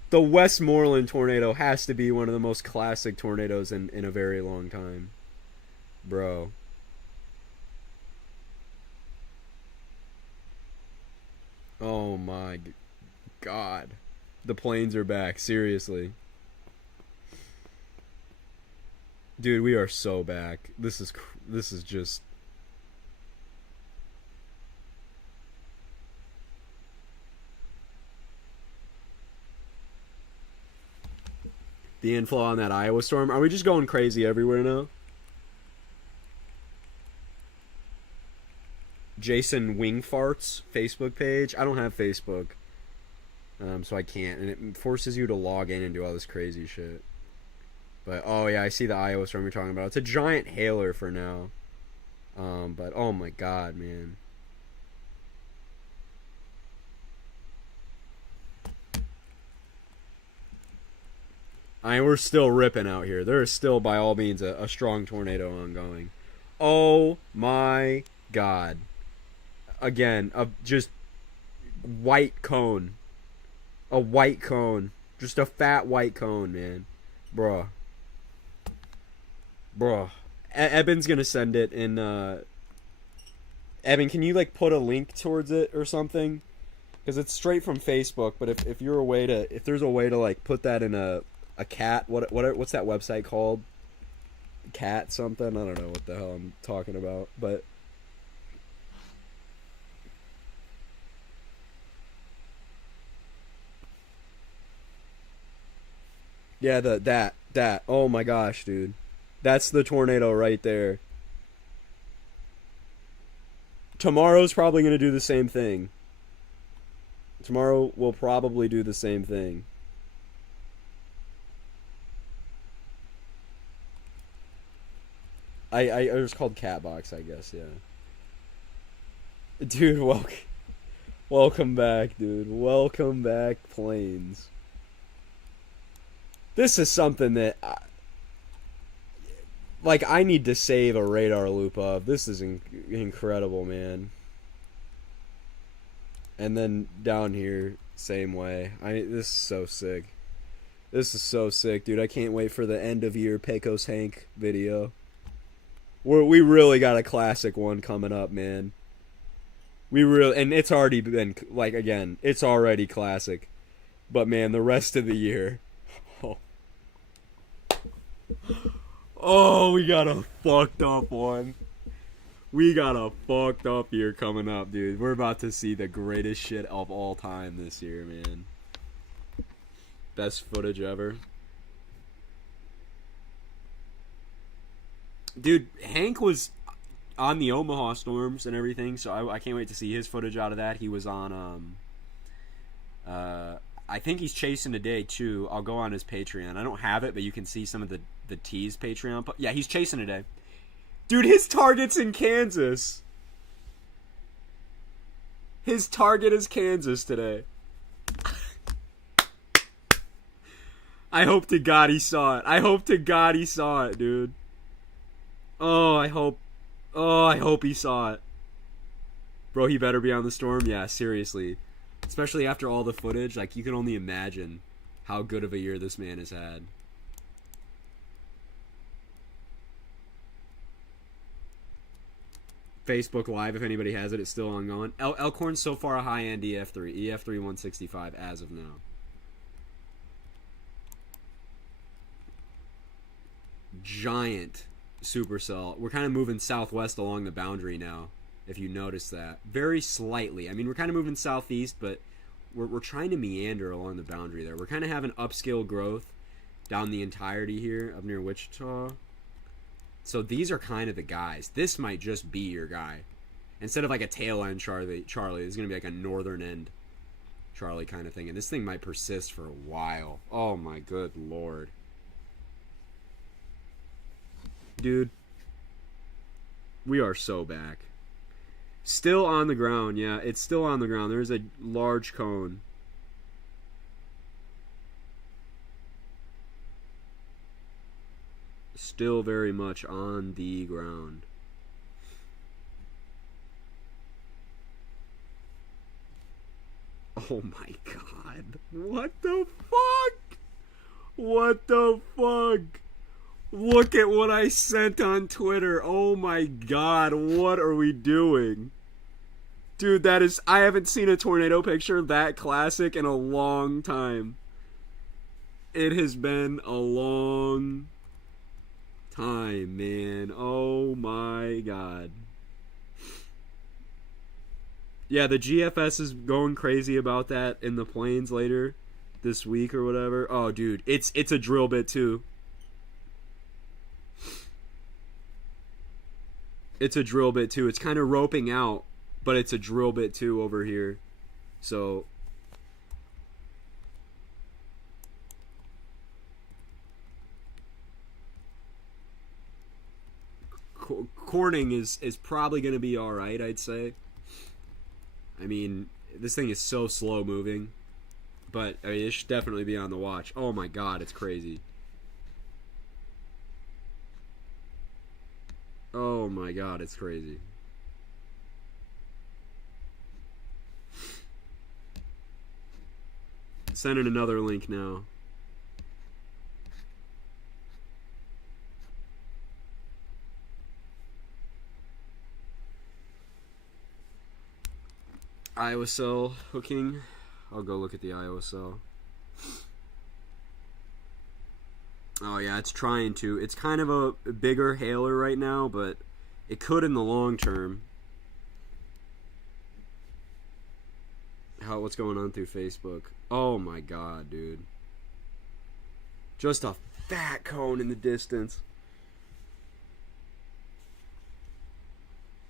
The Westmoreland tornado has to be one of the most classic tornadoes in a very long time. Bro. Oh my god. The planes are back, seriously. Dude, we are so back. This is just. The inflow on that Iowa storm. Are we just going crazy everywhere now? Jason Wingfarts Facebook page. I don't have Facebook, so I can't, and it forces you to log in and do all this crazy shit. But oh yeah, I see the Iowa storm you're talking about. It's a giant hailer for now. But oh my god, man. We're still ripping out here. There is still, by all means, a strong tornado ongoing. Oh my god. Again, a just white cone. A white cone. Just a fat white cone, man. Bruh. Eben's gonna send it in, Eben, can you, like, put a link towards it or something? Because it's straight from Facebook, but if you're a way to... If there's a way to, like, put that in a cat... What's that website called? Cat something? I don't know what the hell I'm talking about, but... Yeah, that. Oh my gosh, dude. That's the tornado right there. Tomorrow's probably going to do the same thing. Tomorrow will probably do the same thing. It was called Catbox, I guess, yeah. Dude, welcome back, dude. Welcome back, planes. This is something that, I need to save a radar loop of. This is incredible, man. And then down here, same way. This is so sick. This is so sick, dude. I can't wait for the end of year Pecos Hank video. We really got a classic one coming up, man. And it's already been, again, it's already classic. But man, the rest of the year. Oh, we got a fucked up one. We got a fucked up year coming up, dude. We're about to see the greatest shit of all time this year, man. Best footage ever. Dude, Hank was on the Omaha storms and everything, so I can't wait to see his footage out of that. He was on, I think he's chasing today, too. I'll go on his Patreon. I don't have it, but you can see some of the T's Patreon. Yeah, he's chasing today. Dude, his target's in Kansas. His target is Kansas today. I hope to God he saw it. I hope to God he saw it, dude. I hope he saw it. Bro, he better be on the storm. Yeah, seriously. Especially after all the footage, you can only imagine how good of a year this man has had. Facebook Live, if anybody has it, it's still ongoing. Elkhorn's so far a high-end EF3. EF3 165 as of now. Giant supercell. We're kind of moving southwest along the boundary now, if you notice that. Very slightly. I mean, we're kind of moving southeast, but we're trying to meander along the boundary there. We're kind of having upscale growth down the entirety here up near Wichita. So these are kind of the guys. This might just be your guy. Instead of a tail end Charlie, this is going to be a northern end Charlie kind of thing. And this thing might persist for a while. Oh my good lord. Dude. We are so back. Still on the ground, yeah. It's still on the ground. There's a large cone. Still very much on the ground. Oh my god. What the fuck? What the fuck? Look at what I sent on Twitter. Oh my god, what are we doing? Dude, that is... I haven't seen a tornado picture that classic in a long time. It has been a long time, man. Oh my god. Yeah, the GFS is going crazy about that in the planes later this week or whatever. Oh, dude, it's a drill bit too. It's a drill bit too. It's kind of roping out, but it's a drill bit too over here. So Corning is probably going to be all right, I'd say. I mean, this thing is so slow moving, but I mean, it should definitely be on the watch. Oh my god, it's crazy. Oh my god, it's crazy. Sending another link now. Iowa cell hooking. I'll go look at the Iowa cell. Oh yeah, it's trying to. It's kind of a bigger hailer right now, but it could in the long term. What's going on through Facebook? Oh my god, dude. Just a fat cone in the distance.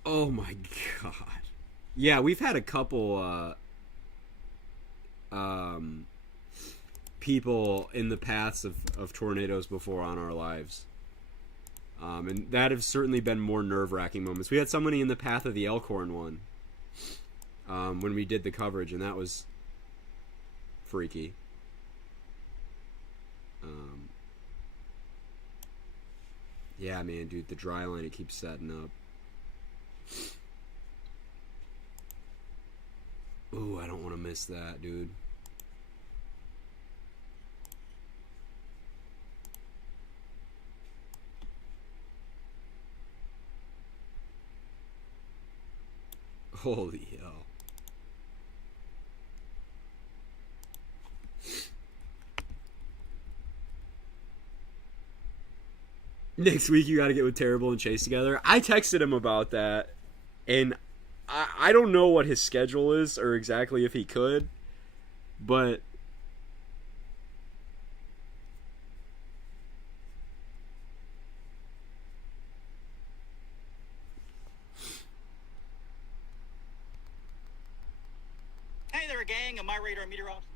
Oh my god. Yeah, we've had a couple people in the paths of tornadoes before on our lives. And that have certainly been more nerve-wracking moments. We had somebody in the path of the Elkhorn one when we did the coverage, and that was freaky. Yeah, man, dude, the dry line, it keeps setting up. Ooh, I don't want to miss that, dude. Holy hell. Next week you gotta get with Terrible and Chase together. I texted him about that, and I don't know what his schedule is or exactly if he could, but Hey there, gang. My radar meteorologist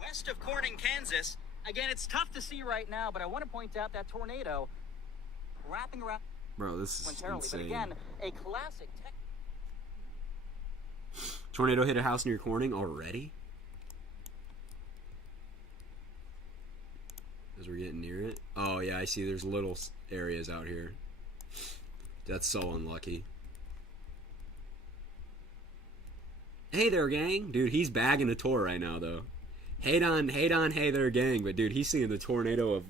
west of Corning, Kansas. Again, it's tough to see right now, but I want to point out that tornado wrapping around. Bro, this is momentarily. insane. But again, a classic tech. Tornado hit a house near Corning already? As we're getting near it. Oh yeah, I see there's little areas out here. That's so unlucky. Hey there, gang. Dude, he's bagging a tour right now, though. Hate on, hey there, gang. But, dude, he's seeing the tornado of...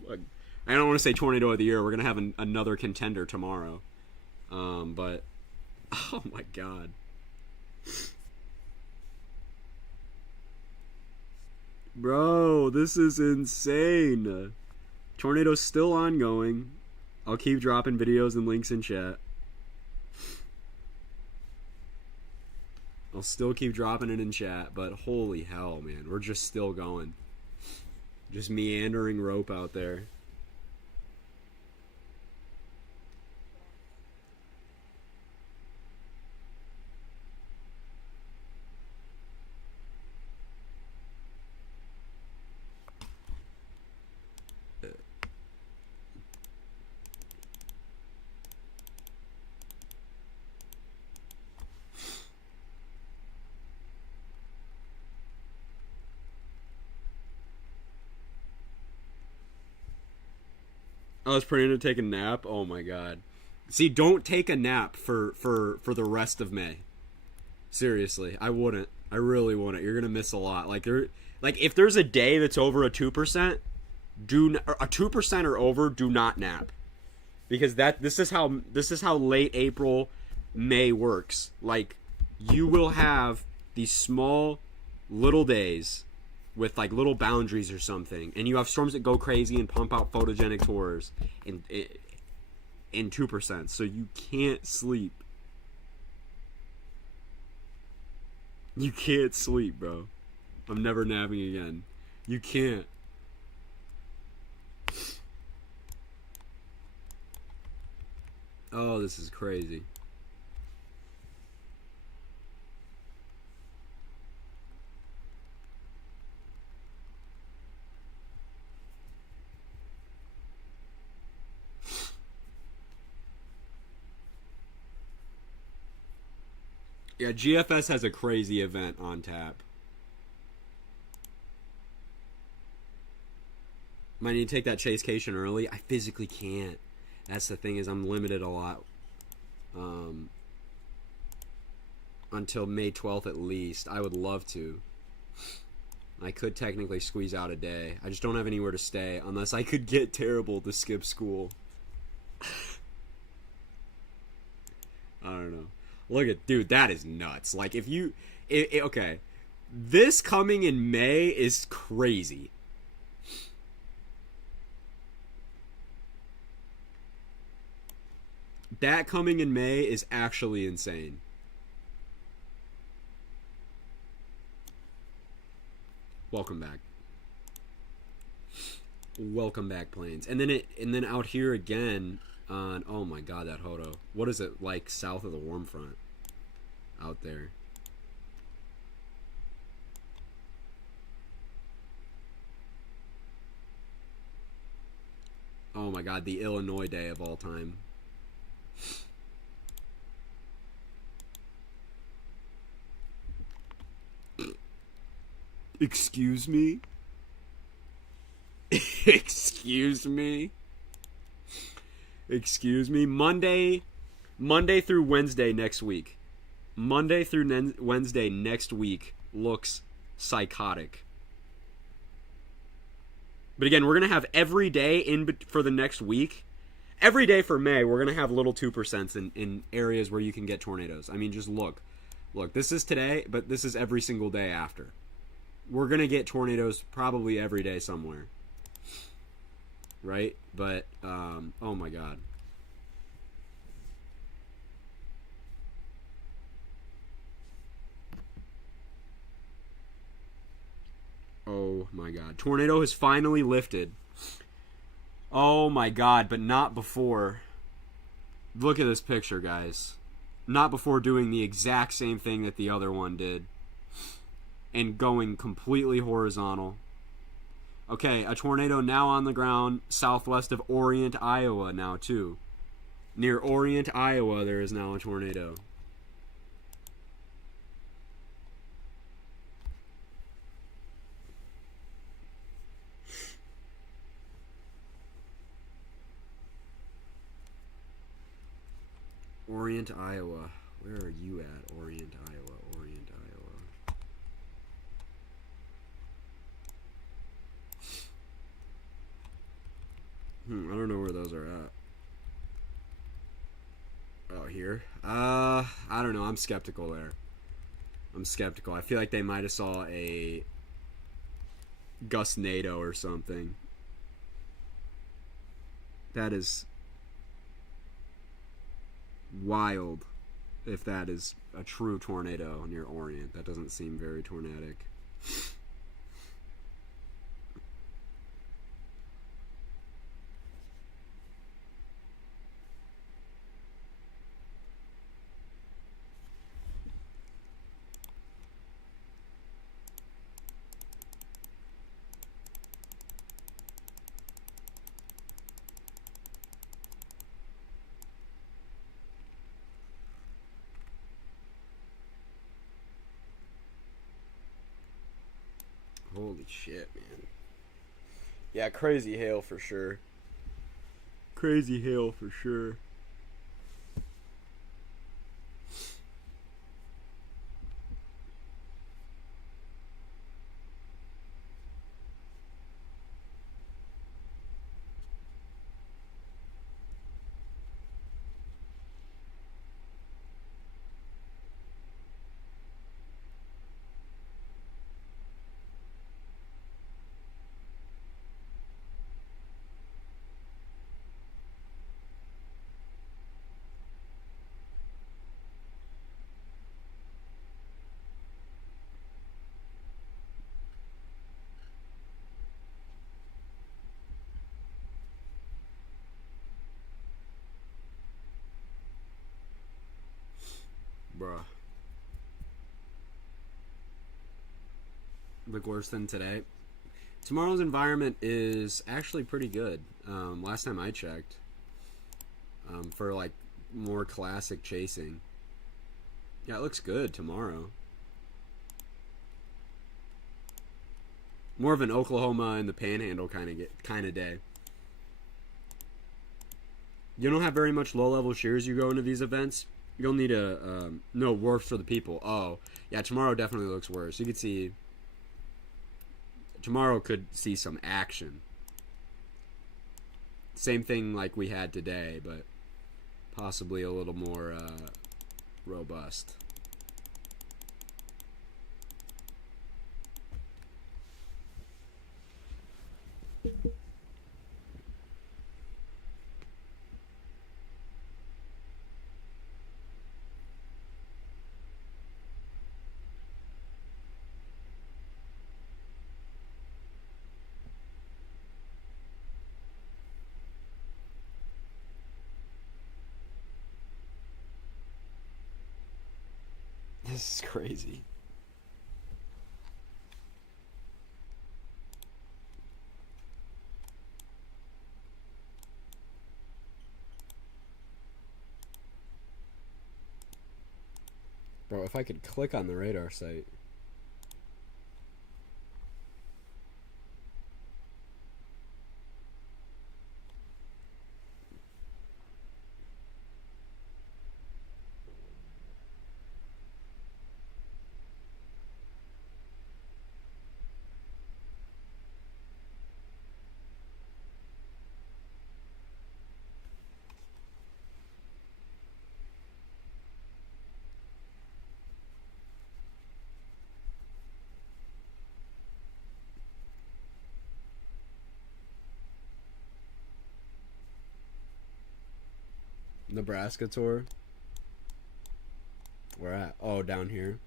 I don't want to say tornado of the year. We're going to have another contender tomorrow. But... Oh, my God. Bro, this is insane. Tornado's still ongoing. I'll keep dropping videos and links in chat. I'll still keep dropping it in chat, but holy hell, man. We're just still going. Just meandering rope out there. I was praying to take a nap. Oh my god. See, don't take a nap for the rest of May. Seriously, I wouldn't. I really wouldn't. You're gonna miss a lot. Like if there's a day that's over a 2%, a 2% or over, do not nap, because this is how late April, May works. Like, you will have these small little days with like little boundaries or something, and you have storms that go crazy and pump out photogenic tours, and and 2%. So you can't sleep. You can't sleep, bro. I'm never napping again. You can't. Oh, this is crazy. Yeah, GFS has a crazy event on tap. Might need to take that chasecation early. I physically can't. That's the thing, is I'm limited a lot. Until May 12th at least. I would love to. I could technically squeeze out a day. I just don't have anywhere to stay unless I could get terrible to skip school. I don't know. Look at, dude, that is nuts. Like, if you, okay, this coming in May is crazy. That coming in May is actually insane. Welcome back. Welcome back, planes. And then out here again on, oh my god, that hodo. What is it like south of the warm front out there? Oh my god, the Illinois day of all time. Excuse me? Excuse me? Excuse me? Monday through Wednesday next week. Monday through Wednesday next week looks psychotic. But again, we're going to have every day for the next week. Every day for May, we're going to have little 2% in areas where you can get tornadoes. I mean, just look. Look, this is today, but this is every single day after. We're going to get tornadoes probably every day somewhere. Right? But, oh my god. Oh my god. Tornado has finally lifted. Oh my god, but not before. Look at this picture, guys. Not before doing the exact same thing that the other one did. And going completely horizontal. Okay, a tornado now on the ground southwest of Orient, Iowa now too. Near Orient, Iowa, there is now a tornado. Orient, Iowa. Where are you at? Orient, Iowa. Orient, Iowa. I don't know where those are at. Oh, here? I don't know. I'm skeptical there. I'm skeptical. I feel like they might have saw a gustnado or something. That is wild if that is a true tornado near Orient. That doesn't seem very tornadic. Holy shit, man. Yeah, crazy hail for sure. Crazy hail for sure. look worse than today. Tomorrow's environment is actually pretty good. Last time I checked, for like more classic chasing. Yeah, it looks good tomorrow. More of an Oklahoma and the Panhandle kind of day. You don't have very much low-level shears you go into these events. You'll need a no worse for the people. Oh, yeah, tomorrow definitely looks worse. You could see tomorrow could see some action. Same thing like we had today, but possibly a little more robust. This is crazy. Bro, if I could click on the radar site. Nebraska tour. Where at? Oh, down here.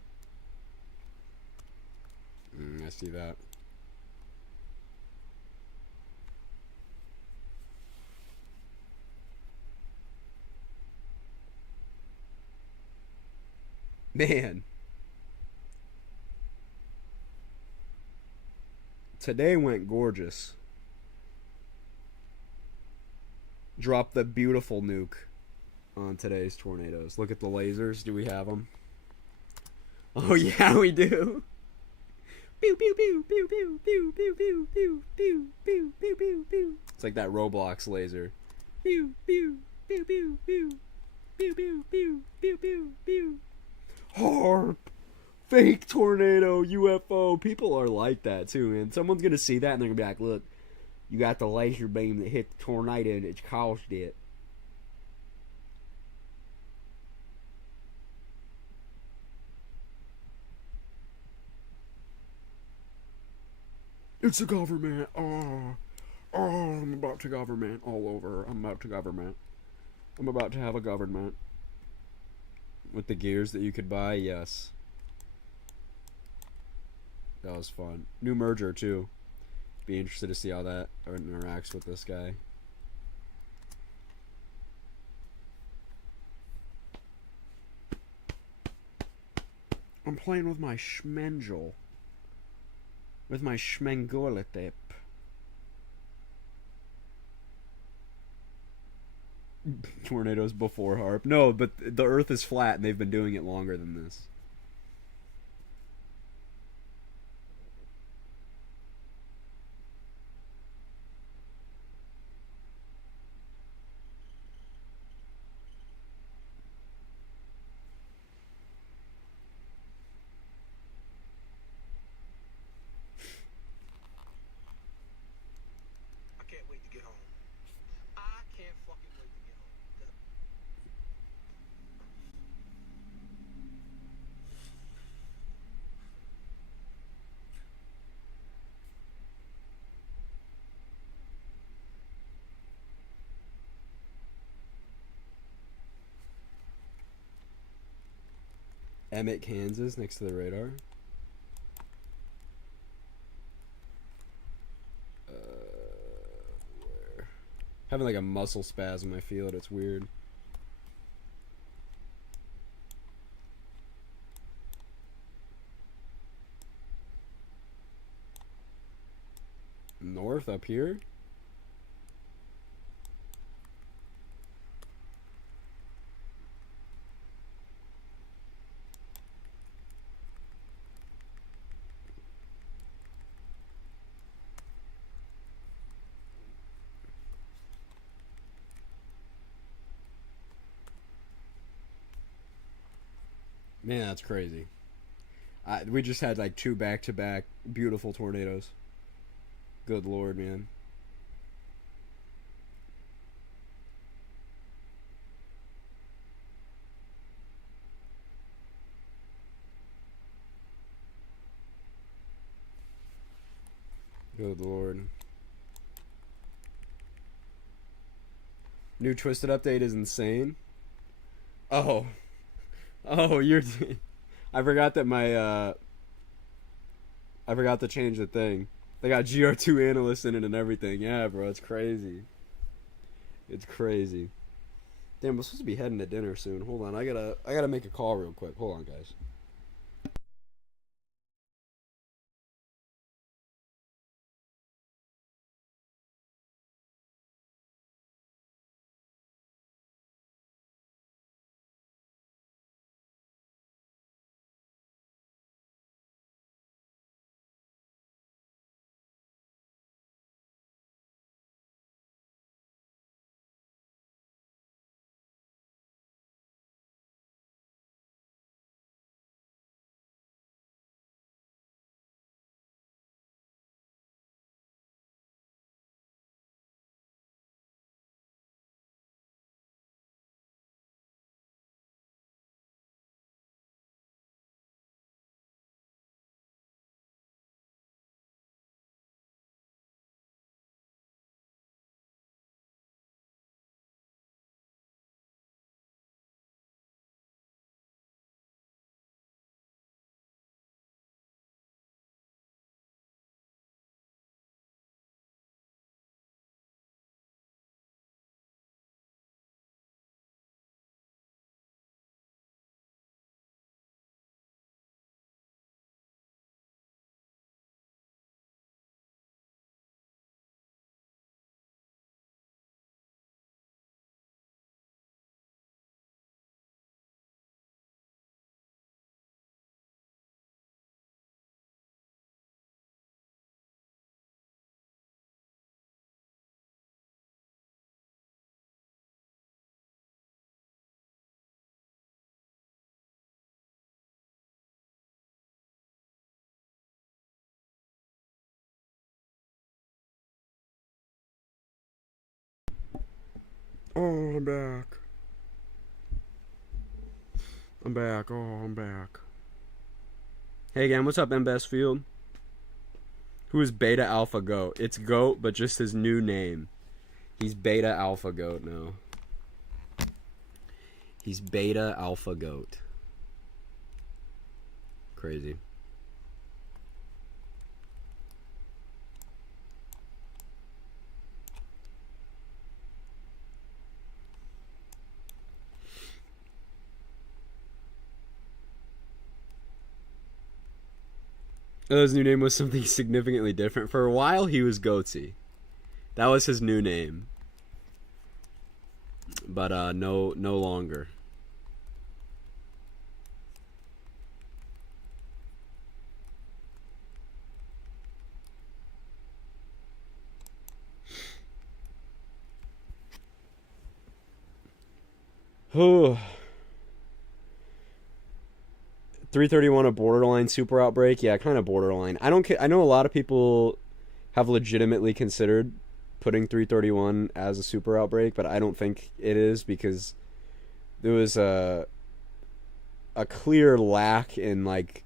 I see that. Man. Today went gorgeous. Drop the beautiful nuke on today's tornadoes. Look at the lasers. Do we have them? Oh yeah, we do. Pew pew pew pew pew pew pew pew pew pew pew pew pew pew. It's like that Roblox laser. Pew pew pew pew pew pew pew pew pew pew pew. Harp. Fake tornado UFO. People are like that too, man. Someone's gonna see that and they're gonna be like, "Look, you got the laser beam that hit the tornado and it's caused it." It's the government. Oh, I'm about to government all over. I'm about to government. I'm about to have a government. With the gears that you could buy, yes. That was fun. New merger, too. Be interested to see how that interacts with this guy. I'm playing with my schmengel. With my schmengolotip. Tornadoes before HARP. No, but the Earth is flat and they've been doing it longer than this. I can't wait to get home. I can't fucking wait to get home. Emmett, Kansas, next to the radar. Where? Having like a muscle spasm, I feel it. It's weird. North up here? Man, that's crazy. We just had like 2 back-to-back beautiful tornadoes. Good lord, man. Good lord. New Twisted update is insane. Oh. Oh, you're... I forgot that my, I forgot to change the thing. They got GR2 analysts in it and everything. Yeah, bro, it's crazy. It's crazy. Damn, we're supposed to be heading to dinner soon. Hold on, I gotta make a call real quick. Hold on, guys. Oh, I'm back. I'm back. Oh, I'm back. Hey again, what's up, MBS Field? Who is Beta Alpha Goat? It's Goat, but just his new name. He's Beta Alpha Goat now. He's Beta Alpha Goat. Crazy. His new name was something significantly different. For a while, he was Goatsy. That was his new name. But no longer. Oh. 331 a borderline super outbreak? Yeah, kind of borderline. I know a lot of people have legitimately considered putting 331 as a super outbreak, but I don't think it is because there was a clear lack in like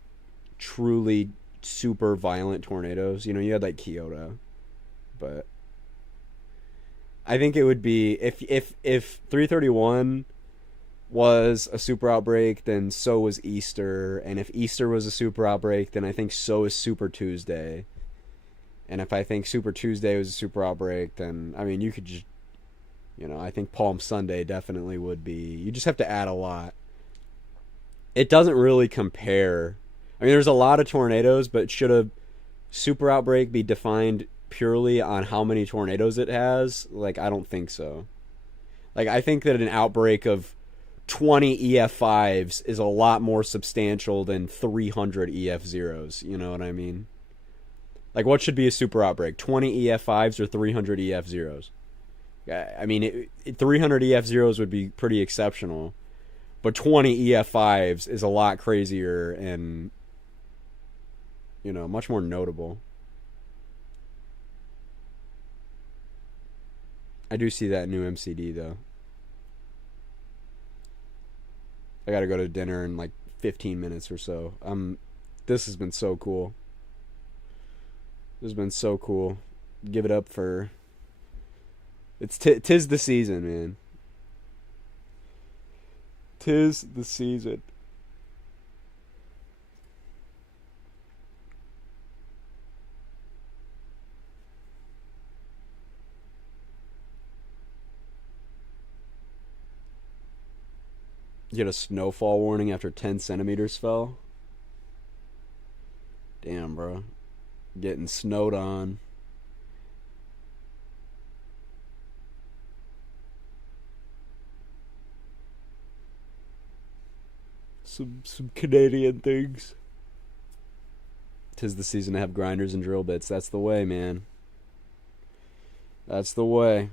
truly super violent tornadoes. You know, you had like Kyoto, but I think it would be if 331 was a super outbreak, then so was Easter, and if Easter was a super outbreak, then I think so is Super Tuesday, and if I think Super Tuesday was a super outbreak, then I mean you could just, you know, I think Palm Sunday definitely would be. You just have to add a lot. It doesn't really compare. I mean, there's a lot of tornadoes, but should a super outbreak be defined purely on how many tornadoes it has, like, I don't think so. Like, I think that an outbreak of 20 EF5s is a lot more substantial than 300 EF0s. You know what I mean? Like, what should be a super outbreak? 20 EF5s or 300 EF0s? I mean, 300 EF0s would be pretty exceptional. But 20 EF5s is a lot crazier and, you know, much more notable. I do see that new MCD, though. I gotta go to dinner in like 15 minutes or so. This has been so cool. This has been so cool. Give it up for... Tis the season, man. Tis the season. Get a snowfall warning after 10 centimeters fell. Damn, bro. Getting snowed on. Some Canadian things. 'Tis the season to have grinders and drill bits. That's the way, man. That's the way.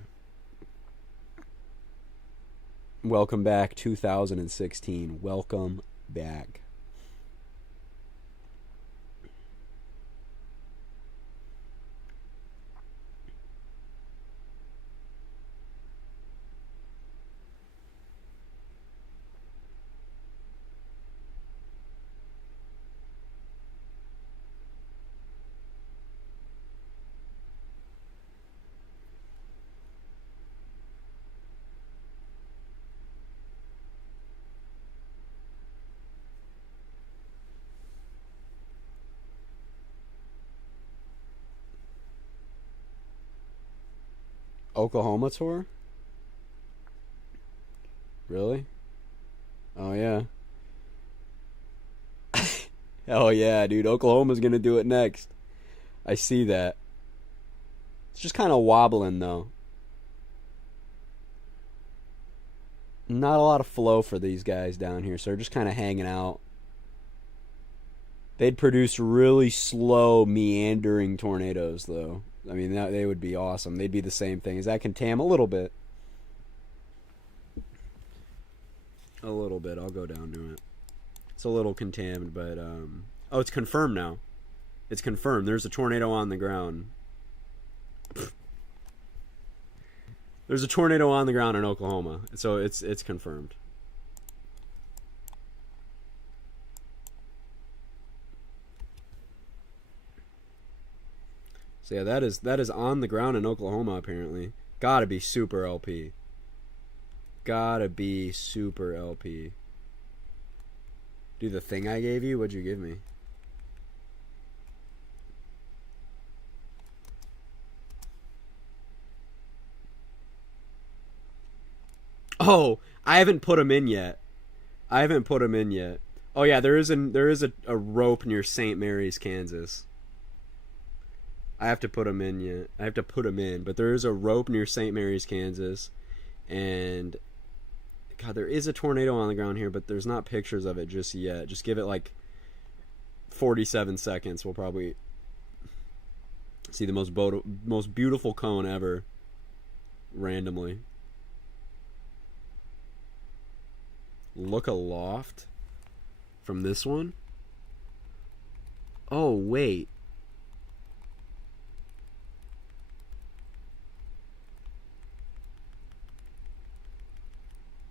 Welcome back, 2016. Welcome back. Oklahoma tour? Really? Oh, yeah. Hell yeah, dude. Oklahoma's gonna do it next. I see that. It's just kind of wobbling, though. Not a lot of flow for these guys down here, so they're just kind of hanging out. They'd produce really slow, meandering tornadoes, though. I mean, they would be awesome. They'd be the same thing. Is that contam? A little bit. A little bit. I'll go down to it. It's a little contaminated, but... Oh, it's confirmed now. It's confirmed. There's a tornado on the ground. There's a tornado on the ground in Oklahoma. So it's confirmed. So yeah, that is on the ground in Oklahoma apparently. Gotta be super LP. Gotta be super LP. Do the thing I gave you? What'd you give me? Oh, I haven't put them in yet. Oh yeah, there is a rope near St. Mary's, Kansas. I have to put them in yet. I have to put them in, but there is a rope near St. Mary's, Kansas, and God, there is a tornado on the ground here, but there's not pictures of it just yet. Just give it like 47 seconds. We'll probably see the most beautiful cone ever randomly. Look aloft from this one. Oh, wait.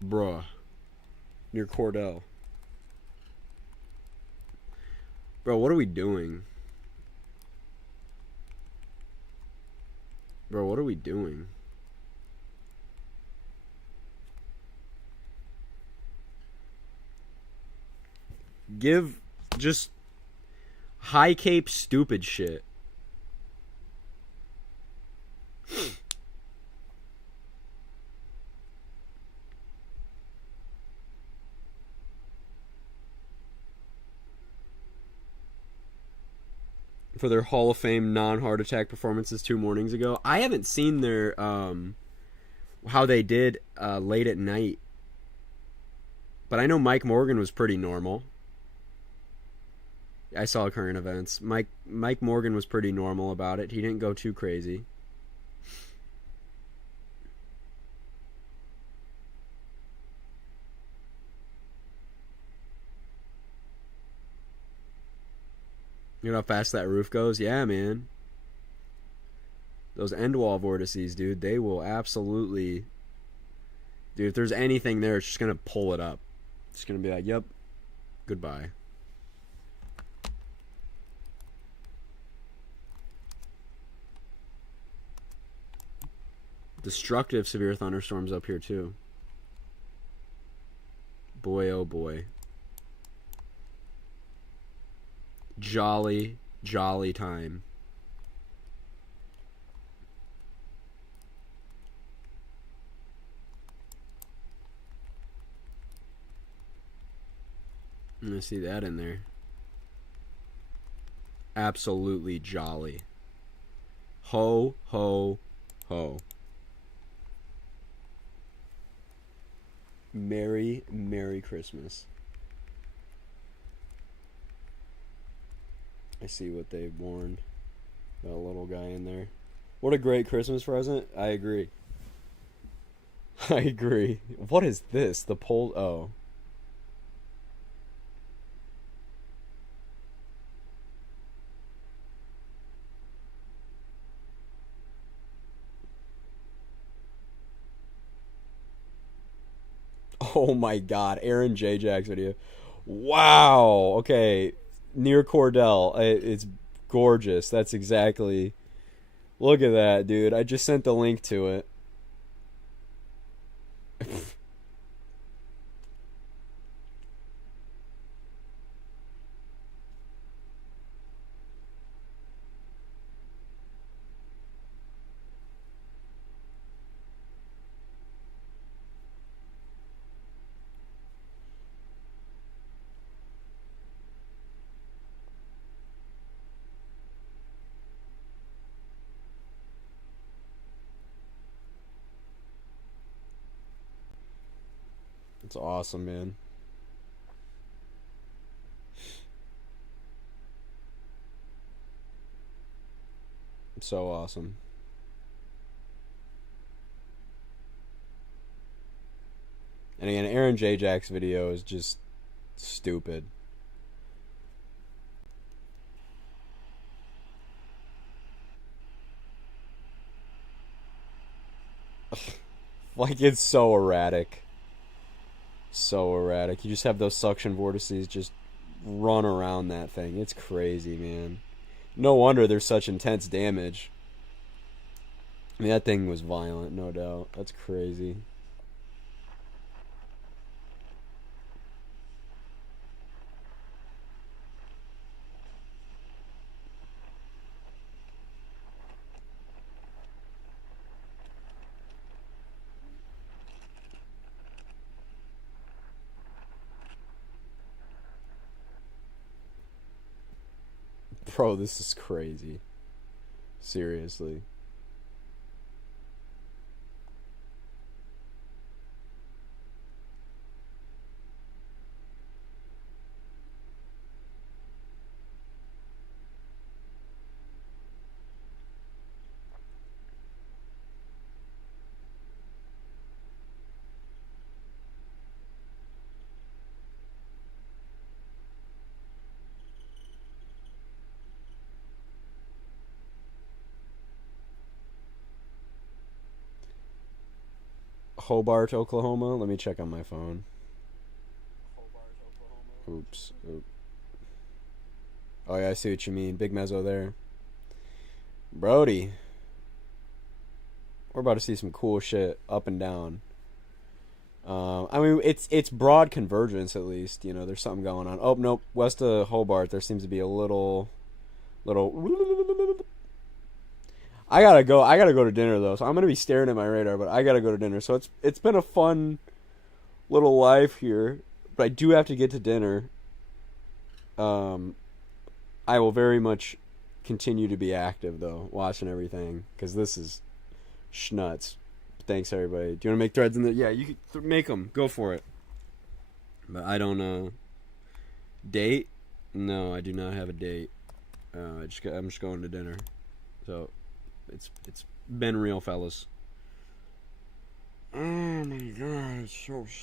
Bruh. Near Cordell. Bro, what are we doing? Bro, what are we doing? Give just high cape stupid shit. for their Hall of Fame non-heart attack performances 2 mornings ago. I haven't seen their how they did late at night, but I know Mike Morgan was pretty normal. I saw current events. Mike Morgan was pretty normal about it. He didn't go too crazy. You know how fast that roof goes? Yeah, man. Those end wall vortices, dude, they will absolutely... Dude, if there's anything there, it's just going to pull it up. It's going to be like, yep, goodbye. Destructive severe thunderstorms up here, too. Boy, oh boy. Jolly, jolly time. I'm gonna see that in there. Absolutely jolly. Ho, ho, ho. Merry, Merry Christmas. I see what they warned. That little guy in there. What a great Christmas present. I agree. I agree. What is this? The pole... Oh. Oh my god. Aaron J. Jack's video. Wow. Okay. Near Cordell. It's gorgeous. That's exactly... Look at that, dude. I just sent the link to it. It's awesome, man. So awesome. And again, Aaron J. Jack's video is just stupid. Like, it's so erratic. So erratic. You just have those suction vortices just run around that thing. It's crazy, man. No wonder there's such intense damage. I mean, that thing was violent, no doubt. That's crazy. Bro, this is crazy. Seriously. Hobart, Oklahoma. Let me check on my phone. Oops. Oh yeah, I see what you mean. Big mezzo there. Brody. We're about to see some cool shit up and down. I mean, it's broad convergence at least. You know, there's something going on. Oh nope, west of Hobart, there seems to be a little. I gotta go to dinner though, so I'm gonna be staring at my radar, but I gotta go to dinner. So it's been a fun little life here, but I do have to get to dinner. I will very much continue to be active though, watching everything, because this is schnuts. Thanks everybody. Do you want to make threads in the? Yeah, you can make them. Go for it. But I don't know. Date? No, I do not have a date. I'm just going to dinner. So it's been real, fellas. Oh my god, it's so